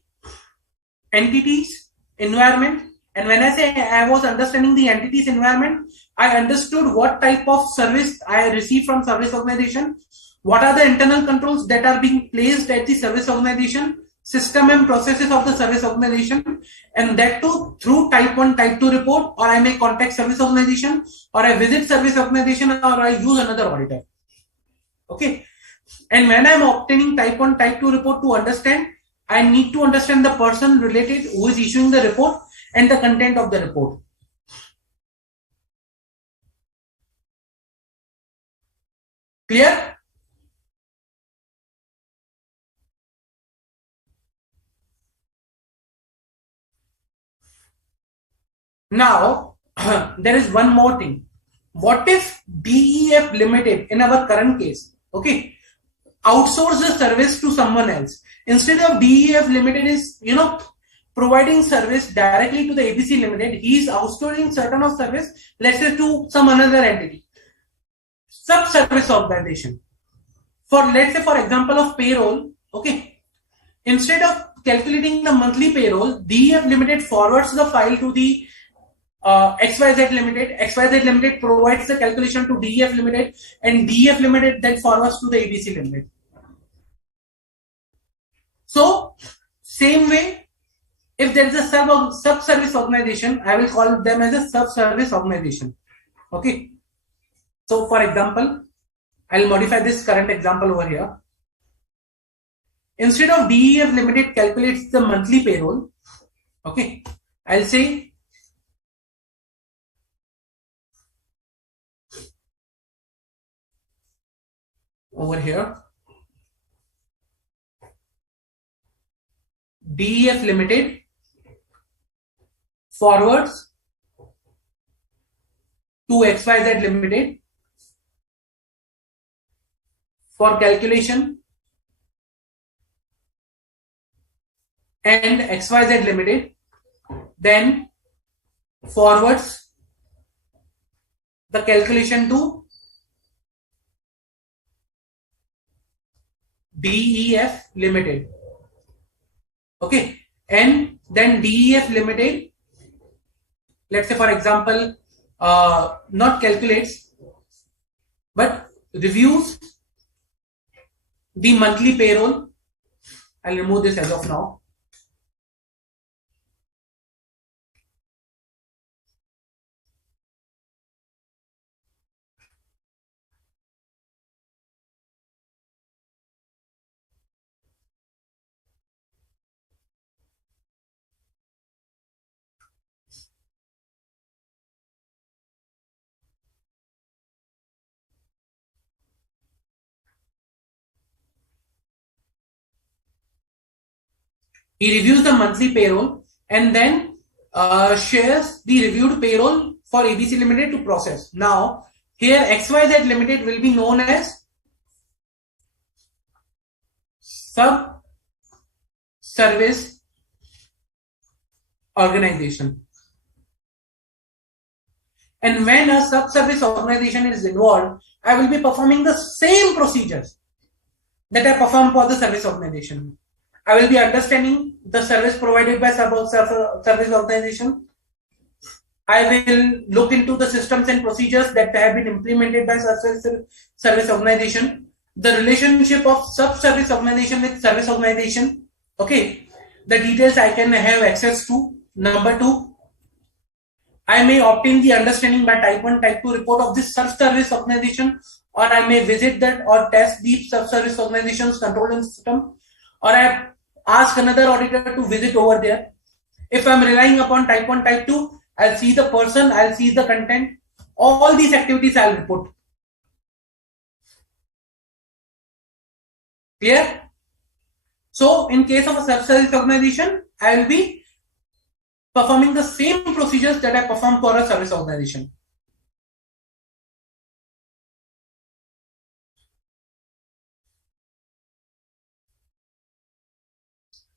entities environment. And when I say I was understanding the entities environment, I understood what type of service I receive from service organization, what are the internal controls that are being placed at the service organization, system and processes of the service organization, and that too through type 1, type 2 report, or I may contact service organization, or I visit service organization, or I use another auditor. Okay. And when I'm obtaining type 1, type 2 report, to understand, I need to understand the person related who is issuing the report and the content of the report. Clear? Now, there is one more thing. What if DEF Limited, in our current case, okay, outsource the service to someone else? Instead of DEF Limited is, providing service directly to the ABC Limited, he is outsourcing certain of service, let's say to some another entity, sub-service organization. For let's say for example of payroll, okay, instead of calculating the monthly payroll, DEF Limited forwards the file to the XYZ Limited. XYZ Limited provides the calculation to DEF Limited, and DEF Limited then forwards to the ABC Limited. So, same way, if there is a sub-service organization, I will call them as a sub-service organization. Okay. So, for example, I'll modify this current example over here. Instead of DEF Limited calculates the monthly payroll, okay, I'll say over here, DEF Limited forwards to XYZ Limited for calculation, and XYZ Limited then forwards the calculation to DEF Limited. Okay, and then DEF Limited, let's say for example, not calculates but reviews the monthly payroll. I'll remove this as of now. He reviews the monthly payroll and then shares the reviewed payroll for ABC Limited to process. Now, here XYZ Limited will be known as sub-service organization. And when a sub-service organization is involved, I will be performing the same procedures that I perform for the service organization. I will be understanding the service provided by service organization. I will look into the systems and procedures that have been implemented by service organization. The relationship of sub-service organization with service organization. Okay, the details I can have access to. Number two, I may obtain the understanding by type 1, type 2 report of this sub-service organization, or I may visit that or test the sub-service organization's control system, or I ask another auditor to visit over there. If I'm relying upon type 1, type 2, I'll see the person, I'll see the content. All these activities I'll report. Clear? So, in case of a sub-service organization, I will be performing the same procedures that I perform for a service organization.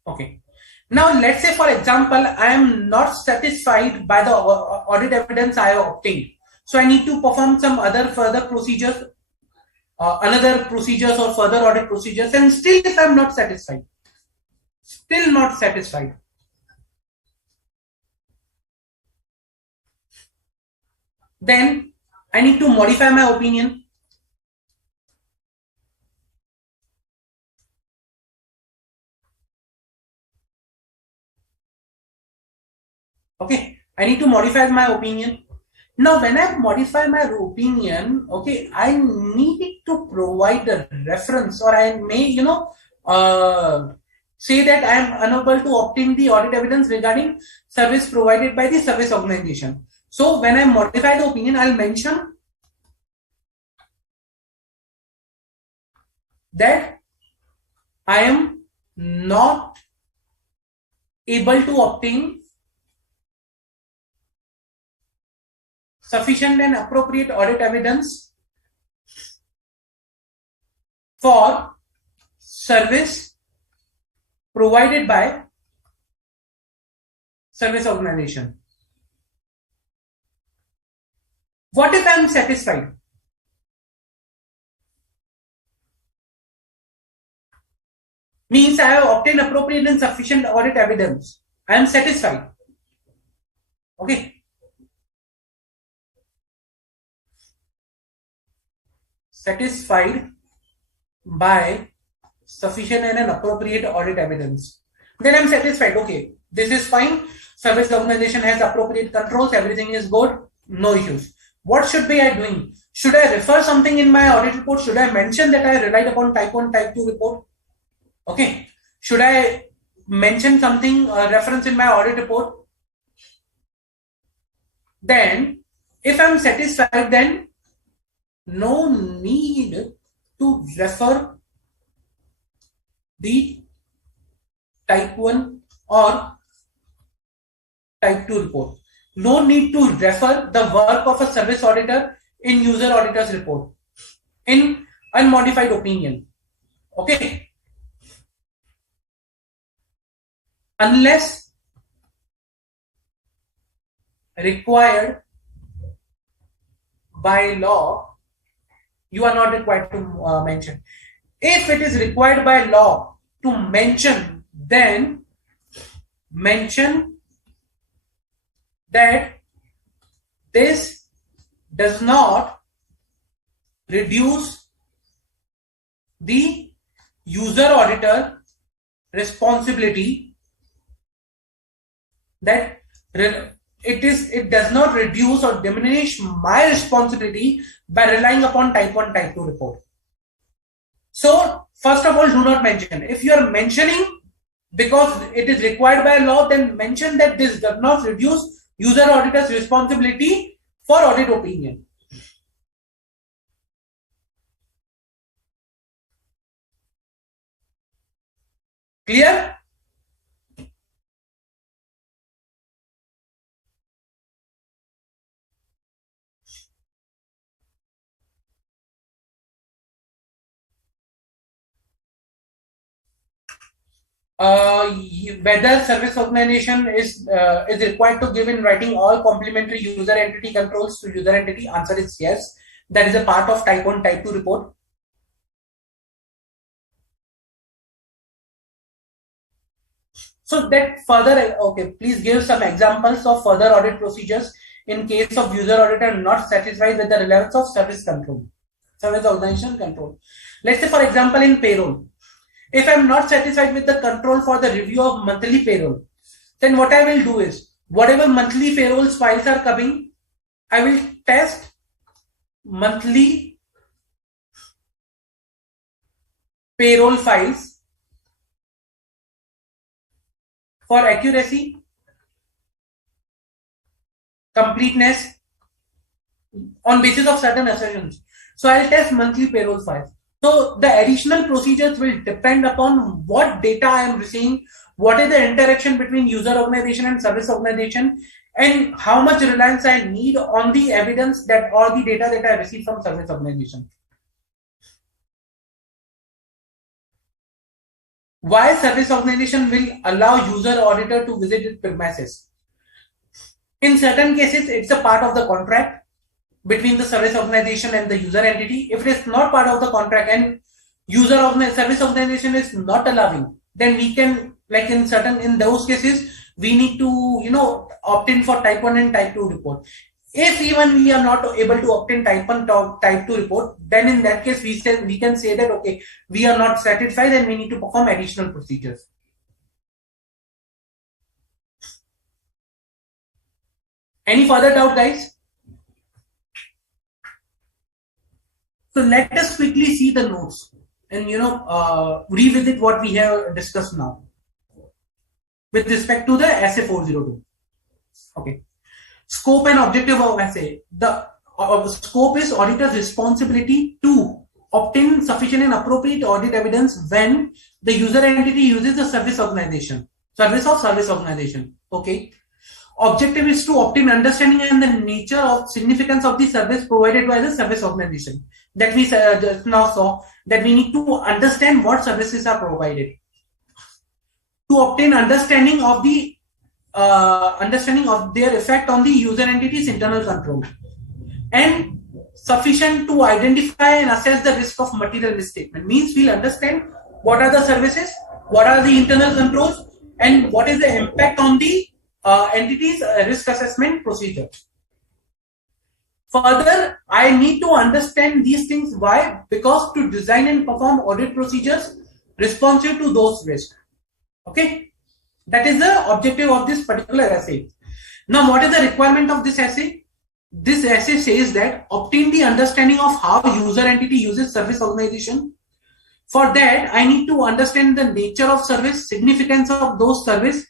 Okay. Now, let's say, for example, I am not satisfied by the audit evidence I have obtained. So, I need to perform some other further procedures, another procedures or further audit procedures, and still if I am not satisfied, then I need to modify my opinion. Okay, I need to modify my opinion. Now, when I modify my opinion, okay, I need to provide a reference, or I may, say that I am unable to obtain the audit evidence regarding service provided by the service organization. So, when I modify the opinion, I'll mention that I am not able to obtain sufficient and appropriate audit evidence for service provided by service organization. What if I am satisfied? Means I have obtained appropriate and sufficient audit evidence. I am satisfied. Okay. Satisfied by sufficient and an appropriate audit evidence. Then I'm satisfied. Okay, this is fine. Service organization has appropriate controls. Everything is good. No issues. What should be I doing? Should I refer something in my audit report? Should I mention that I relied upon type 1, type 2 report? Okay. Should I mention something, reference in my audit report? Then, if I'm satisfied, then no need to refer the type 1 or type 2 report. No need to refer the work of a service auditor in user auditor's report in unmodified opinion. Okay. Unless required by law, you are not required to mention. If it is required by law to mention, then mention that this does not reduce the user auditor responsibility, that it does not reduce or diminish my responsibility by relying upon type 1, type 2 report. So, first of all, do not mention. If you are mentioning because it is required by law, then mention that this does not reduce user auditor's responsibility for audit opinion. Clear? Whether service organization is required to give in writing all complementary user entity controls to user entity? Answer is yes. That is a part of type 1, type 2 report. So that further, okay, please give some examples of further audit procedures in case of user auditor not satisfied with the relevance of service control, service organization control. Let's say, for example, in payroll. If I'm not satisfied with the control for the review of monthly payroll, then what I will do is, whatever monthly payroll files are coming, I will test monthly payroll files for accuracy, completeness, on basis of certain assertions. So I'll test monthly payroll files. So the additional procedures will depend upon what data I am receiving, what is the interaction between user organization and service organization, and how much reliance I need on the evidence that or the data that I receive from service organization. Why service organization will allow user auditor to visit its premises? In certain cases, it's a part of the contract between the service organization and the user entity. If it is not part of the contract and service organization is not allowing, then we can, like in those cases, we need to opt in for type 1 and type 2 report. If even we are not able to obtain type 1, type 2 report, then in that case we can say that okay, we are not satisfied and we need to perform additional procedures. Any further doubt, guys? So let us quickly see the notes and revisit what we have discussed now with respect to the SA 402. Okay. Scope and objective of SA. The scope is auditor's responsibility to obtain sufficient and appropriate audit evidence when the user entity uses the service organization. Okay. Objective is to obtain understanding and the nature of significance of the service provided by the service organization. That we just now saw that we need to understand what services are provided. To obtain understanding of the understanding of their effect on the user entity's internal control, and sufficient to identify and assess the risk of material misstatement. Means we'll understand what are the services, what are the internal controls, and what is the impact on the entity's risk assessment procedure. Further, I need to understand these things. Why? Because to design and perform audit procedures responsive to those risks. Okay, that is the objective of this particular essay. Now, what is the requirement of this essay? This essay says that obtain the understanding of how user entity uses service organization. For that, I need to understand the nature of service, significance of those service,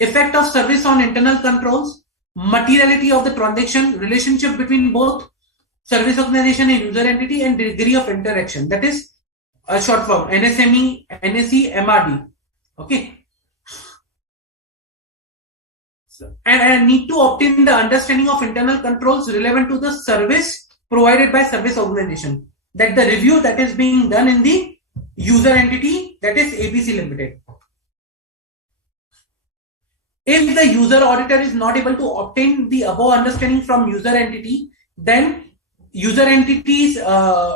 effect of service on internal controls, materiality of the transaction, relationship between both service organization and user entity, and degree of interaction. That is a short form, NSME, NSE, MRD. Okay. And I need to obtain the understanding of internal controls relevant to the service provided by service organization. That the review that is being done in the user entity, that is ABC Limited. If the user auditor is not able to obtain the above understanding from user entity, then user entities, then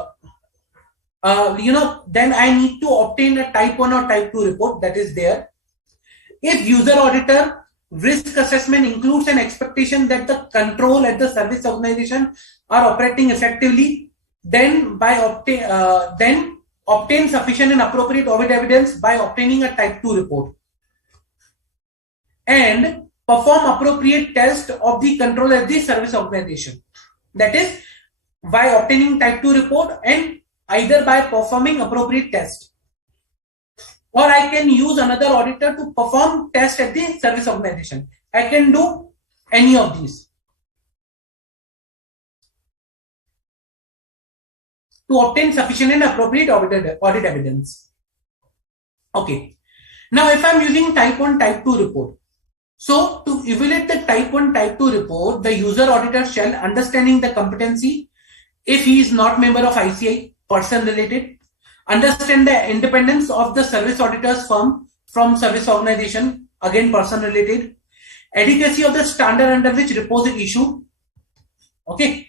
I need to obtain a type 1 or type 2 report that is there. If user auditor risk assessment includes an expectation that the control at the service organization are operating effectively, then obtain sufficient and appropriate audit evidence by obtaining a type 2 report, and perform appropriate test of the control at the service organization. That is by obtaining type 2 report and either by performing appropriate test. Or I can use another auditor to perform test at the service organization. I can do any of these to obtain sufficient and appropriate audit evidence. Okay. Now, if I'm using type 1, type 2 report, so to evaluate the type 1, type 2 report, the user auditor shall, understanding the competency, if he is not member of ICI, person related, understand the independence of the service auditor's firm from service organization, again person related, adequacy of the standard under which report is issued. Okay.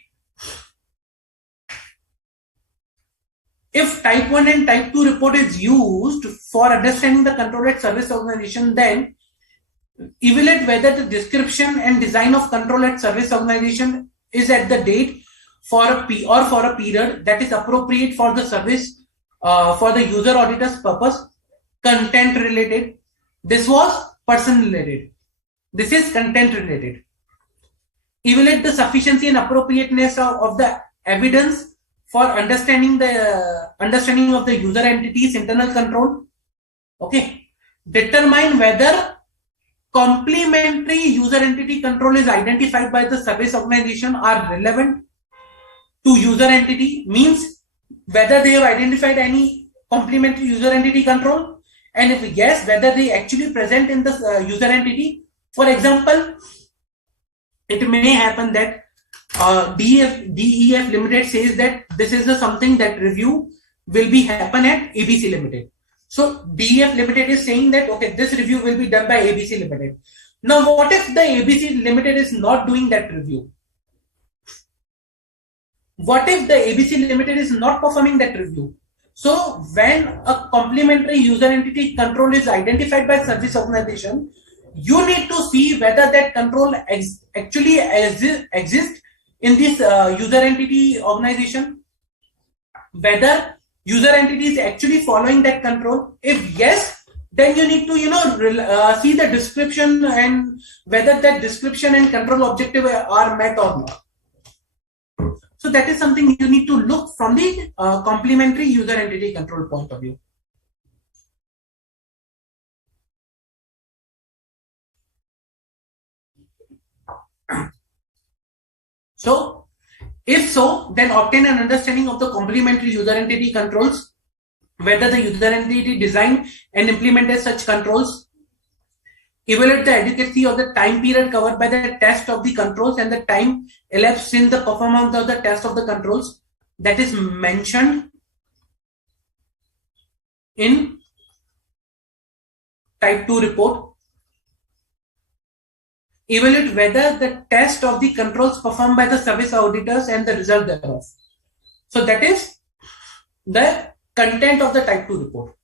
If type 1 and type 2 report is used for understanding the control at service organization, then evaluate whether the description and design of control at service organization is at the date for a period that is appropriate for the service for the user auditor's purpose, content related. This was person related. This is content related. Evaluate the sufficiency and appropriateness of the evidence for understanding of the user entity's internal control. Okay. Determine whether complementary user entity control is identified by the service organization are relevant to user entity, means whether they have identified any complementary user entity control, and if yes, whether they actually present in the user entity. For example, it may happen that DEF Limited says that this is something that review will be happen at ABC Limited. So DEF Limited is saying that okay, this review will be done by ABC Limited. Now, what if the ABC Limited is not doing that review? What if the ABC Limited is not performing that review? So when a complementary user entity control is identified by service organization, you need to see whether that control actually exists in this user entity organization, whether user entity is actually following that control. If yes, then you need to see the description and whether that description and control objective are met or not. So that is something you need to look from the complementary user entity control point of view. So, if so, then obtain an understanding of the complementary user entity controls, whether the user entity designed and implemented such controls. Evaluate the adequacy of the time period covered by the test of the controls and the time elapsed since the performance of the test of the controls, that is mentioned in type 2 report. evaluate whether the test of the controls performed by the service auditors and the result thereof. So that is the content of the type 2 report.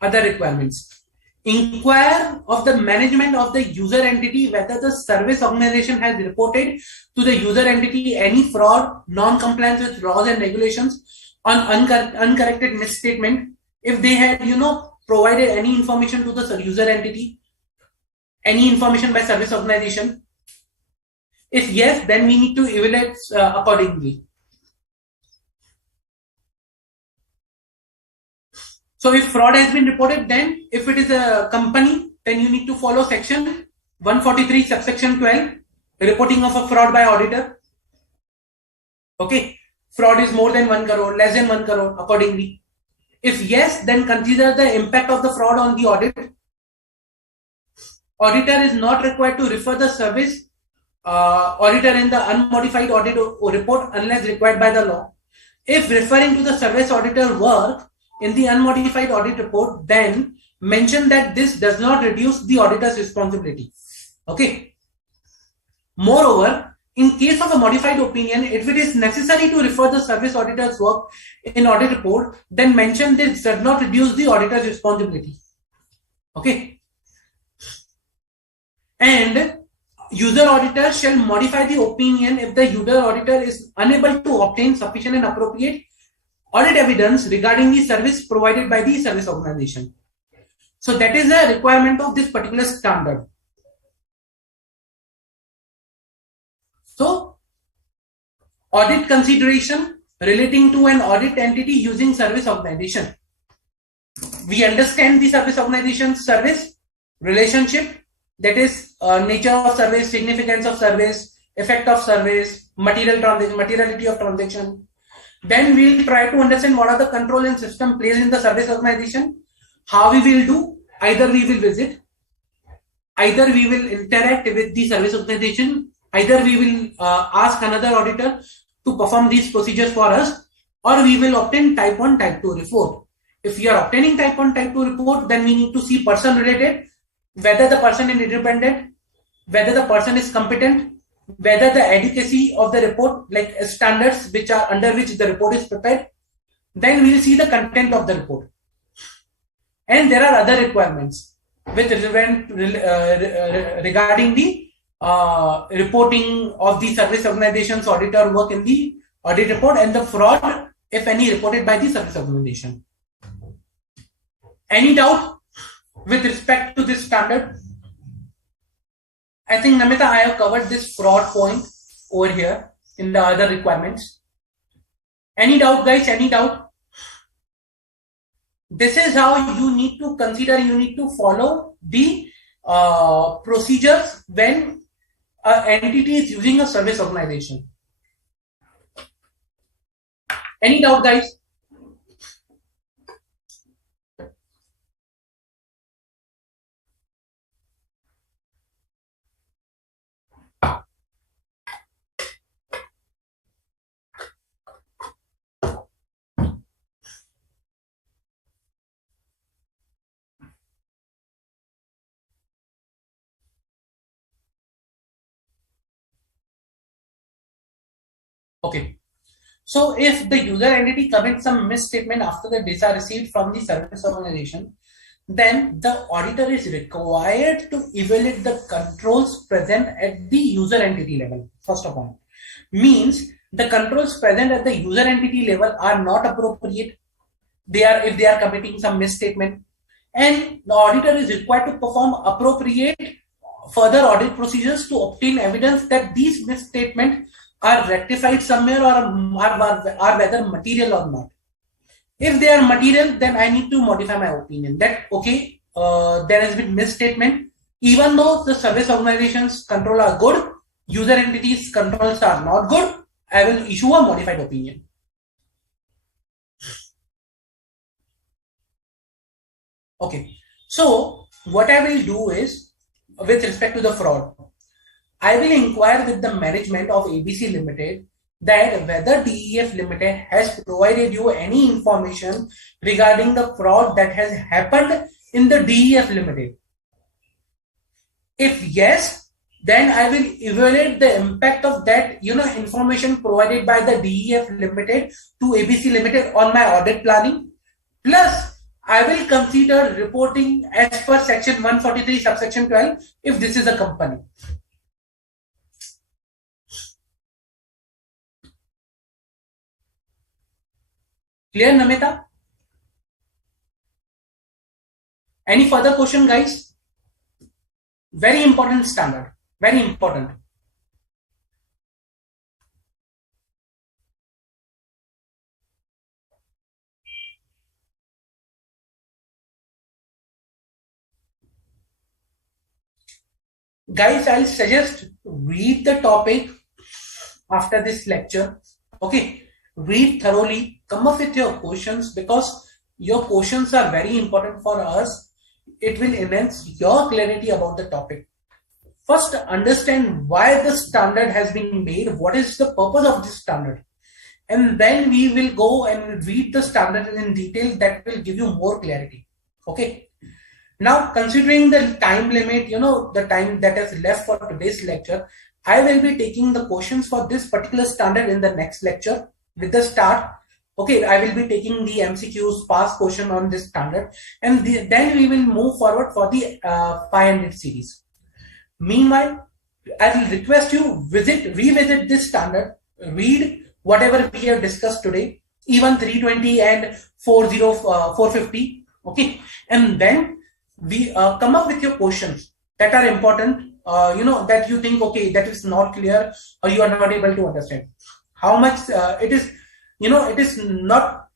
Other requirements. Inquire of the management of the user entity whether the service organization has reported to the user entity any fraud, non-compliance with laws and regulations, on uncorrected misstatement, if they had provided any information to the user entity, any information by service organization. If yes, then we need to evaluate accordingly. So if fraud has been reported, then if it is a company, then you need to follow section 143 subsection 12, reporting of a fraud by auditor. Okay, fraud is more than 1 crore, less than 1 crore accordingly. If yes, then consider the impact of the fraud on the audit. Auditor is not required to refer the service auditor in the unmodified audit report unless required by the law. If referring to the service auditor work in the unmodified audit report, then mention that this does not reduce the auditor's responsibility. Okay. Moreover, in case of a modified opinion, if it is necessary to refer the service auditor's work in audit report, then mention this does not reduce the auditor's responsibility. Okay. And user auditor shall modify the opinion if the user auditor is unable to obtain sufficient and appropriate audit evidence regarding the service provided by the service organization. So that is a requirement of this particular standard. So audit consideration relating to an audit entity using service organization. We understand the service organization's service relationship, that is nature of service, significance of service, effect of service, materiality of transaction. Then we will try to understand what are the control and system placed in the service organization. How we will do, either we will visit, either we will interact with the service organization, either we will ask another auditor to perform these procedures for us, or we will obtain type 1, type 2 report. If we are obtaining type 1, type 2 report, then we need to see person related, whether the person is independent, whether the person is competent, whether the adequacy of the report, like standards which are under which the report is prepared. Then we will see the content of the report. And there are other requirements with relevant regarding the reporting of the service organization's auditor work in the audit report and the fraud, if any, reported by the service organization. Any doubt with respect to this standard? I think, Namita, I have covered this fraud point over here in the other requirements. Any doubt, guys? Any doubt? This is how you need to consider, you need to follow the procedures when an entity is using a service organization. Any doubt, guys? Okay. So if the user entity commits some misstatement after the data received from the service organization, then the auditor is required to evaluate the controls present at the user entity level. First of all, means the controls present at the user entity level are not appropriate. If they are committing some misstatement, and the auditor is required to perform appropriate further audit procedures to obtain evidence that these misstatements are rectified somewhere or are whether material or not. If they are material, then I need to modify my opinion that, okay, there has been misstatement. Even though the service organization's control are good, user entities controls are not good, I will issue a modified opinion. Okay, so what I will do is, with respect to the fraud, I will inquire with the management of ABC Limited that whether DEF Limited has provided you any information regarding the fraud that has happened in the DEF Limited. If yes, then I will evaluate the impact of that information provided by the DEF Limited to ABC Limited on my audit planning. Plus, I will consider reporting as per section 143 subsection 12 if this is a company. Clear, Namita? Any further question, guys? Very important standard. Very important. Guys, I'll suggest read the topic after this lecture. Okay, read thoroughly, come up with your questions, because your questions are very important for us. It will enhance your clarity about the topic. First, understand why the standard has been made, what is the purpose of this standard, and then we will go and read the standard in detail. That will give you more clarity. Okay. Now, considering the time limit, the time that is left for today's lecture, I will be taking the questions for this particular standard in the next lecture with the start. Okay, I will be taking the MCQs past question on this standard, and then we will move forward for the 500 series. Meanwhile, I will request you revisit this standard, read whatever we have discussed today, even 320 and 450. Okay, and then we come up with your questions that are important, that you think, okay, that is not clear or you are not able to understand. How much it is, it is not,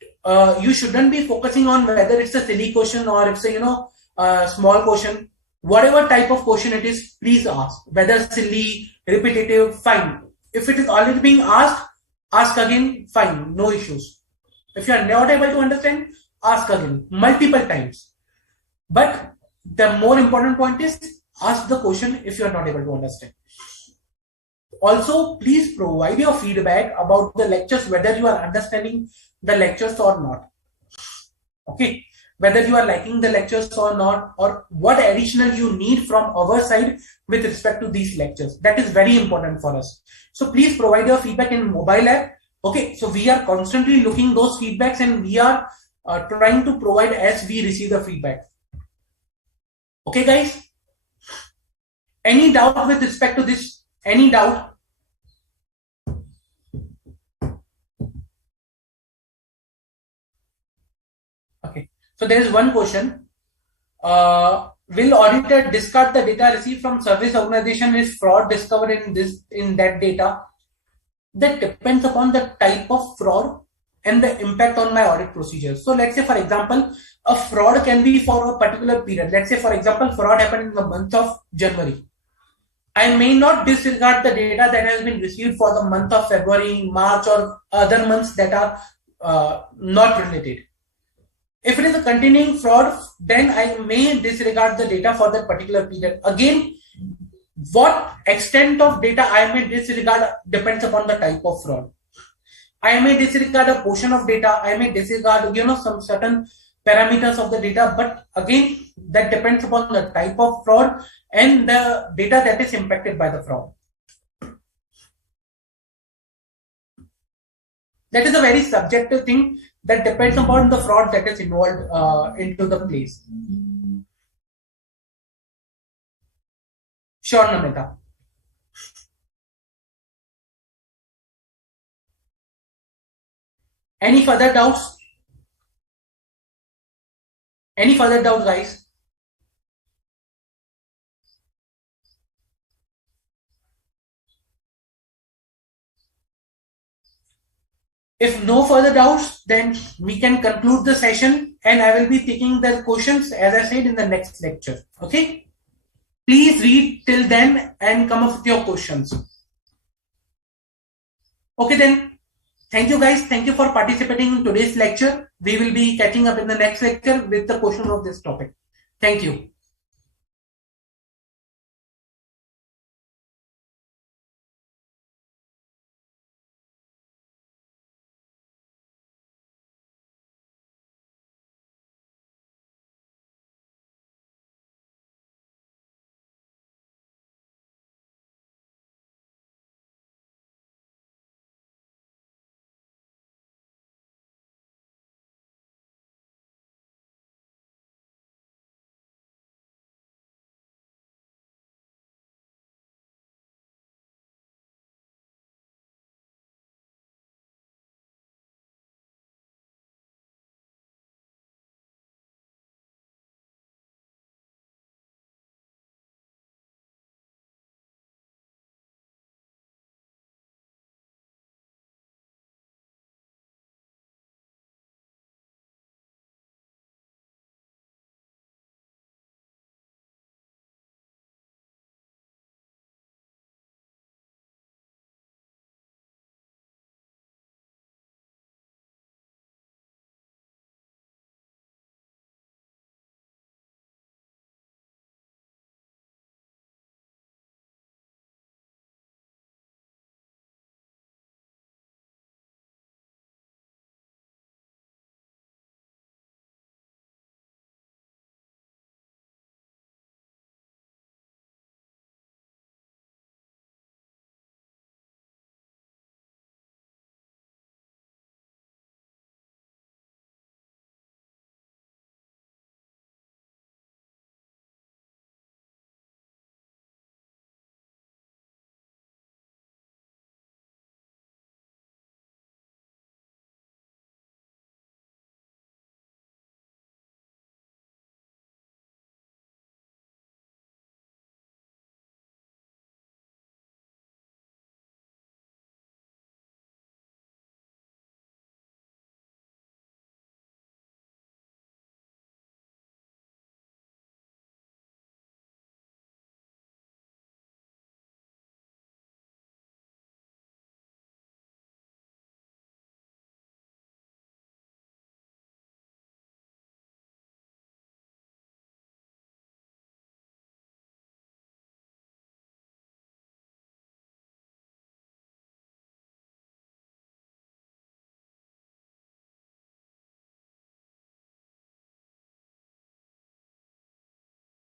you shouldn't be focusing on whether it's a silly question or it's a, small question. Whatever type of question it is, please ask. Whether silly, repetitive, fine. If it is already being asked, ask again, fine, no issues. If you are not able to understand, ask again, multiple times. But the more important point is, ask the question if you are not able to understand. Also, please provide your feedback about the lectures, whether you are understanding the lectures or not. Okay, whether you are liking the lectures or not, or what additional you need from our side with respect to these lectures. That is very important for us. So please provide your feedback in mobile app. Okay, so we are constantly looking those feedbacks, and we are trying to provide as we receive the feedback. Okay, guys? Any doubt with respect to this? Any doubt? Okay. So there is one question. Will auditor discard the data received from service organization if fraud discovered in that data? That depends upon the type of fraud and the impact on my audit procedure. So let's say, for example, a fraud can be for a particular period. Let's say, for example, fraud happened in the month of January. I may not disregard the data that has been received for the month of February, March, or other months that are not related. If it is a continuing fraud, then I may disregard the data for that particular period. Again, what extent of data I may disregard depends upon the type of fraud. I may disregard a portion of data. I may disregard, some certain parameters of the data. But again, that depends upon the type of fraud and the data that is impacted by the fraud. That is a very subjective thing that depends upon the fraud that is involved into the place. Sure, Namita. Any further doubts? Any further doubts, guys? If no further doubts, then we can conclude the session, and I will be taking the questions, as I said, in the next lecture. Okay? Please read till then and come up with your questions. Okay then. Thank you, guys. Thank you for participating in today's lecture. We will be catching up in the next lecture with the question of this topic. Thank you.